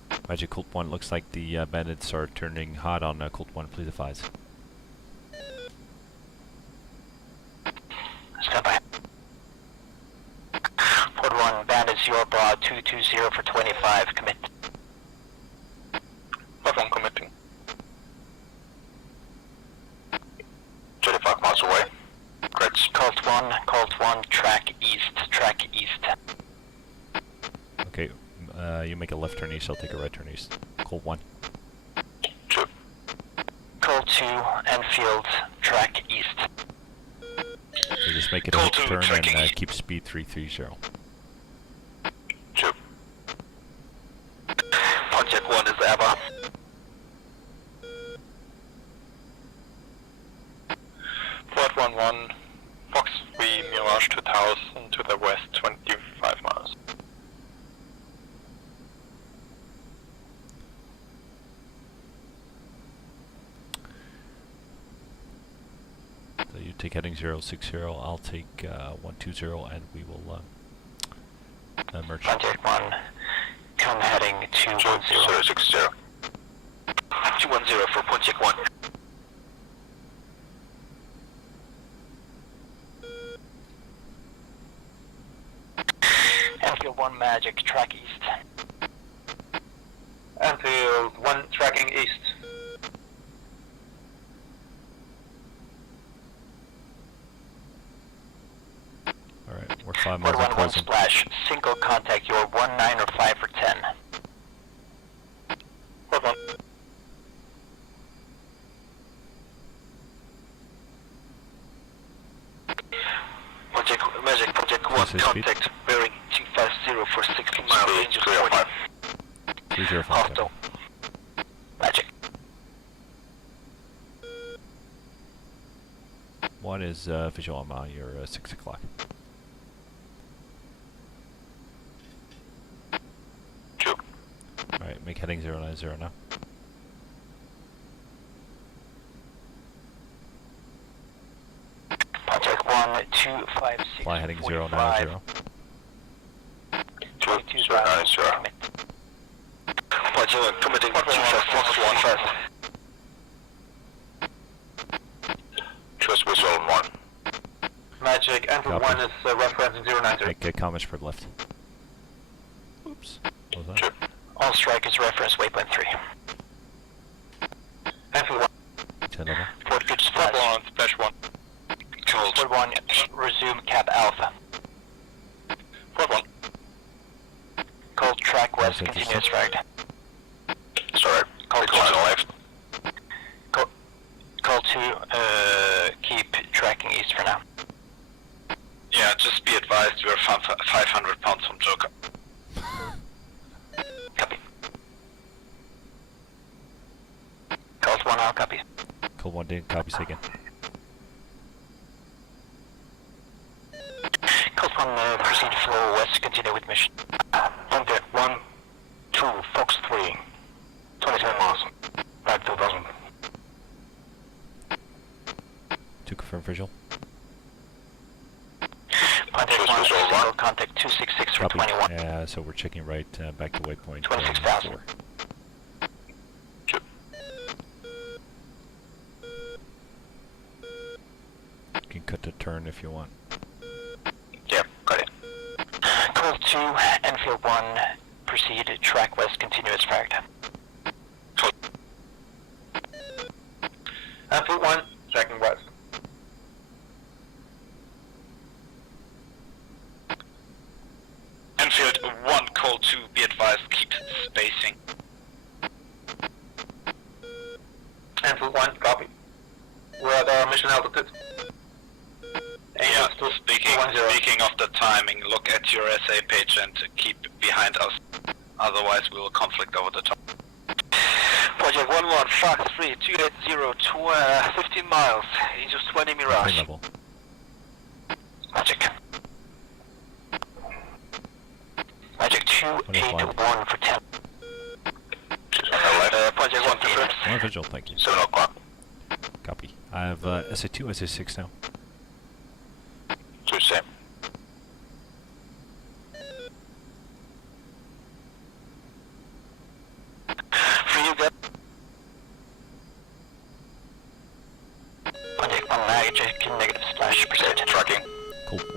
1. Magic Colt 1, looks like the bandits are turning hot on Colt 1, please advise. Stand by. Port 1, bandits, your broad 220 for 25, commit. Port 1 committing. 25 miles away. Great. Colt 1, track east, Okay, you make a left turn east, I'll take a right turn east. Colt 1. Colt 2, Enfield, track east. So just make it a Colt hit 2, turn tracking and east. keep speed 330. Project 1 is ever. Port 1-1, Fox 3, Mirage 2000 to the west, 25 miles. So you take heading 060, I'll take 120, and we will merge. Contact 1, come heading 210. 060. 210 for Project 1. Enfield 1, Magic, track east. Enfield 1, tracking east. Alright, we're 5 Port miles 1, in 1 closing. splash, single contact, your 19 or 5 for 10. Port 1. Project 1, This is speed. contact bearing 250 for 60 miles, Speed range of 305. 20. 305. Hostile. Magic. 1 is visual on your 6 o'clock. Alright, make heading 090 now. Project 1, 256. Fly heading 090. 22,000. Commit. Project 1, committing 256. Choose visual 1. Magic, Enfield Copy. 1 is referencing 090. Make commerce for left. Oops. What was that? All strikers reference waypoint 3. Enfield 1. 10 level. Port good Port splash. 1, splash 1. Cold. Port 1, resume cap alpha. Port 1. Cold track west, Okay, continuous right. Sorry. Cold Decline 2, left. Cold 2, keep tracking east for now. Yeah, just be advised we're 500 pounds from Joker. Copy. Cold 1, I'll copy. Cold 1 didn't copy again. Cold 1, proceed flow west, continue with mission. Contact 1, 2, Fox 3, 27 miles, back 2000. To confirm visual. Contact 1, single contact 266 for Copy. 21. Yeah, so we're checking right back to waypoint 26,000. 4. You can cut the turn if you want. Yeah, 2, Enfield 1, proceed, track west, continuous fragged. Enfield 1, tracking west. Enfield 1, call 2, be advised, keep spacing. Enfield 1, copy. We're at our mission altitude. Yeah, speaking of the timing, look at your SA page and keep behind us. Otherwise we will conflict over the top. Project 11, Fox 3, 280, 15 miles, Aegis 20 Mirage. Level. Magic. Magic 281 for 10. Project 1 confirmed. One visual, thank you. 7 o'clock. Copy. I have SA2, SA6 now. 2 same. For you guys. Project 1 magic, negative splash, proceed. Tracking. Cool. Cool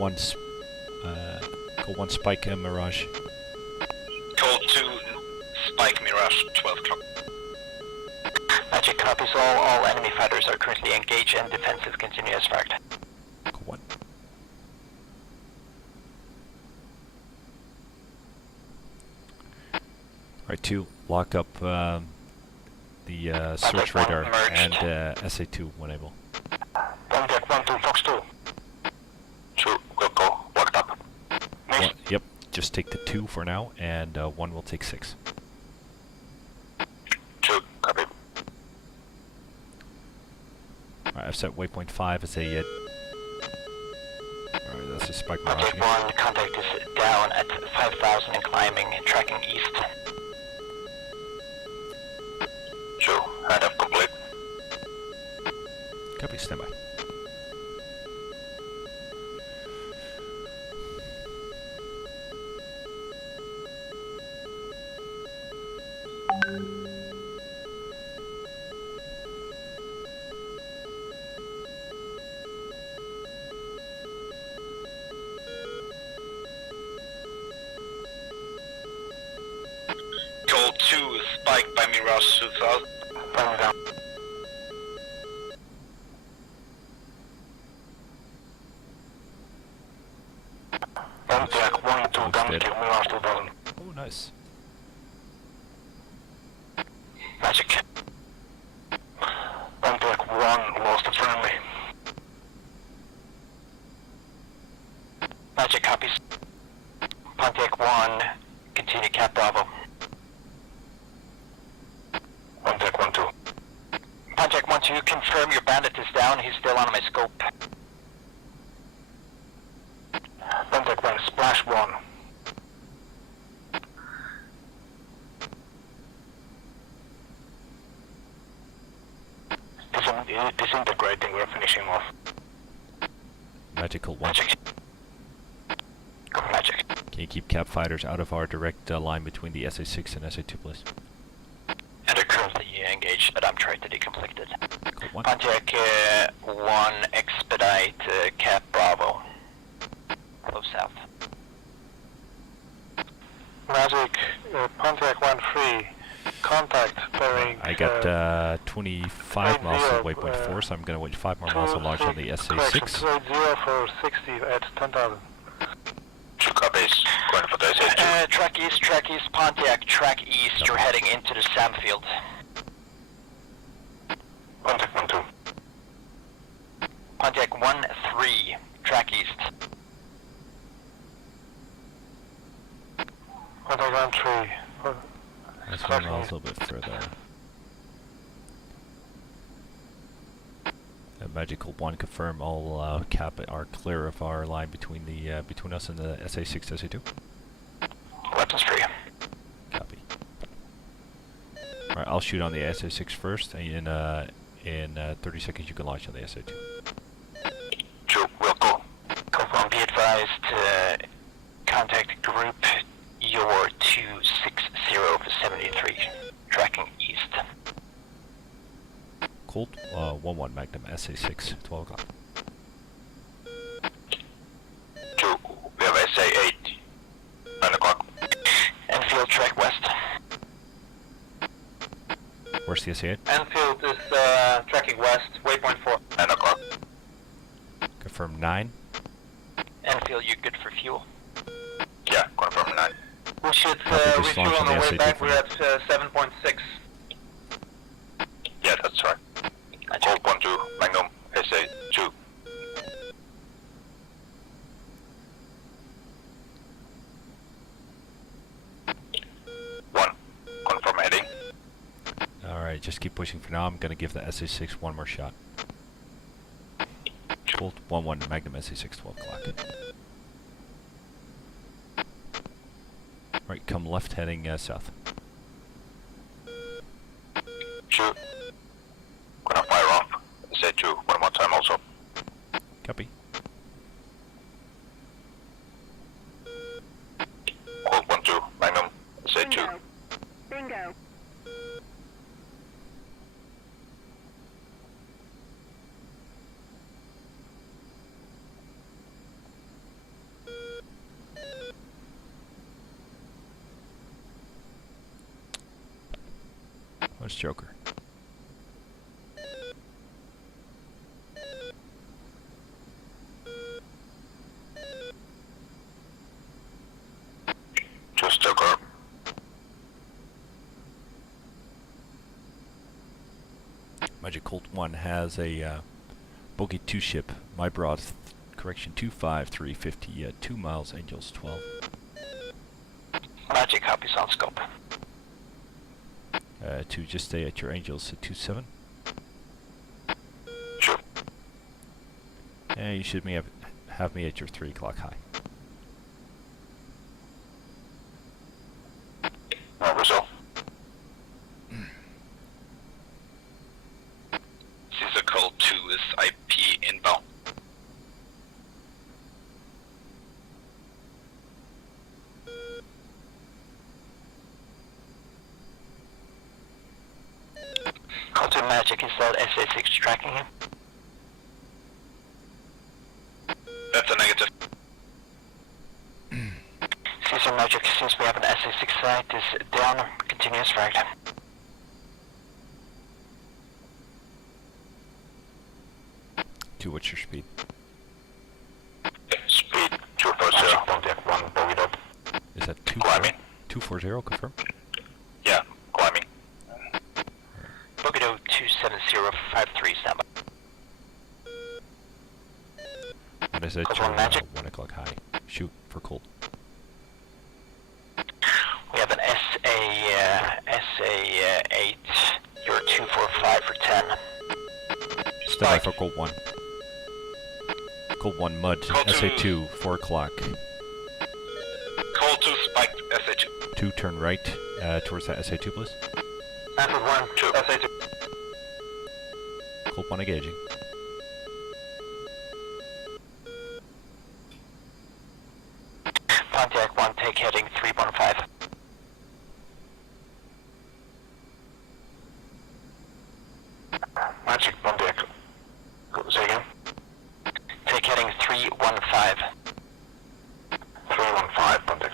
1 spike Mirage. Call 2, spike Mirage, 12 o'clock. Magic copies all enemy fighters are currently engaged in defensive continuous fragged. Cool 1. Alright, 2, lock up the search radar and SA2 when able. Contact 1 to Fox 2. 2, will go, locked up. One, yep, just take the 2 for now, and 1 will take 6. 2, copy. Alright, I've set waypoint 5 as a... Alright, that's a spike Mirage Contact again. 1, contact is down at 5,000 and climbing, tracking east. 2, head up complete. Copy, standby. Call 2, spike by Mirage 2000. Burn down. Contact 1 to down dead. kill Mirage 2000. Oh, nice. Magic. Contact 1 lost a friendly. Magic copies. Pontiac 1, continue Cap Bravo. Contact 1 2. Pontiac 1 2, confirm your bandit is down, he's still on my scope. Contact 1, splash 1. Disintegrating, we're finishing off. Magical 1. Magic. Magic. Can you keep cap fighters out of our direct line between the SA6 and SA2, please? And they're currently engaged, but I'm trying to deconflict it. Cool 1. Pontiac 1, expedite Cap Bravo. Close south. Magic, Pontiac 1-3, contact bearing. I got 25 miles to waypoint 4, so I'm going to wait 5 more miles to launch on the SA6. 0 for 60 at 10,000. 2 copies, going for the SA2. Track east, Pontiac, track east, Copy. you're heading into the Sam field. Contact 1 2. Pontiac 1-3, track east. Contact 1-3. That's 1 miles a little bit further. Magical 1, confirm all cap are clear of our line between the between us and the SA6, SA2. Weapons free. Copy. Alright, I'll shoot on the SA6 first, and in 30 seconds you can launch on the SA2. 2, will go. Confirm, be advised, contact group, your 260 for 73, tracking east. Colt, 1-1 Magnum, SA6, 12 o'clock. 2, we have SA8. Where's the SA8? Enfield is tracking west, waypoint 4. 9 o'clock. Confirm 9. Enfield, you good for fuel? Yeah, confirm 9. We should Copy, just refuel launch on on the the way SA2 back. for We're now. at 7.6. Yeah, that's right. Cold 1-2, Magnum, SA2. 1, confirm heading. Alright, just keep pushing for now. I'm gonna give the SA6 one more shot. Colt 1-1, Magnum SA6, 12 o'clock. Right, come left heading south. Shoot. Gonna fire off. SA2, one more time also. Copy. Cold 1-2, Magnum, SA2. Bingo. Where's Joker? Just Joker. Magic Colt 1 has a Bogey 2 ship. My broad, correction, 25350, 2 miles, Angels 12. Magic copies on scope. To just stay at your Angels at 27. Sure. And you should have me at your 3 o'clock high. No result. Caesar Cold 2 is IP inbound. Call to Magic, is that SA6 tracking him? That's a negative. Caesar Magic, since we have an SA6 site, is down, continuous right. What's your speed? Speed 240. Pontiac 1, bogeyed up. Is that Climbing. 240, confirm? Yeah, climbing. Bogado 27053, standby. What is it? Colt 1 Magic. 1 o'clock high. Shoot for Colt. We have an SA8, you're 245 for 10. Stand by for Colt 1. Colt 1 Mud, Colt SA2, 4 o'clock. Cold 2 spiked SA2. 2 turn right towards that SA2, please. Enfield 1, 2. SA2. Colt 1 engaging. Pontiac 1, take heading 315. Magic Pontiac. Say again? Take heading 315. 315 Pontiac.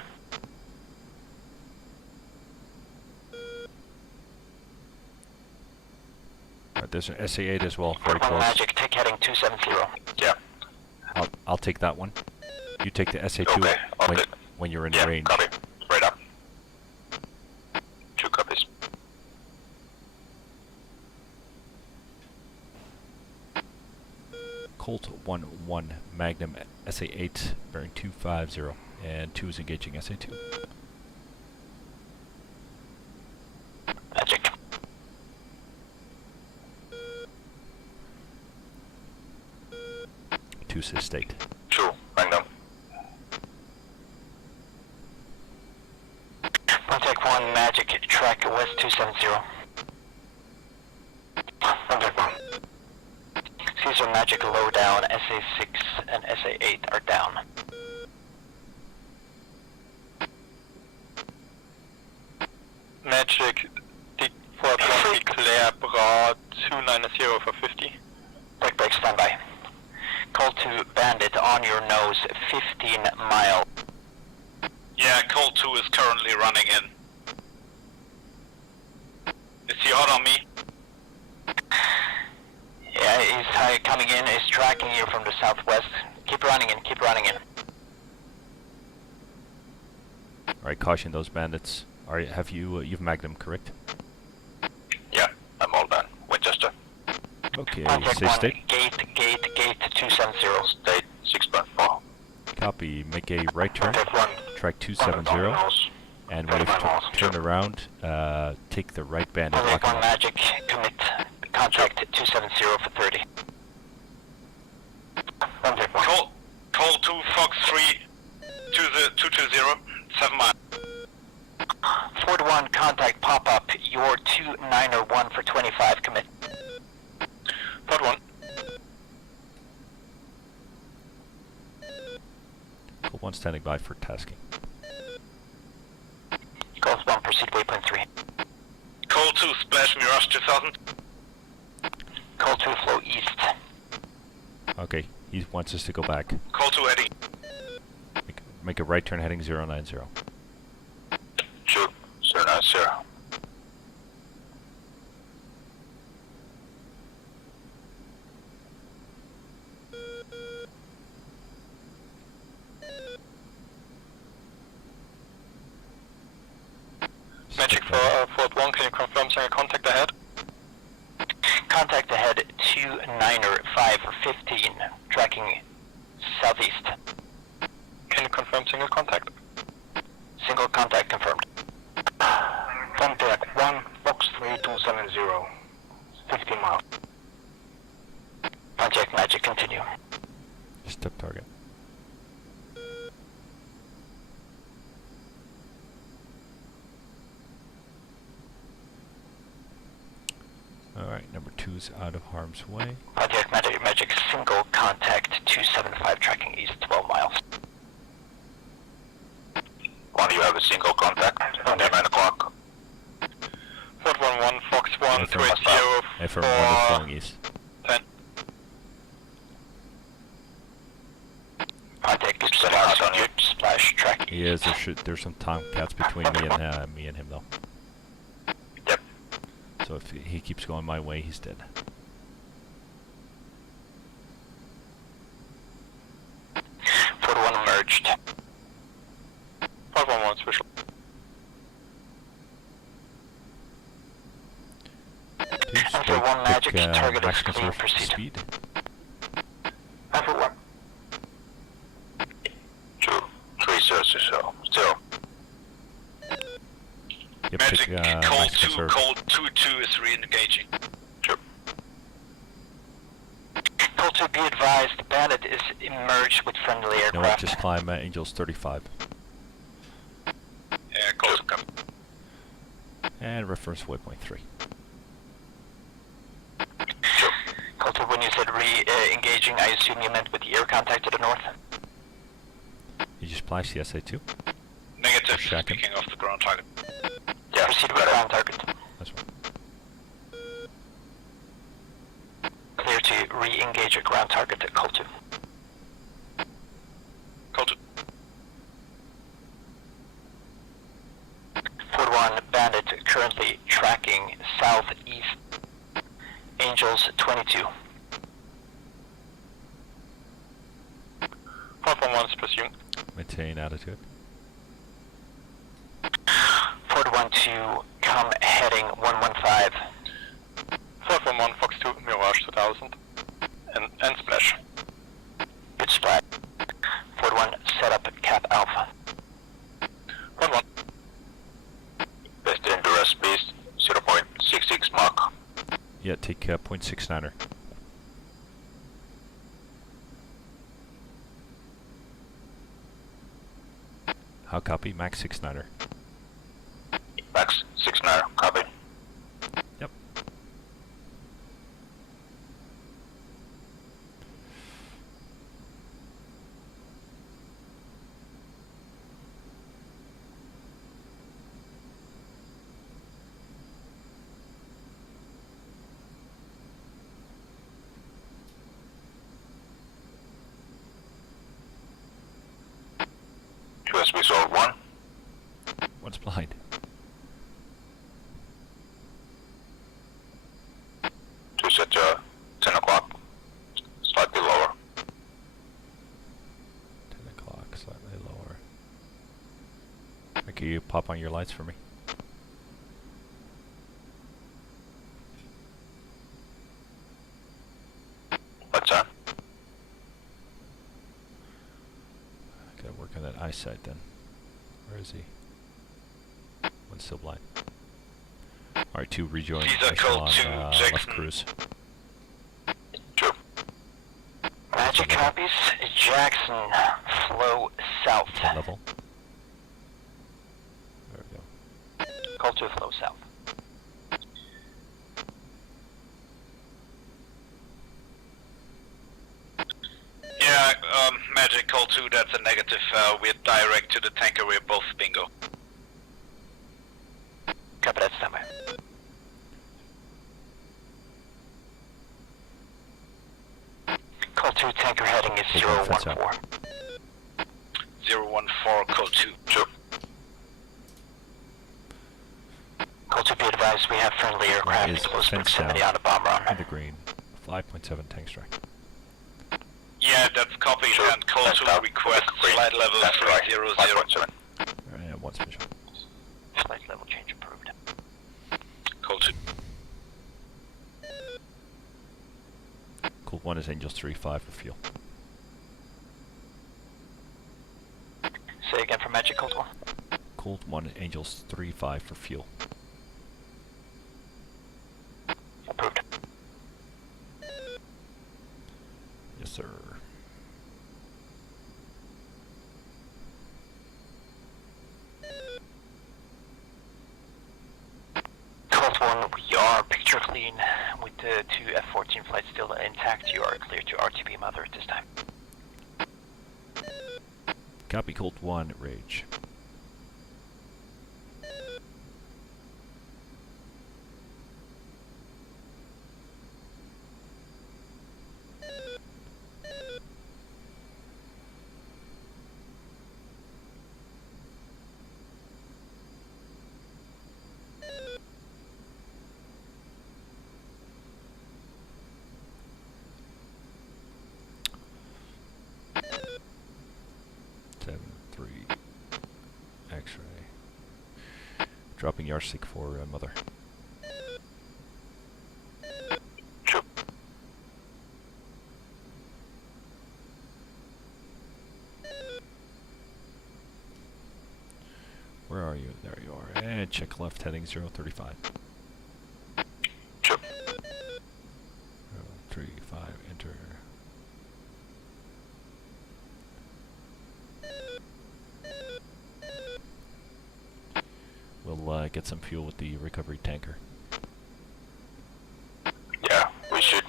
Alright, there's an SA8 as well, very Colt 1 close. Magic, take heading 270. Yeah. I'll take that one. You take the SA2 Okay, I'll take- when you're in Yeah, range. copy. Right up. 2 copies. Colt 1-1 Magnum SA8 bearing 250 and 2 is engaging SA2. Magic. Two says state. 2, Magnum. Pontiac 1 Magic, track west 270. Pontiac 1. Caesar Magic low down, SA6 and SA8 are down. Magic, for declare bra 290 for 50. Break, standby. Call to Bandit on your nose, 15 mile. Yeah, Cold 2 is currently running in. Is he hot on me? tracking you from the southwest. Keep running in, keep running in. Alright, caution those bandits. Have you, you've magged them, correct? Yeah, I'm all done. Winchester. Okay, Contact say 1, state. gate 270. State 6.4. Copy, make a right turn, Contact 1. track 270, and when you've turned around, take the right bandit. Contact lock 1 him up. magic, commit. Contract 270 for 30. Call 2 Fox 3 to the 220, 7 miles. Ford 1, contact pop up. Your 291 for 25, commit. Ford 1. Cool, 1 standing by for tasking. Golf 1, proceed waypoint 3. Call 2 Splash Mirage 2000. Call 2, flow east. Okay, he wants us to go back. Call 2 heading. Make a right turn heading 090. Sure. 090. Magic for Ford 1, can you confirm single contact ahead? Contact ahead 295 for 15, tracking southeast. Can you confirm single contact? Single contact confirmed. Contact 1, Fox 3270. 15 miles. Contact magic, continue. Step target. Alright, number 2's out of harm's way. Contact magic, single contact 275, tracking east 12 miles. 1, you have a single contact. Under 9 o'clock. Ford 1-1, Fox 1, Affirm. 280 Affirm 1 is flowing east. 10. Contact keep setting out on your splash track. Yes, there's some tomcats between me and him though. Yep. So if he keeps going my way, he's dead. Ford 1 emerged. Ford 1-1, special. Enter 1 magic, target is action clean, surf proceed. speed. Enter 1. 2, 3, 0, 0. Yep, Magic, take, call max 2, conserve. call 2-2 is re-engaging. Sure. Call 2, be advised, Bandit is emerged with friendly You know what, aircraft. just climb Angels 35. Yeah, call 2 come. And reference waypoint 3. Call 2, when you said re-engaging, I assume you meant with the air contact to the north? You just splash the SA2. Negative, Shack him. speaking of the ground target. Yeah, proceed with ground target. That's right. Clear to re-engage a ground target at Call 2. Call 2. Ford 1, Bandit currently tracking southeast. Angels 22. Ford 1-1, pursuing. Maintain attitude. Ford 1-2, come heading 115. Ford 1-1, Fox 2, Mirage 2000. And splash. Good splash. Ford 1, set up cap alpha. Ford 1. Best endurance speed 0.66 Mach. Yeah, take 0.69er. How copy? Max 69er. Max 69, copy. Yep. USB Soul 1. What's blind? To set 10 o'clock. Slightly lower. pop on your lights for me? What's on? Gotta work on that eyesight then. Where is he? One's still blind. Alright, 2 rejoin Caesar code 2, left Jackson. cruise. True. Magic copies. Jackson, flow south. One level. There we go. Call 2, flow south. Yeah, Magic call 2, that's a negative. We're direct to the tanker, we're both bingo. Copy that, standby. Call 2, tanker heading is 014. 014, call 2. True. Call 2, be advised, we have friendly aircraft in Is close fence proximity down on the bomb run. in the green. 5.7 tank strike. Yeah, that's copied, and call 2 request flight level 300. And one special. Flight level change approved. Call 2. Cool 1 is Angels 3-5 for fuel. Say again for Magic Cold 1. Cold 1 Angels 3-5 for fuel. Approved. Yes, sir. Cold 1, we are picture clean with the 2 F-14 flights still intact. You are clear to RTB Mother at this time. Copy Cold 1, Rage. X-ray. Dropping Yardstick for Mother. True. Where are you? There you are. And check left heading 035. True. 035, enter. We'll get some fuel with the recovery tanker. Yeah, we should.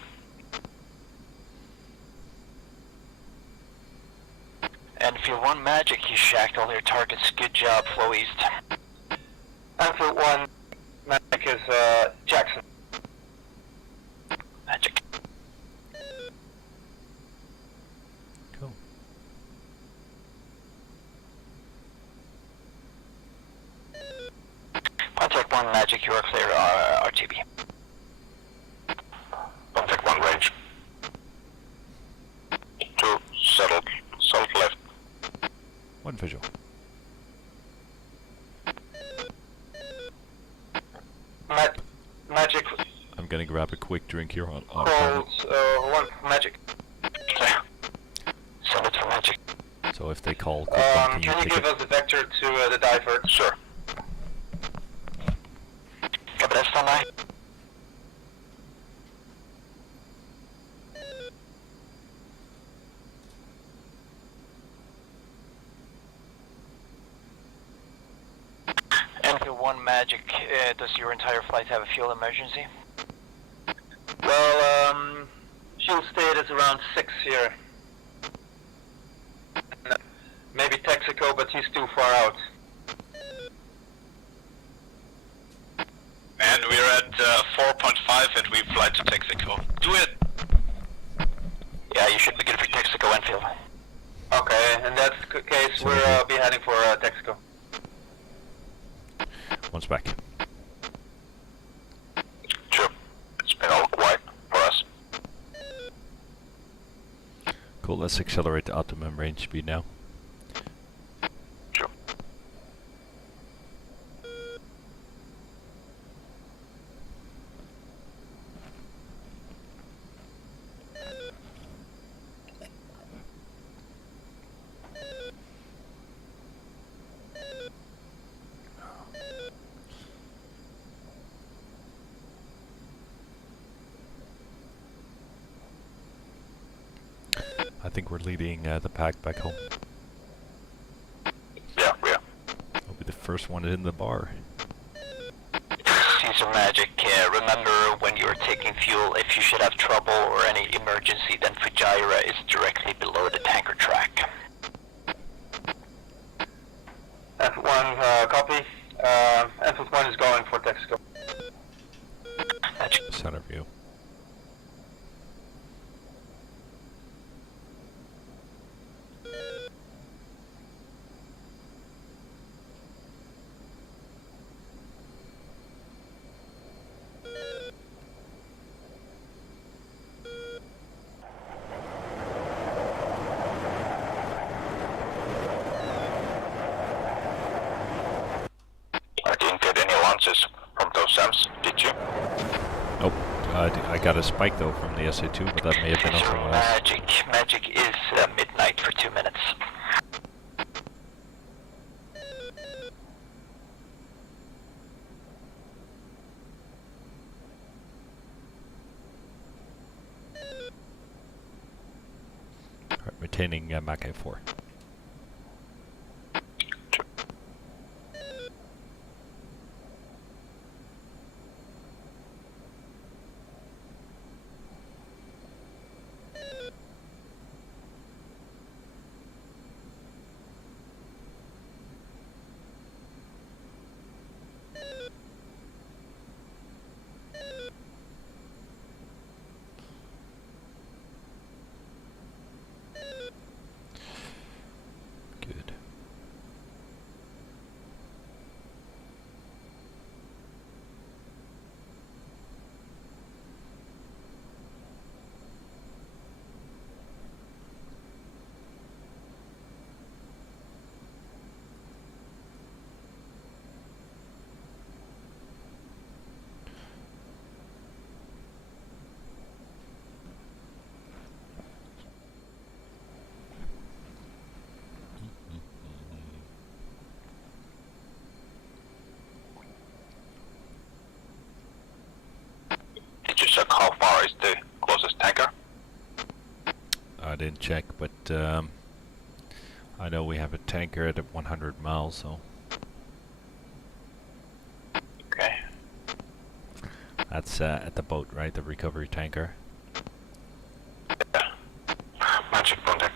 Anfield 1 Magic, you shacked all your targets. Good job, flow east. Anfield 1 Magic is Jackson. Magic. Cool. Contact 1 Magic, you are clear, RTB. Contact 1 range. 2, settled, south left. 1 visual. Magic I'm gonna grab a quick drink here on calls 1 Magic. Send it for Magic. So if they call, Can you give us the vector to the divert? Sure. Copy that, standby. Anfield 1 Magic, does your entire flight have a fuel emergency? Well, fuel state is around 6 here. Maybe Texaco, but he's too far out. And we're at 4.5 and we fly to Texaco. Do it! Yeah, you should be good for Texaco, Enfield. Okay, in that case, we'll be heading for Texaco. One's back. True. It's been all quiet for us. Cool, let's accelerate the optimum range speed now. True. I think we're leading the pack back home. Yeah. I'll be the first one in the bar. Caesar Magic, remember when you're taking fuel, if you should have trouble or any emergency, then Fujairah is directly below the tanker track. F1, copy. F1 is going for Texaco. Center view. I didn't get any launches from those SAMs, did you? Nope. I got a spike though from the SA2, but that may have been on Caesar someone else. Magic is midnight for 2 minutes. Alright, retaining Mach A4. Good. Did you check how far is the closest tanker? I didn't check, but I know we have a tanker at 100 miles, so Okay. that's at the boat, right? The recovery tanker. Magic contact.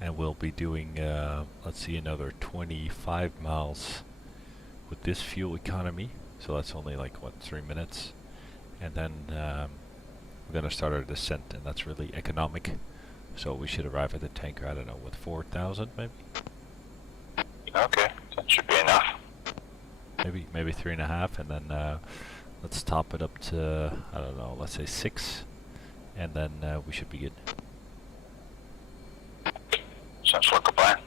And we'll be doing, let's see, another 25 miles with this fuel economy. So that's only like, what, 3 minutes? And then we're going to start our descent, and that's really economic. So we should arrive at the tanker, I don't know, with 4,000 maybe? Okay, that should be enough. Maybe 3.5, and then let's top it up to, I don't know, let's say 6. And then we should be good. Sounds like a plan.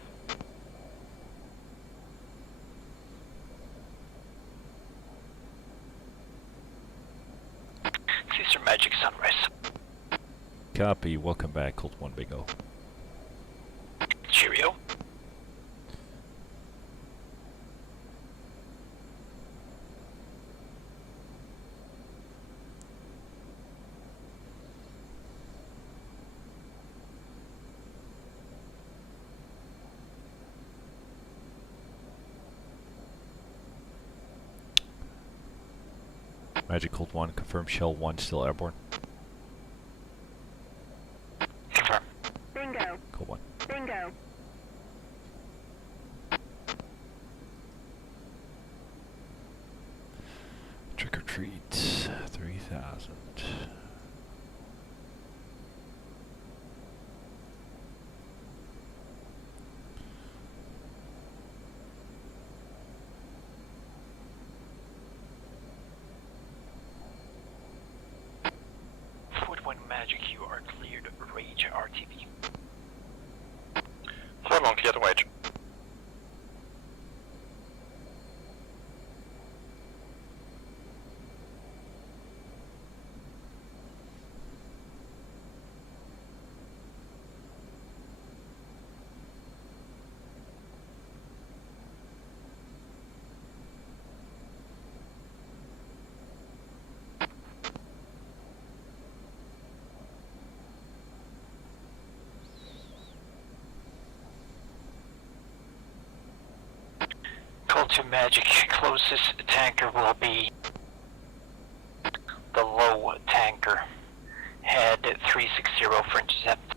Caesar Magic Sunrise. Copy, welcome back, Colt 1 Big O. Cheerio. Magic Colt 1, confirm Shell 1 still airborne. Confirm. Bingo. Colt 1. Bingo. Trick or treat, 3,000. Magic, you are cleared. Rage RTV. Fly long, clear the wage. Call to Magic. Closest tanker will be the low tanker. Head 360 for intercept.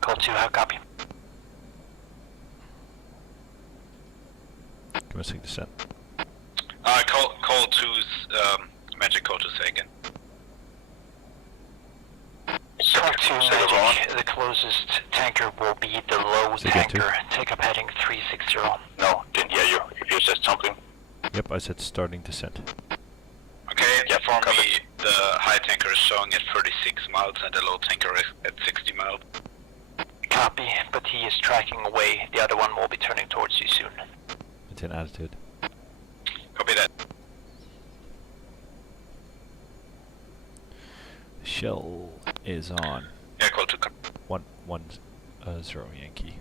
Call 2, how copy? Commencing descent. Call 2's magic code to say again. Call 2 Magic, the closest tanker will be the low tanker. Take up heading 360. No, didn't hear you. If you said something. Yep, I said starting descent. Okay, yeah, for me, the high tanker is showing at 36 miles and the low tanker is at 60 miles. Copy, but he is tracking away. The other one will be turning towards you soon. Maintain attitude. Copy that. Shell is on. Yeah, call 2. 110 Yankee.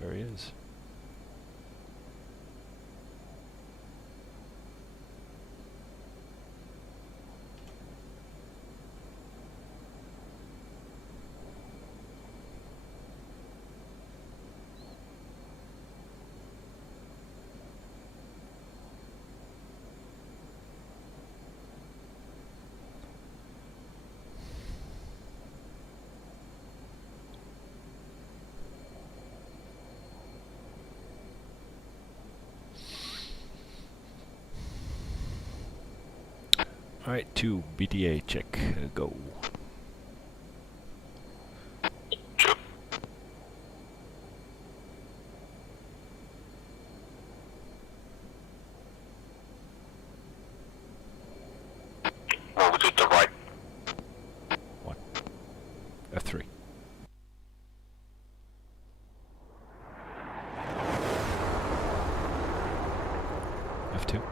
There he is. Alright, 2 BTA check, go. Move to the right. 1. F3. F2.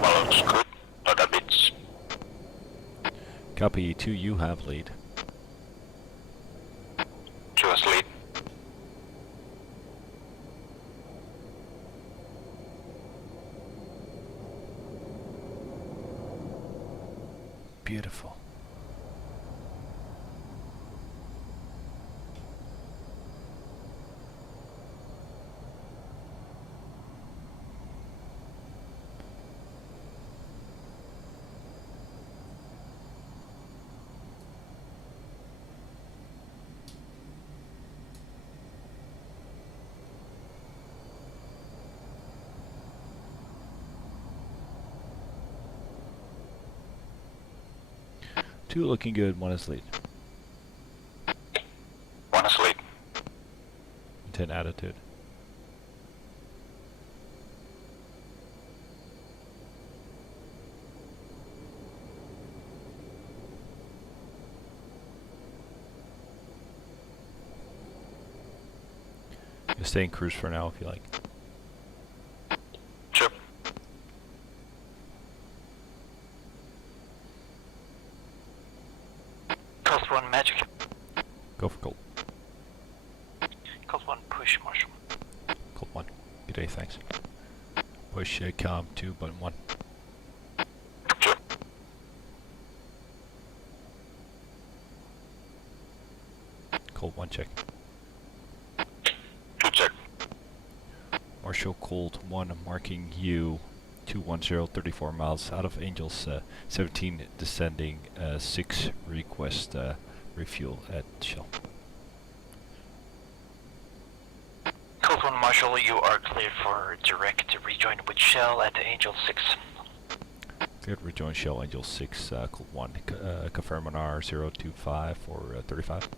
Balance good. Other bits. Copy 2, you have lead. 2 has lead. Beautiful. Two looking good, one is lead. 1 has lead. 10 attitude. You stay in cruise for now if you like. Sure. Coast 1 Magic. Go for Colt. Coast 1 Push Marshal. Colt 1. Good day, thanks. Push com 2, button 1. Sure. Colt 1 check. 2 check. Marshal Colt 1 marking you 210, 34 miles out of Angels 17 descending 6 request refuel at Shell. Coast 1 Marshal, you are cleared for direct rejoin with Shell at Angel 6. Good, rejoin Shell Angel 6, Colt 1. Confirm on R 025 for 35.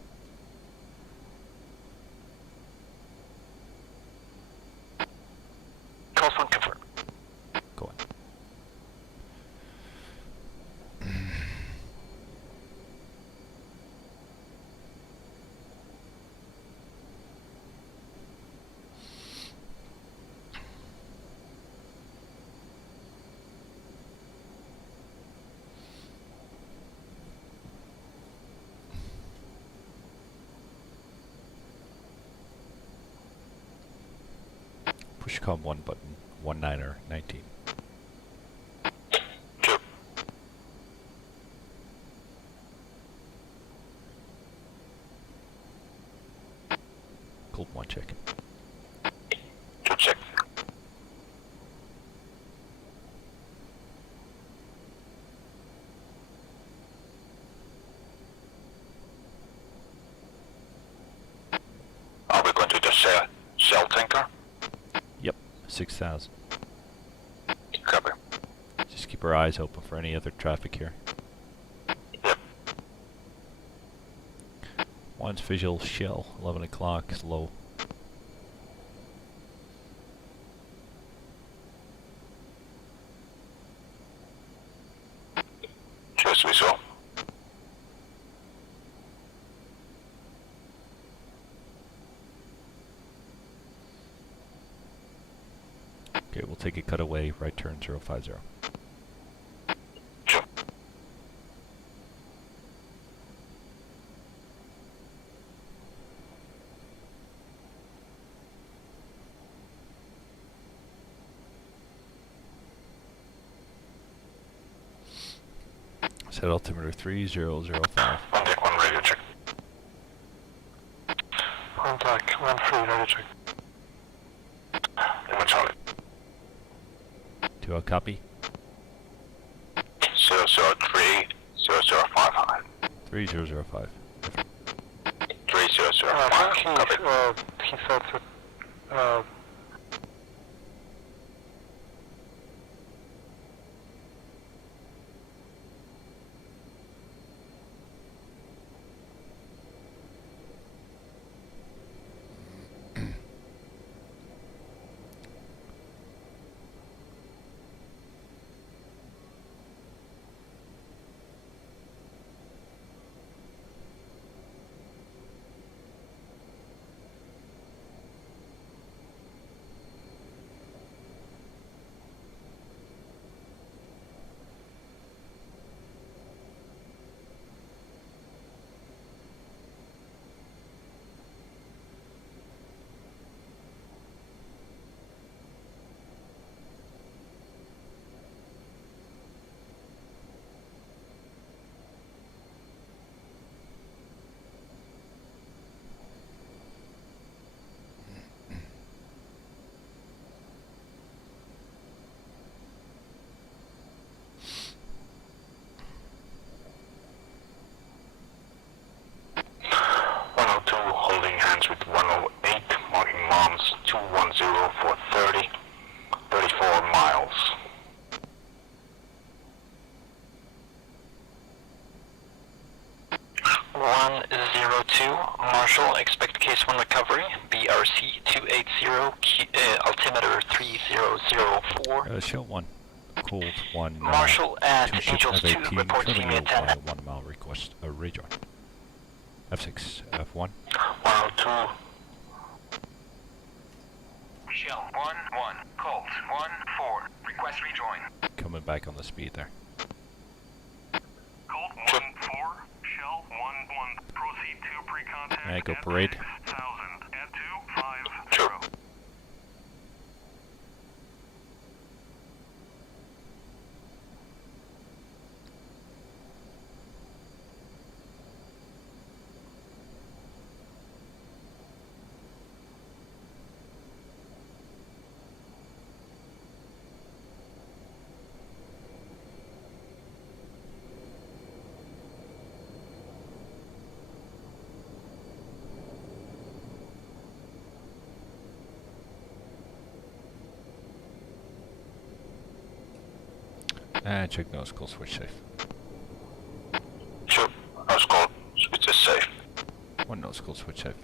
Push com 1 button, 19er 19. Sure. Cold 1 check. Sure, check. Are we going to the shell tanker? Yep, 6,000. Copy. Just keep our eyes open for any other traffic here. Yep. One's visual shell, 11 o'clock, low. Just visual. Okay, we'll take a cutaway, right turn 050. Sure. Set altimeter 3005. Contact 1 radio check. Contact 1-3, radio check. Lima Charlie. 2 out copy. 003 0055. 3005. 3005. I think Copy. he said that, Holding hands with 108, marking moms 210 for 30, 34 miles. Marshall, expect case 1 recovery, BRC 280, altimeter 3004. Shell 1, cold 1. Marshall at 2 Angels 2, F18, report turning me at 10. 1 mile request, rejoin. F6, F1. 102. Shell 1-1, Colt 1-4, request rejoin. Coming back on the speed there. Colt 1-4, Shell 1-1, proceed to pre-contact. Alright, go parade. 1000 at 250. Sure. And check nose call switch safe. Sure. Nose call switch is safe. 1 nose call switch safe.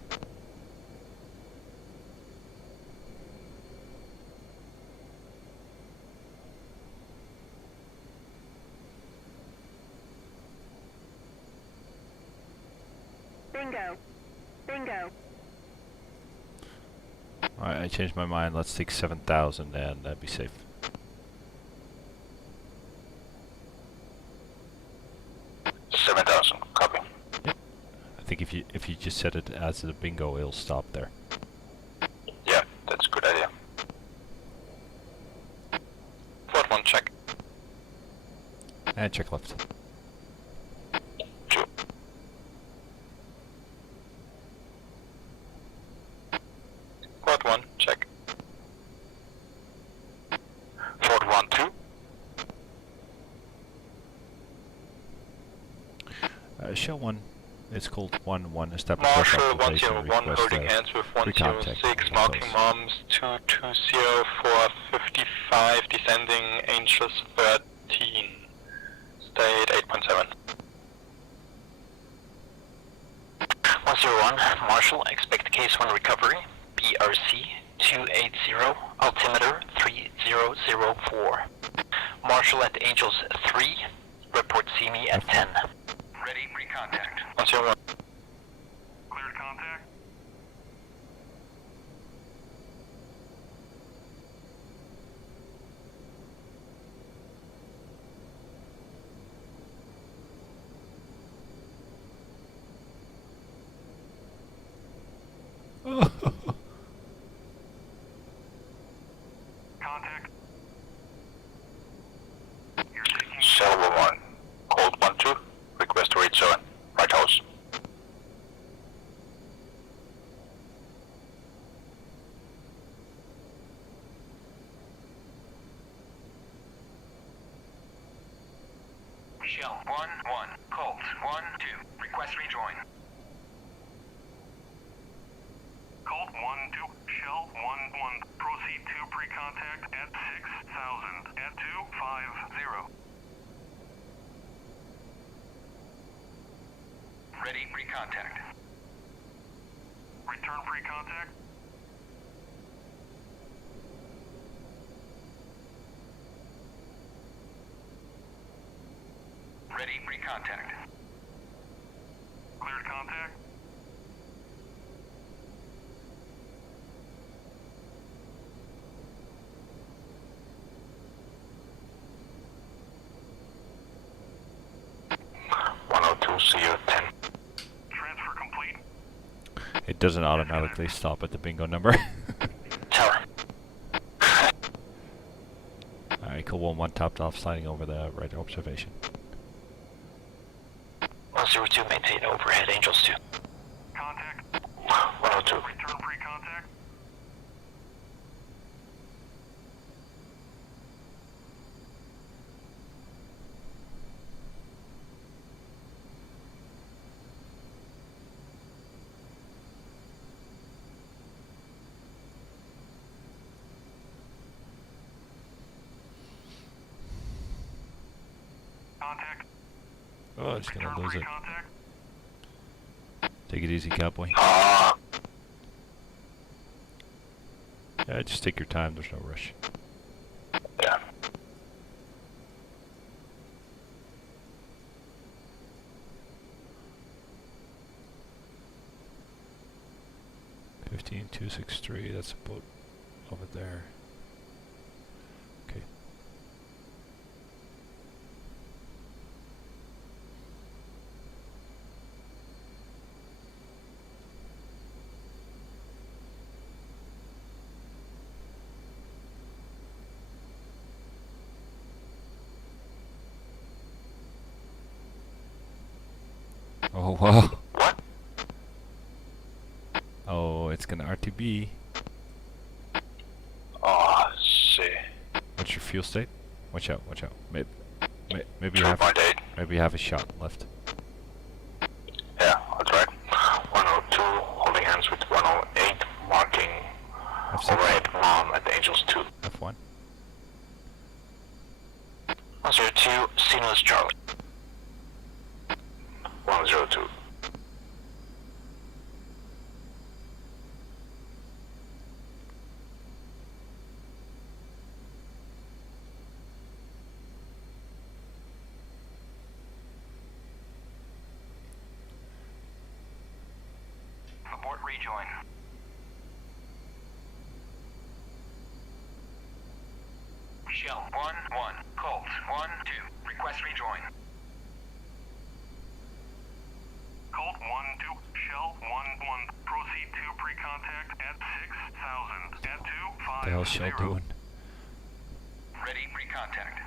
Bingo. Bingo. Alright, I changed my mind. Let's take 7,000 and that'd be safe. Copy. Yep. I think if you just set it as a bingo, it'll stop there. Yeah, that's a good idea. And check left. Quad 1, check. Ford 1, 2. Shell 1, it's called 1-1, establish Marshal observation, 101, request holding hands with 106, marking moms 220 for 55, descending Angels 13. State 8.7. 101, Marshal, expect case 1 recovery, BRC 280, altimeter 3004. Marshal at Angels 3, report see me at 10. Ready, pre-contact. 101. Cleared contact. Contact. Silver 1, cold 1, 2, request to reach 7, right house. Shell 1-1, Colt 1-2, request rejoin. Colt 1-2, Shell 1-1, proceed to pre-contact at 6,000 at 250. Ready, pre-contact. Return pre-contact. Ready, pre-contact. Cleared contact. See you at 10. Transfer complete. It doesn't automatically stop at the bingo number. Tower. Alright, cool. 1-1 topped off, sliding over the right observation. 102, maintain overhead, Angels 2. Contact. 102. Return pre-contact. Contact. Oh, it's gonna Return lose it. pre-contact. Take it easy, cowboy. Yeah, just take your time, there's no rush. Yeah. $15,263, that's a boat over there. Okay. Oh wow. What? Oh, it's gonna RTB. Oh, shit. What's your fuel state? Watch out, watch out. Maybe you have 2.8. maybe you have a shot left. Yeah, that's right. 102, holding hands with 108, marking F6. overhead mom at Angels 2. F1. 102, Sinus Charlie. 102. Abort rejoin. Shell 1-1, Colt 1-2, request rejoin. Colt 1-2, Shell 1-1, proceed to pre-contact at 6,000 at 250. What the hell's Shell doing? Ready, pre-contact.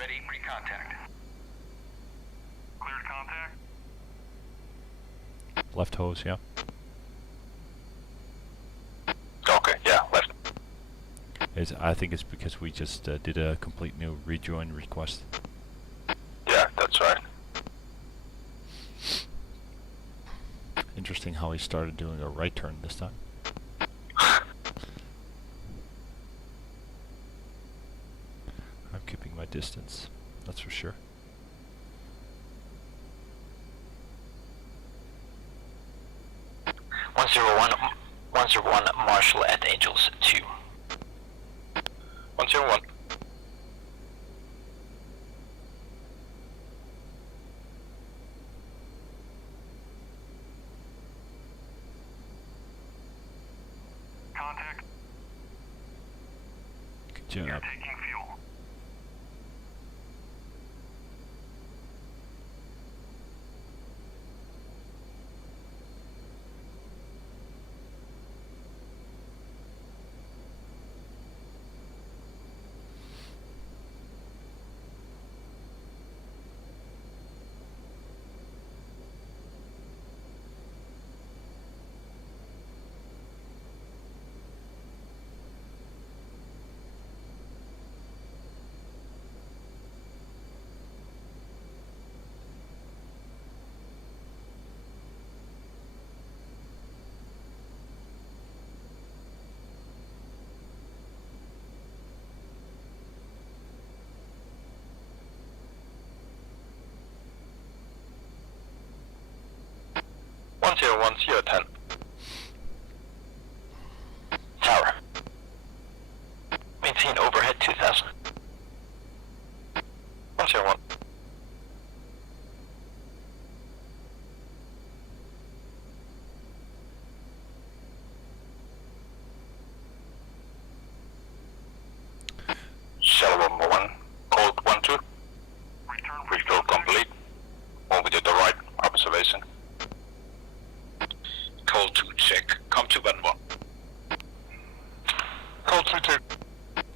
ready pre-contact. Cleared contact. Left hose, yeah. Okay, yeah, left. I think it's because we just did a complete new rejoin request. Yeah, that's right. Interesting how he started doing a right turn this time. I'm keeping my distance, that's for sure. One zero one Marshall at Angels 2. 101. Contact. Good job. You're taking fuel. One zero one zero 10. Tower. Maintain overhead 2000. 101. Shell 1, cold 1-2. Refill complete. Move with the right observation. Cold 2 check. Come to 1-1. Cold 2-2.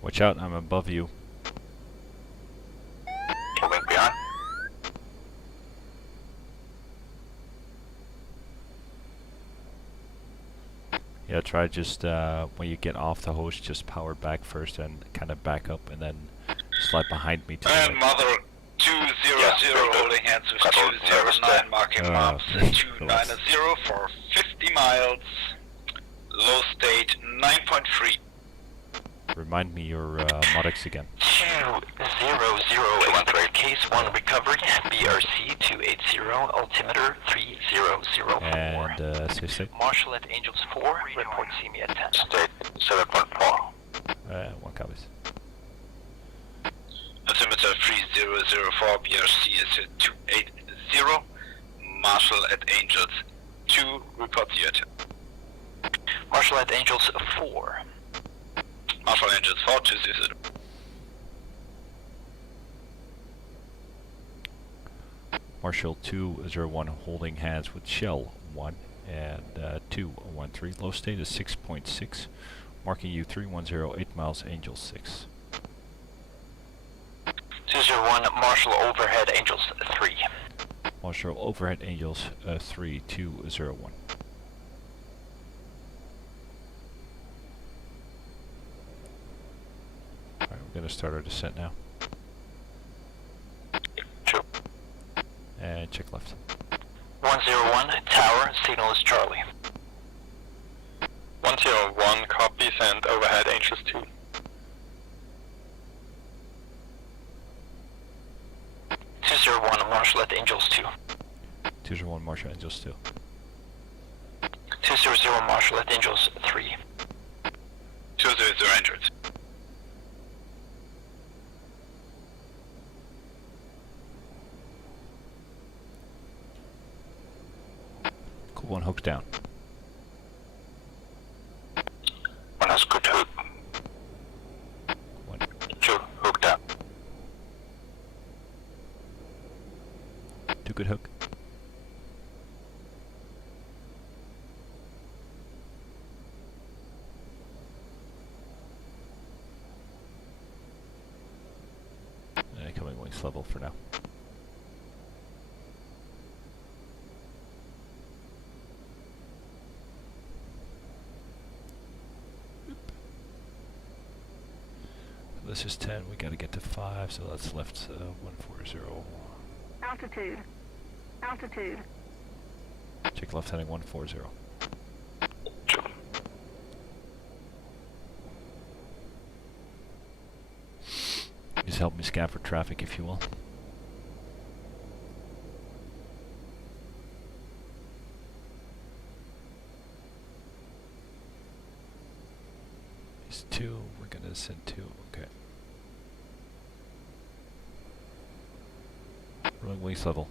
Watch out, I'm above you. Moving behind. Yeah, try just when you get off the hose, just power back first and kind of back up and then slide behind me to the And right. mother 200 holding hands with 209 marking maps and 290 for 50 miles. Low state 9.3. Remind me your modics again. 2008 case 1 recovery BRC 280 altimeter 3004. And say state. Marshall at Angels 4 report see me at 10. State 7.4. 1 copies. Altimeter 3004 BRC is at 280. Marshall at Angels 2 report you at 10. Marshall at Angels 4. Marshall Angels 4 200. Marshall 201 holding hands with Shell 1 and 213. Low state is 6.6. Marking you 310 8 miles Angel 6. 201 Marshall overhead Angels 3. Marshall overhead Angels 3201. Alright, we're gonna start our descent now. Sure. And check left. 101 Tower, signal is Charlie. 101 copies and overhead Angels 2. 201 Marshall at Angels 2. 201 Marshall Angels 2. 200 Marshall at Angels 3. 200 Angels. Cool, 1 hooks down. One has good hook. 1. 2 hook down. 2 good hook. Coming wings level for now. This is 10, we gotta get to 5, so that's left 140. Altitude. Altitude. Check left heading 140. Just help me scan for traffic if you will. It's 2, we're gonna send 2, okay. Rolling wings level.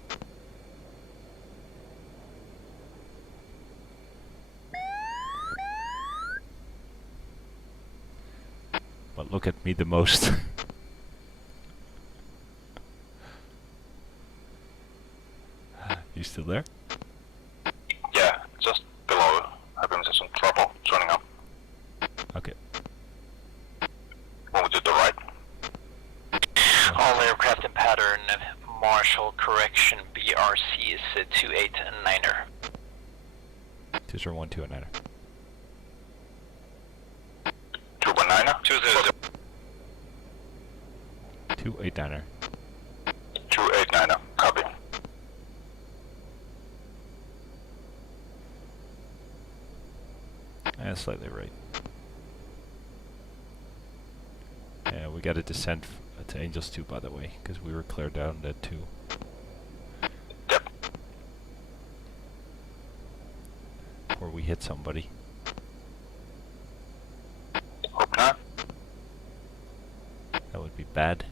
But look at me the most. You still there? Yeah, just below. I've been some trouble turning up. Okay. Move to the right. All aircraft in pattern, Marshall correction, BRC is 289er. 201, 209er. 219er? 289er. 289er, copy. And slightly right. Yeah, we got to descend to Angels 2, by the way, because we were cleared down at 2. Yep. Or we hit somebody. Hope not. That would be bad.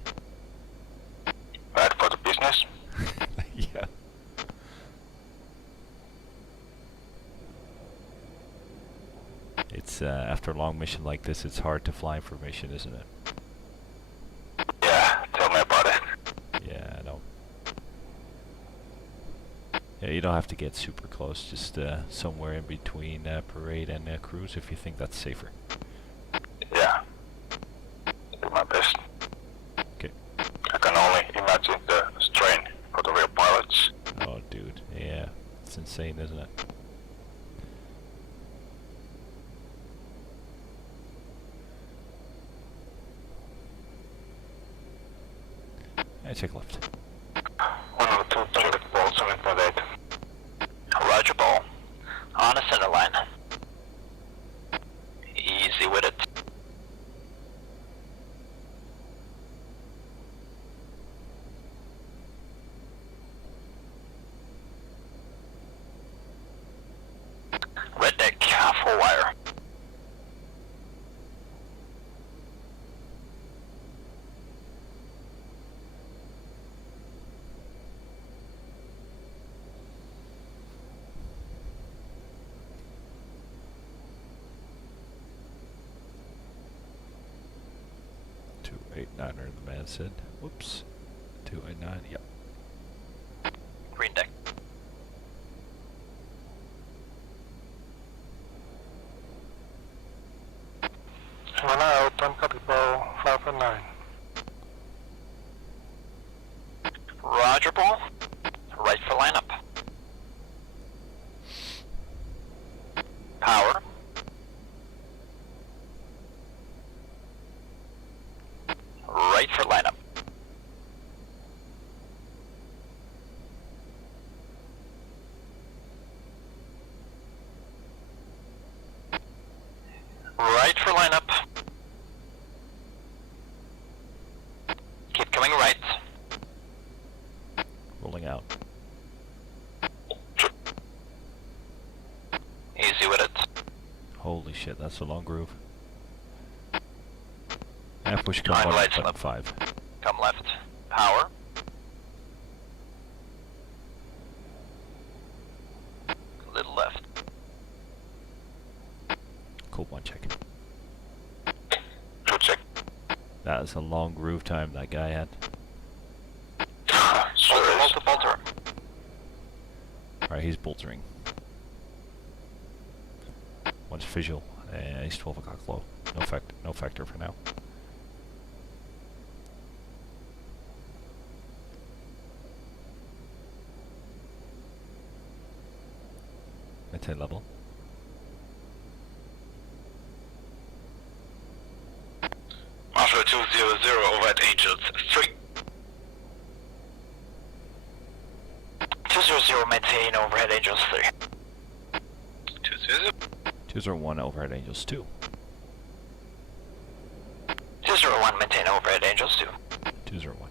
Bad for the business. Yeah. It's after a long mission like this, it's hard to fly information, isn't it? Yeah, tell me about it. Yeah, I know. Yeah, you don't have to get super close, just somewhere in between parade and cruise if you think that's safer. Yeah. Do my best. Okay. I can only imagine the strain for the real pilots. Oh, dude. Yeah. It's insane, isn't it? I check left. 102, target ball 7.8. Roger, ball. On a center line. Easy with it. Red deck, full wire. Two 289er, the man said. Whoops. 289, yep. Green deck. One out, I'm copy ball 519. Roger, ball. Right for lineup. Power. Right for lineup. Right for lineup. Keep coming right. Rolling out. Easy with it. Holy shit, that's a long groove. And push come Nine one, lights button left. 5. Come left. Power. Little left. Cool one check. Two check. That is a long groove time that guy had. Bolter, bolter. Alright, he's boltering. One's visual. He's 12 o'clock low. No, no factor for now. Maintain level. Marshal 200 overhead Angels 3. 200, maintain overhead Angels 3. 200. 201 overhead Angels 2. 201, maintain overhead Angels 2. 201.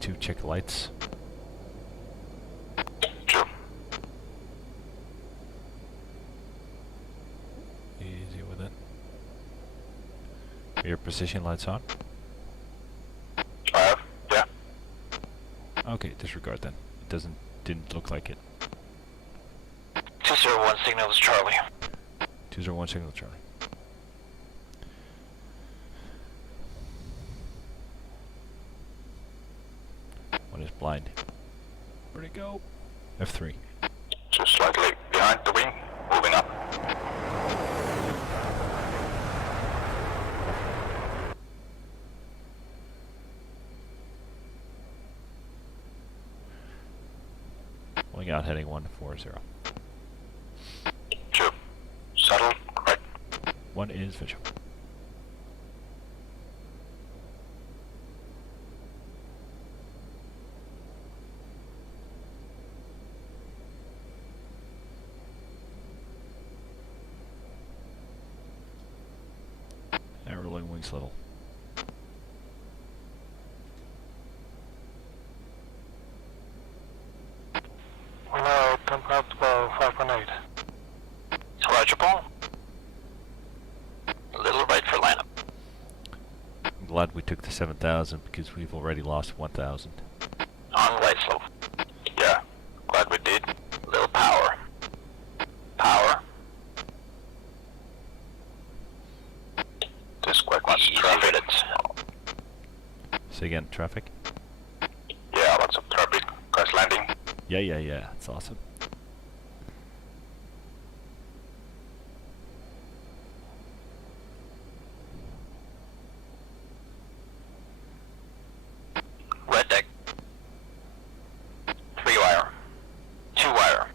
Two check lights. Sure. Easy with it. Are your precision lights on? Yeah. Okay, disregard then. It didn't look like it. 201, signals Charlie. 201 signal Charlie. One is blind. Where'd it go? F3. Just slightly behind the wing, moving up. Pulling out heading 140. Two. Settle, right. One is visual. Rolling wings level. We're now at 5.8. Roger, Paul. A little right for lineup. I'm glad we took the 7,000 because we've already lost 1,000. On right slope. Yeah, glad we did. A little power. Power. This quick one's traffic. Say again, traffic? Yeah, lots of traffic. Guys landing. Yeah, that's awesome. Red deck. 3 wire. 2 wire.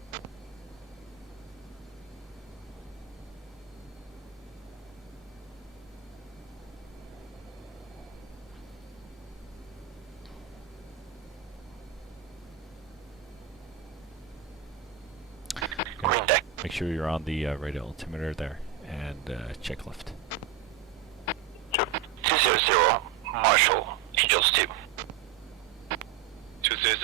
Green deck. Make sure you're on the radio altimeter there and check left. 200, Marshal, Angels 2. 200.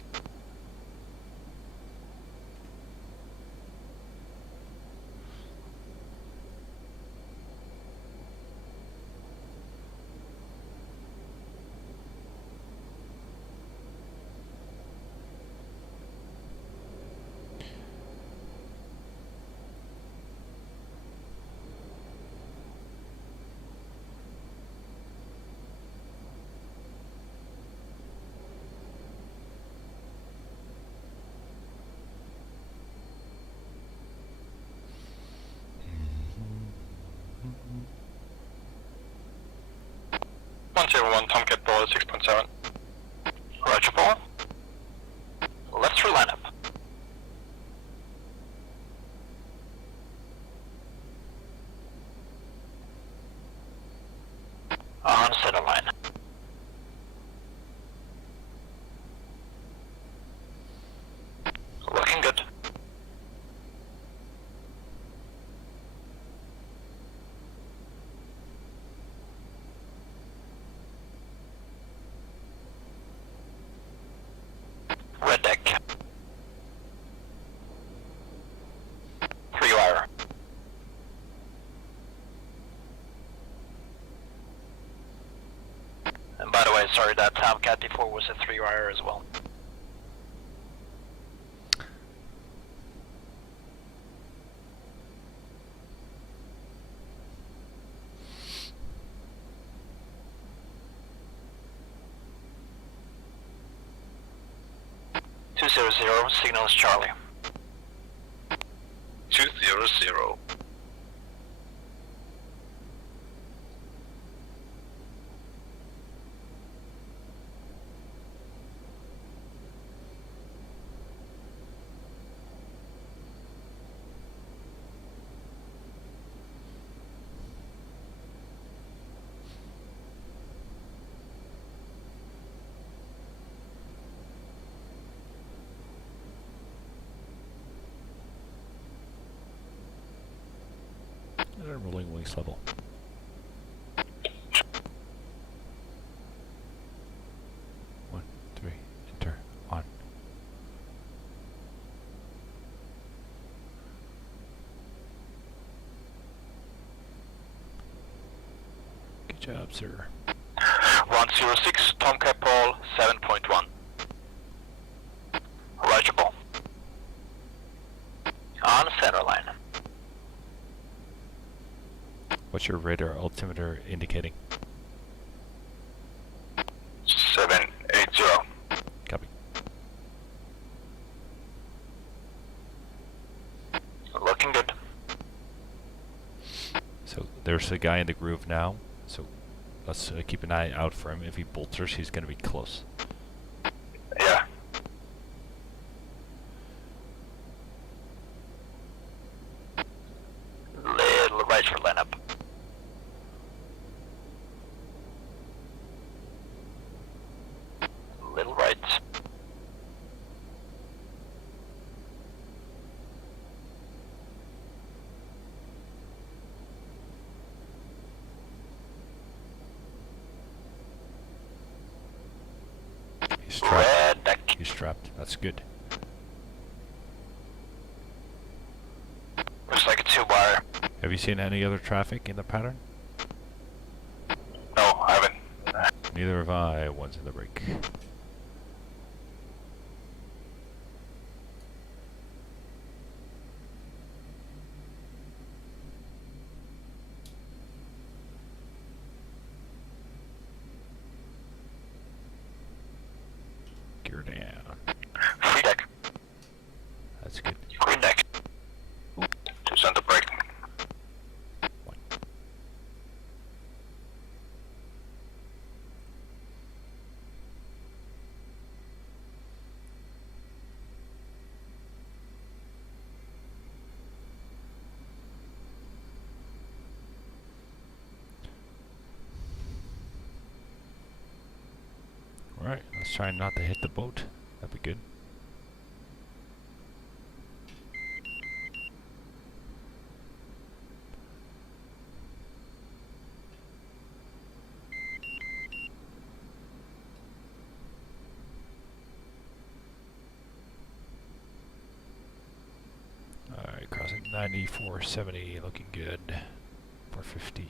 One Tomcat Ball 6.7. Roger, Paul. Left for lineup. On center line. Looking good. Red deck. 3 wire. And by the way, sorry, that Tomcat before was a 3 wire as well. 200, signals Charlie. 200. Rolling wings level. One, three, enter, on. Good job, sir. 106, Tomcat Paul, 7.1. Roger, Paul. On center line. What's your radar altimeter indicating? 780. Copy. Looking good. So there's a guy in the groove now. So let's keep an eye out for him. If he bolters, he's going to be close. Yeah. Little right for lineup. Little right. He's trapped. Red deck. He's trapped. That's good. Looks like a 2-wire. Have you seen any other traffic in the pattern? No, I haven't. Neither have I. One's in the break. Gear down. Free deck. That's good. Green deck. To center break. Alright, let's try not to hit the boat. That'd be good. Alright, crossing 9470, looking good. 450.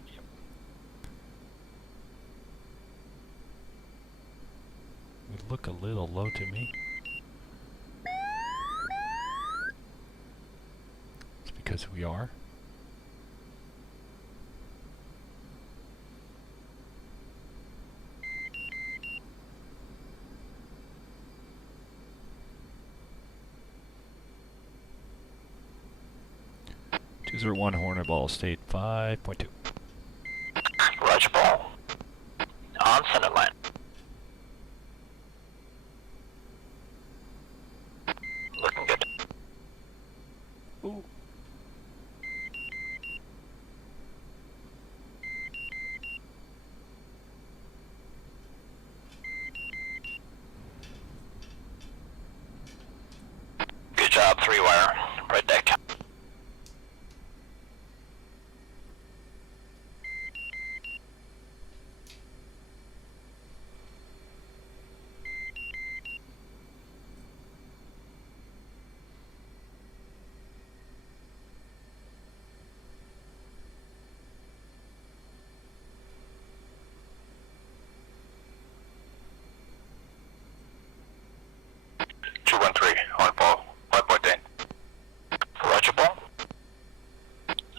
Would look a little low to me. It's because we are. One Hornball State 5.2. Roger, Paul. On center line. Looking good. Ooh. Good job, 3-wire. Right deck.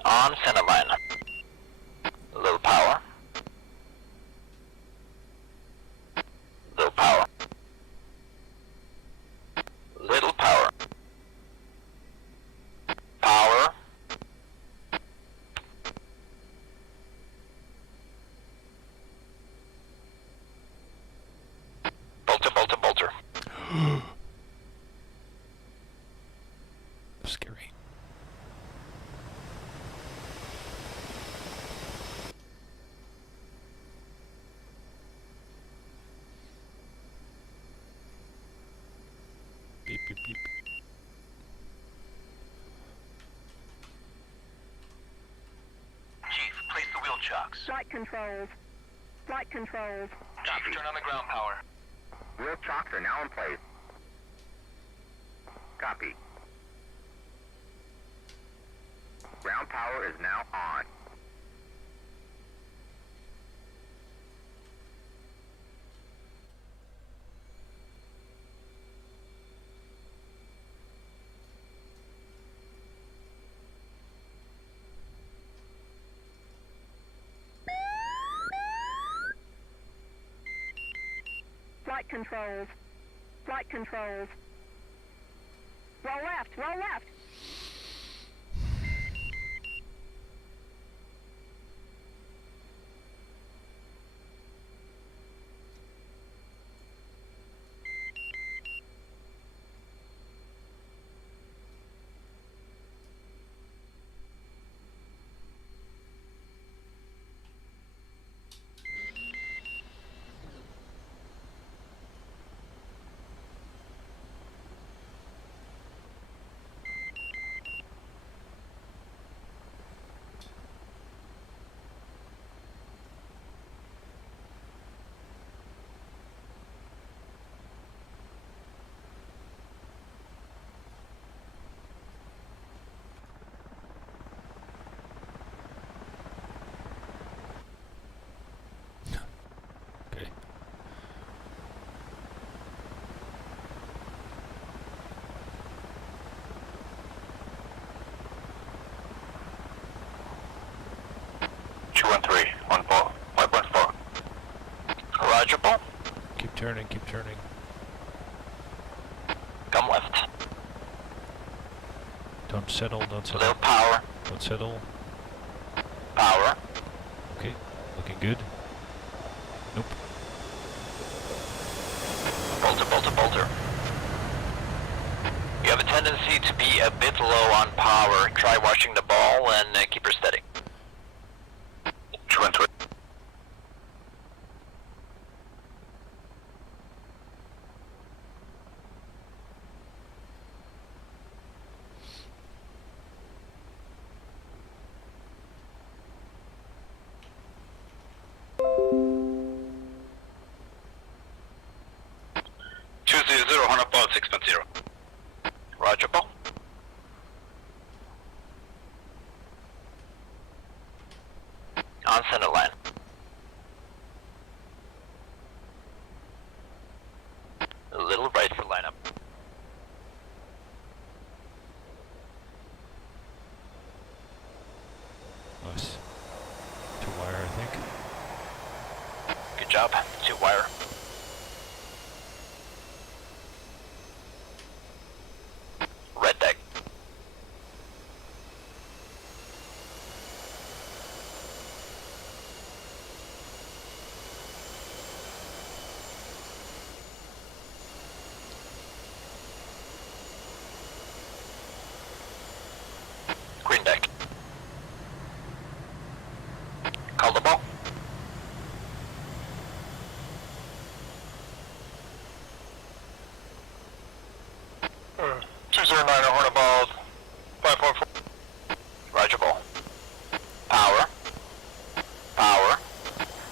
On center line. Little power. Little power. chocks. Flight controls. Flight controls. Copy. Turn on the ground power. Wheel chocks are now in place. Copy. Ground power is now on. Flight controls. Flight controls. Roll left. Roll left. Okay. Two and three on ball. 5.4. Roger, ball. Keep turning, keep turning. Come left. Don't settle, don't settle. Little power. Don't settle. Power. Okay, looking good. Nope. Bolter, bolter, bolter. You have a tendency to be a bit low on power. Try washing the ball and keep her steady. Two and three. Two zero zero, Honda ball 6.0. Roger, ball. On center line. A little right for lineup. Nice. Two wire, I think. Good job. Two wire. Red deck. Green deck. Call the ball. Uh, 209 Hornet ball, 5.4. Roger, ball. Power. Power.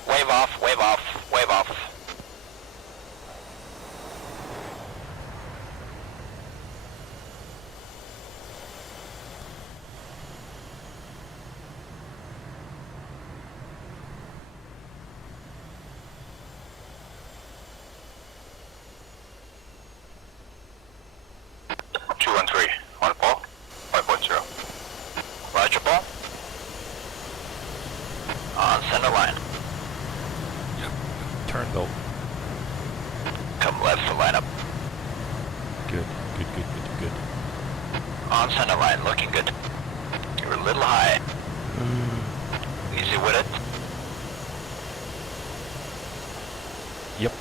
Wave off, wave off, wave off. Two and three. On ball. 5.0. Roger, ball. On center line. Turn though. Come left for lineup. Good, good, good, good, good. On center line, looking good. You're a little high. Easy with it. Yep,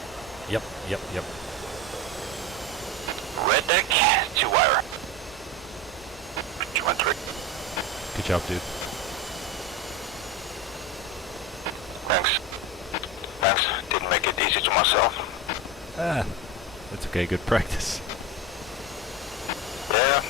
yep, yep, yep. Red deck, two wire. Two and three. Good job, dude. Thanks. Thanks. Didn't make it easy to myself. Ah, that's okay, good practice. Yeah.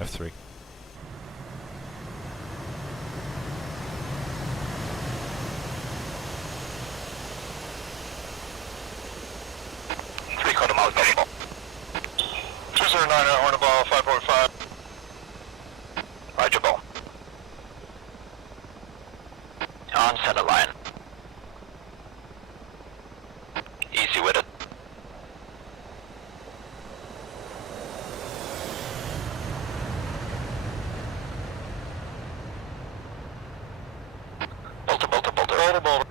F3. Three-quarter mile double. 209 at Hornball, 5.5. Roger, ball. On center line. Easy with it. Bolter, bolter, bolter. Bolter, bolter.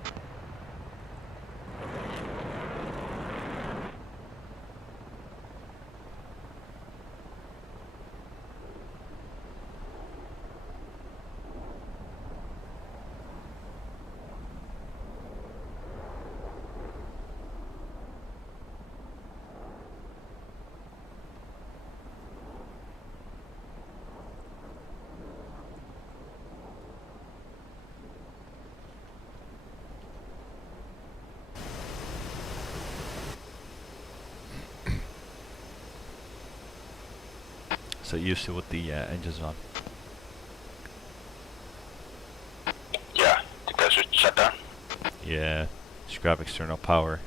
So used to with the engines on. Yeah, the pressure shut down. Yeah, just grab external power.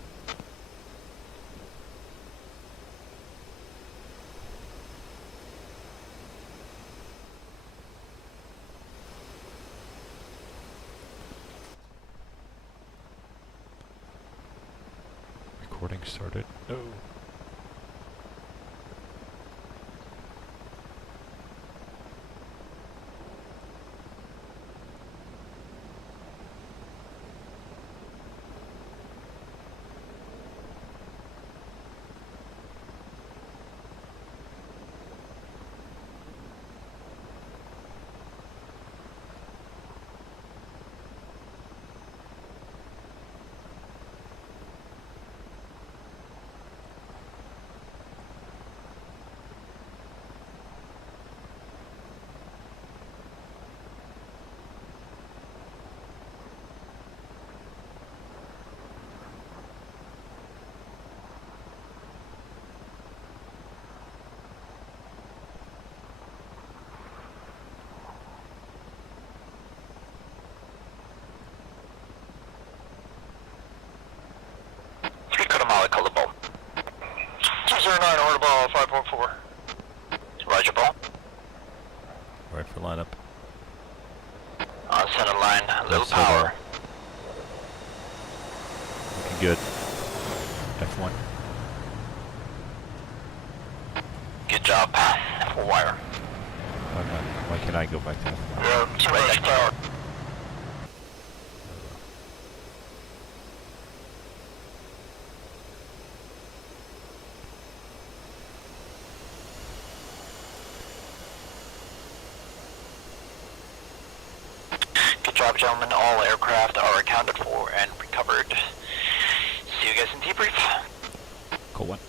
Recording started. Oh. Three-quarter mile color ball. 209 Hornball, 5.4. Roger, ball. Right for lineup. On center line, a little Left power. Looking good. F1. Good job. Full wire. Why can't I go back there? Yeah, too much power. Good job, gentlemen. All aircraft are accounted for and recovered. See you guys in debrief. Cool one.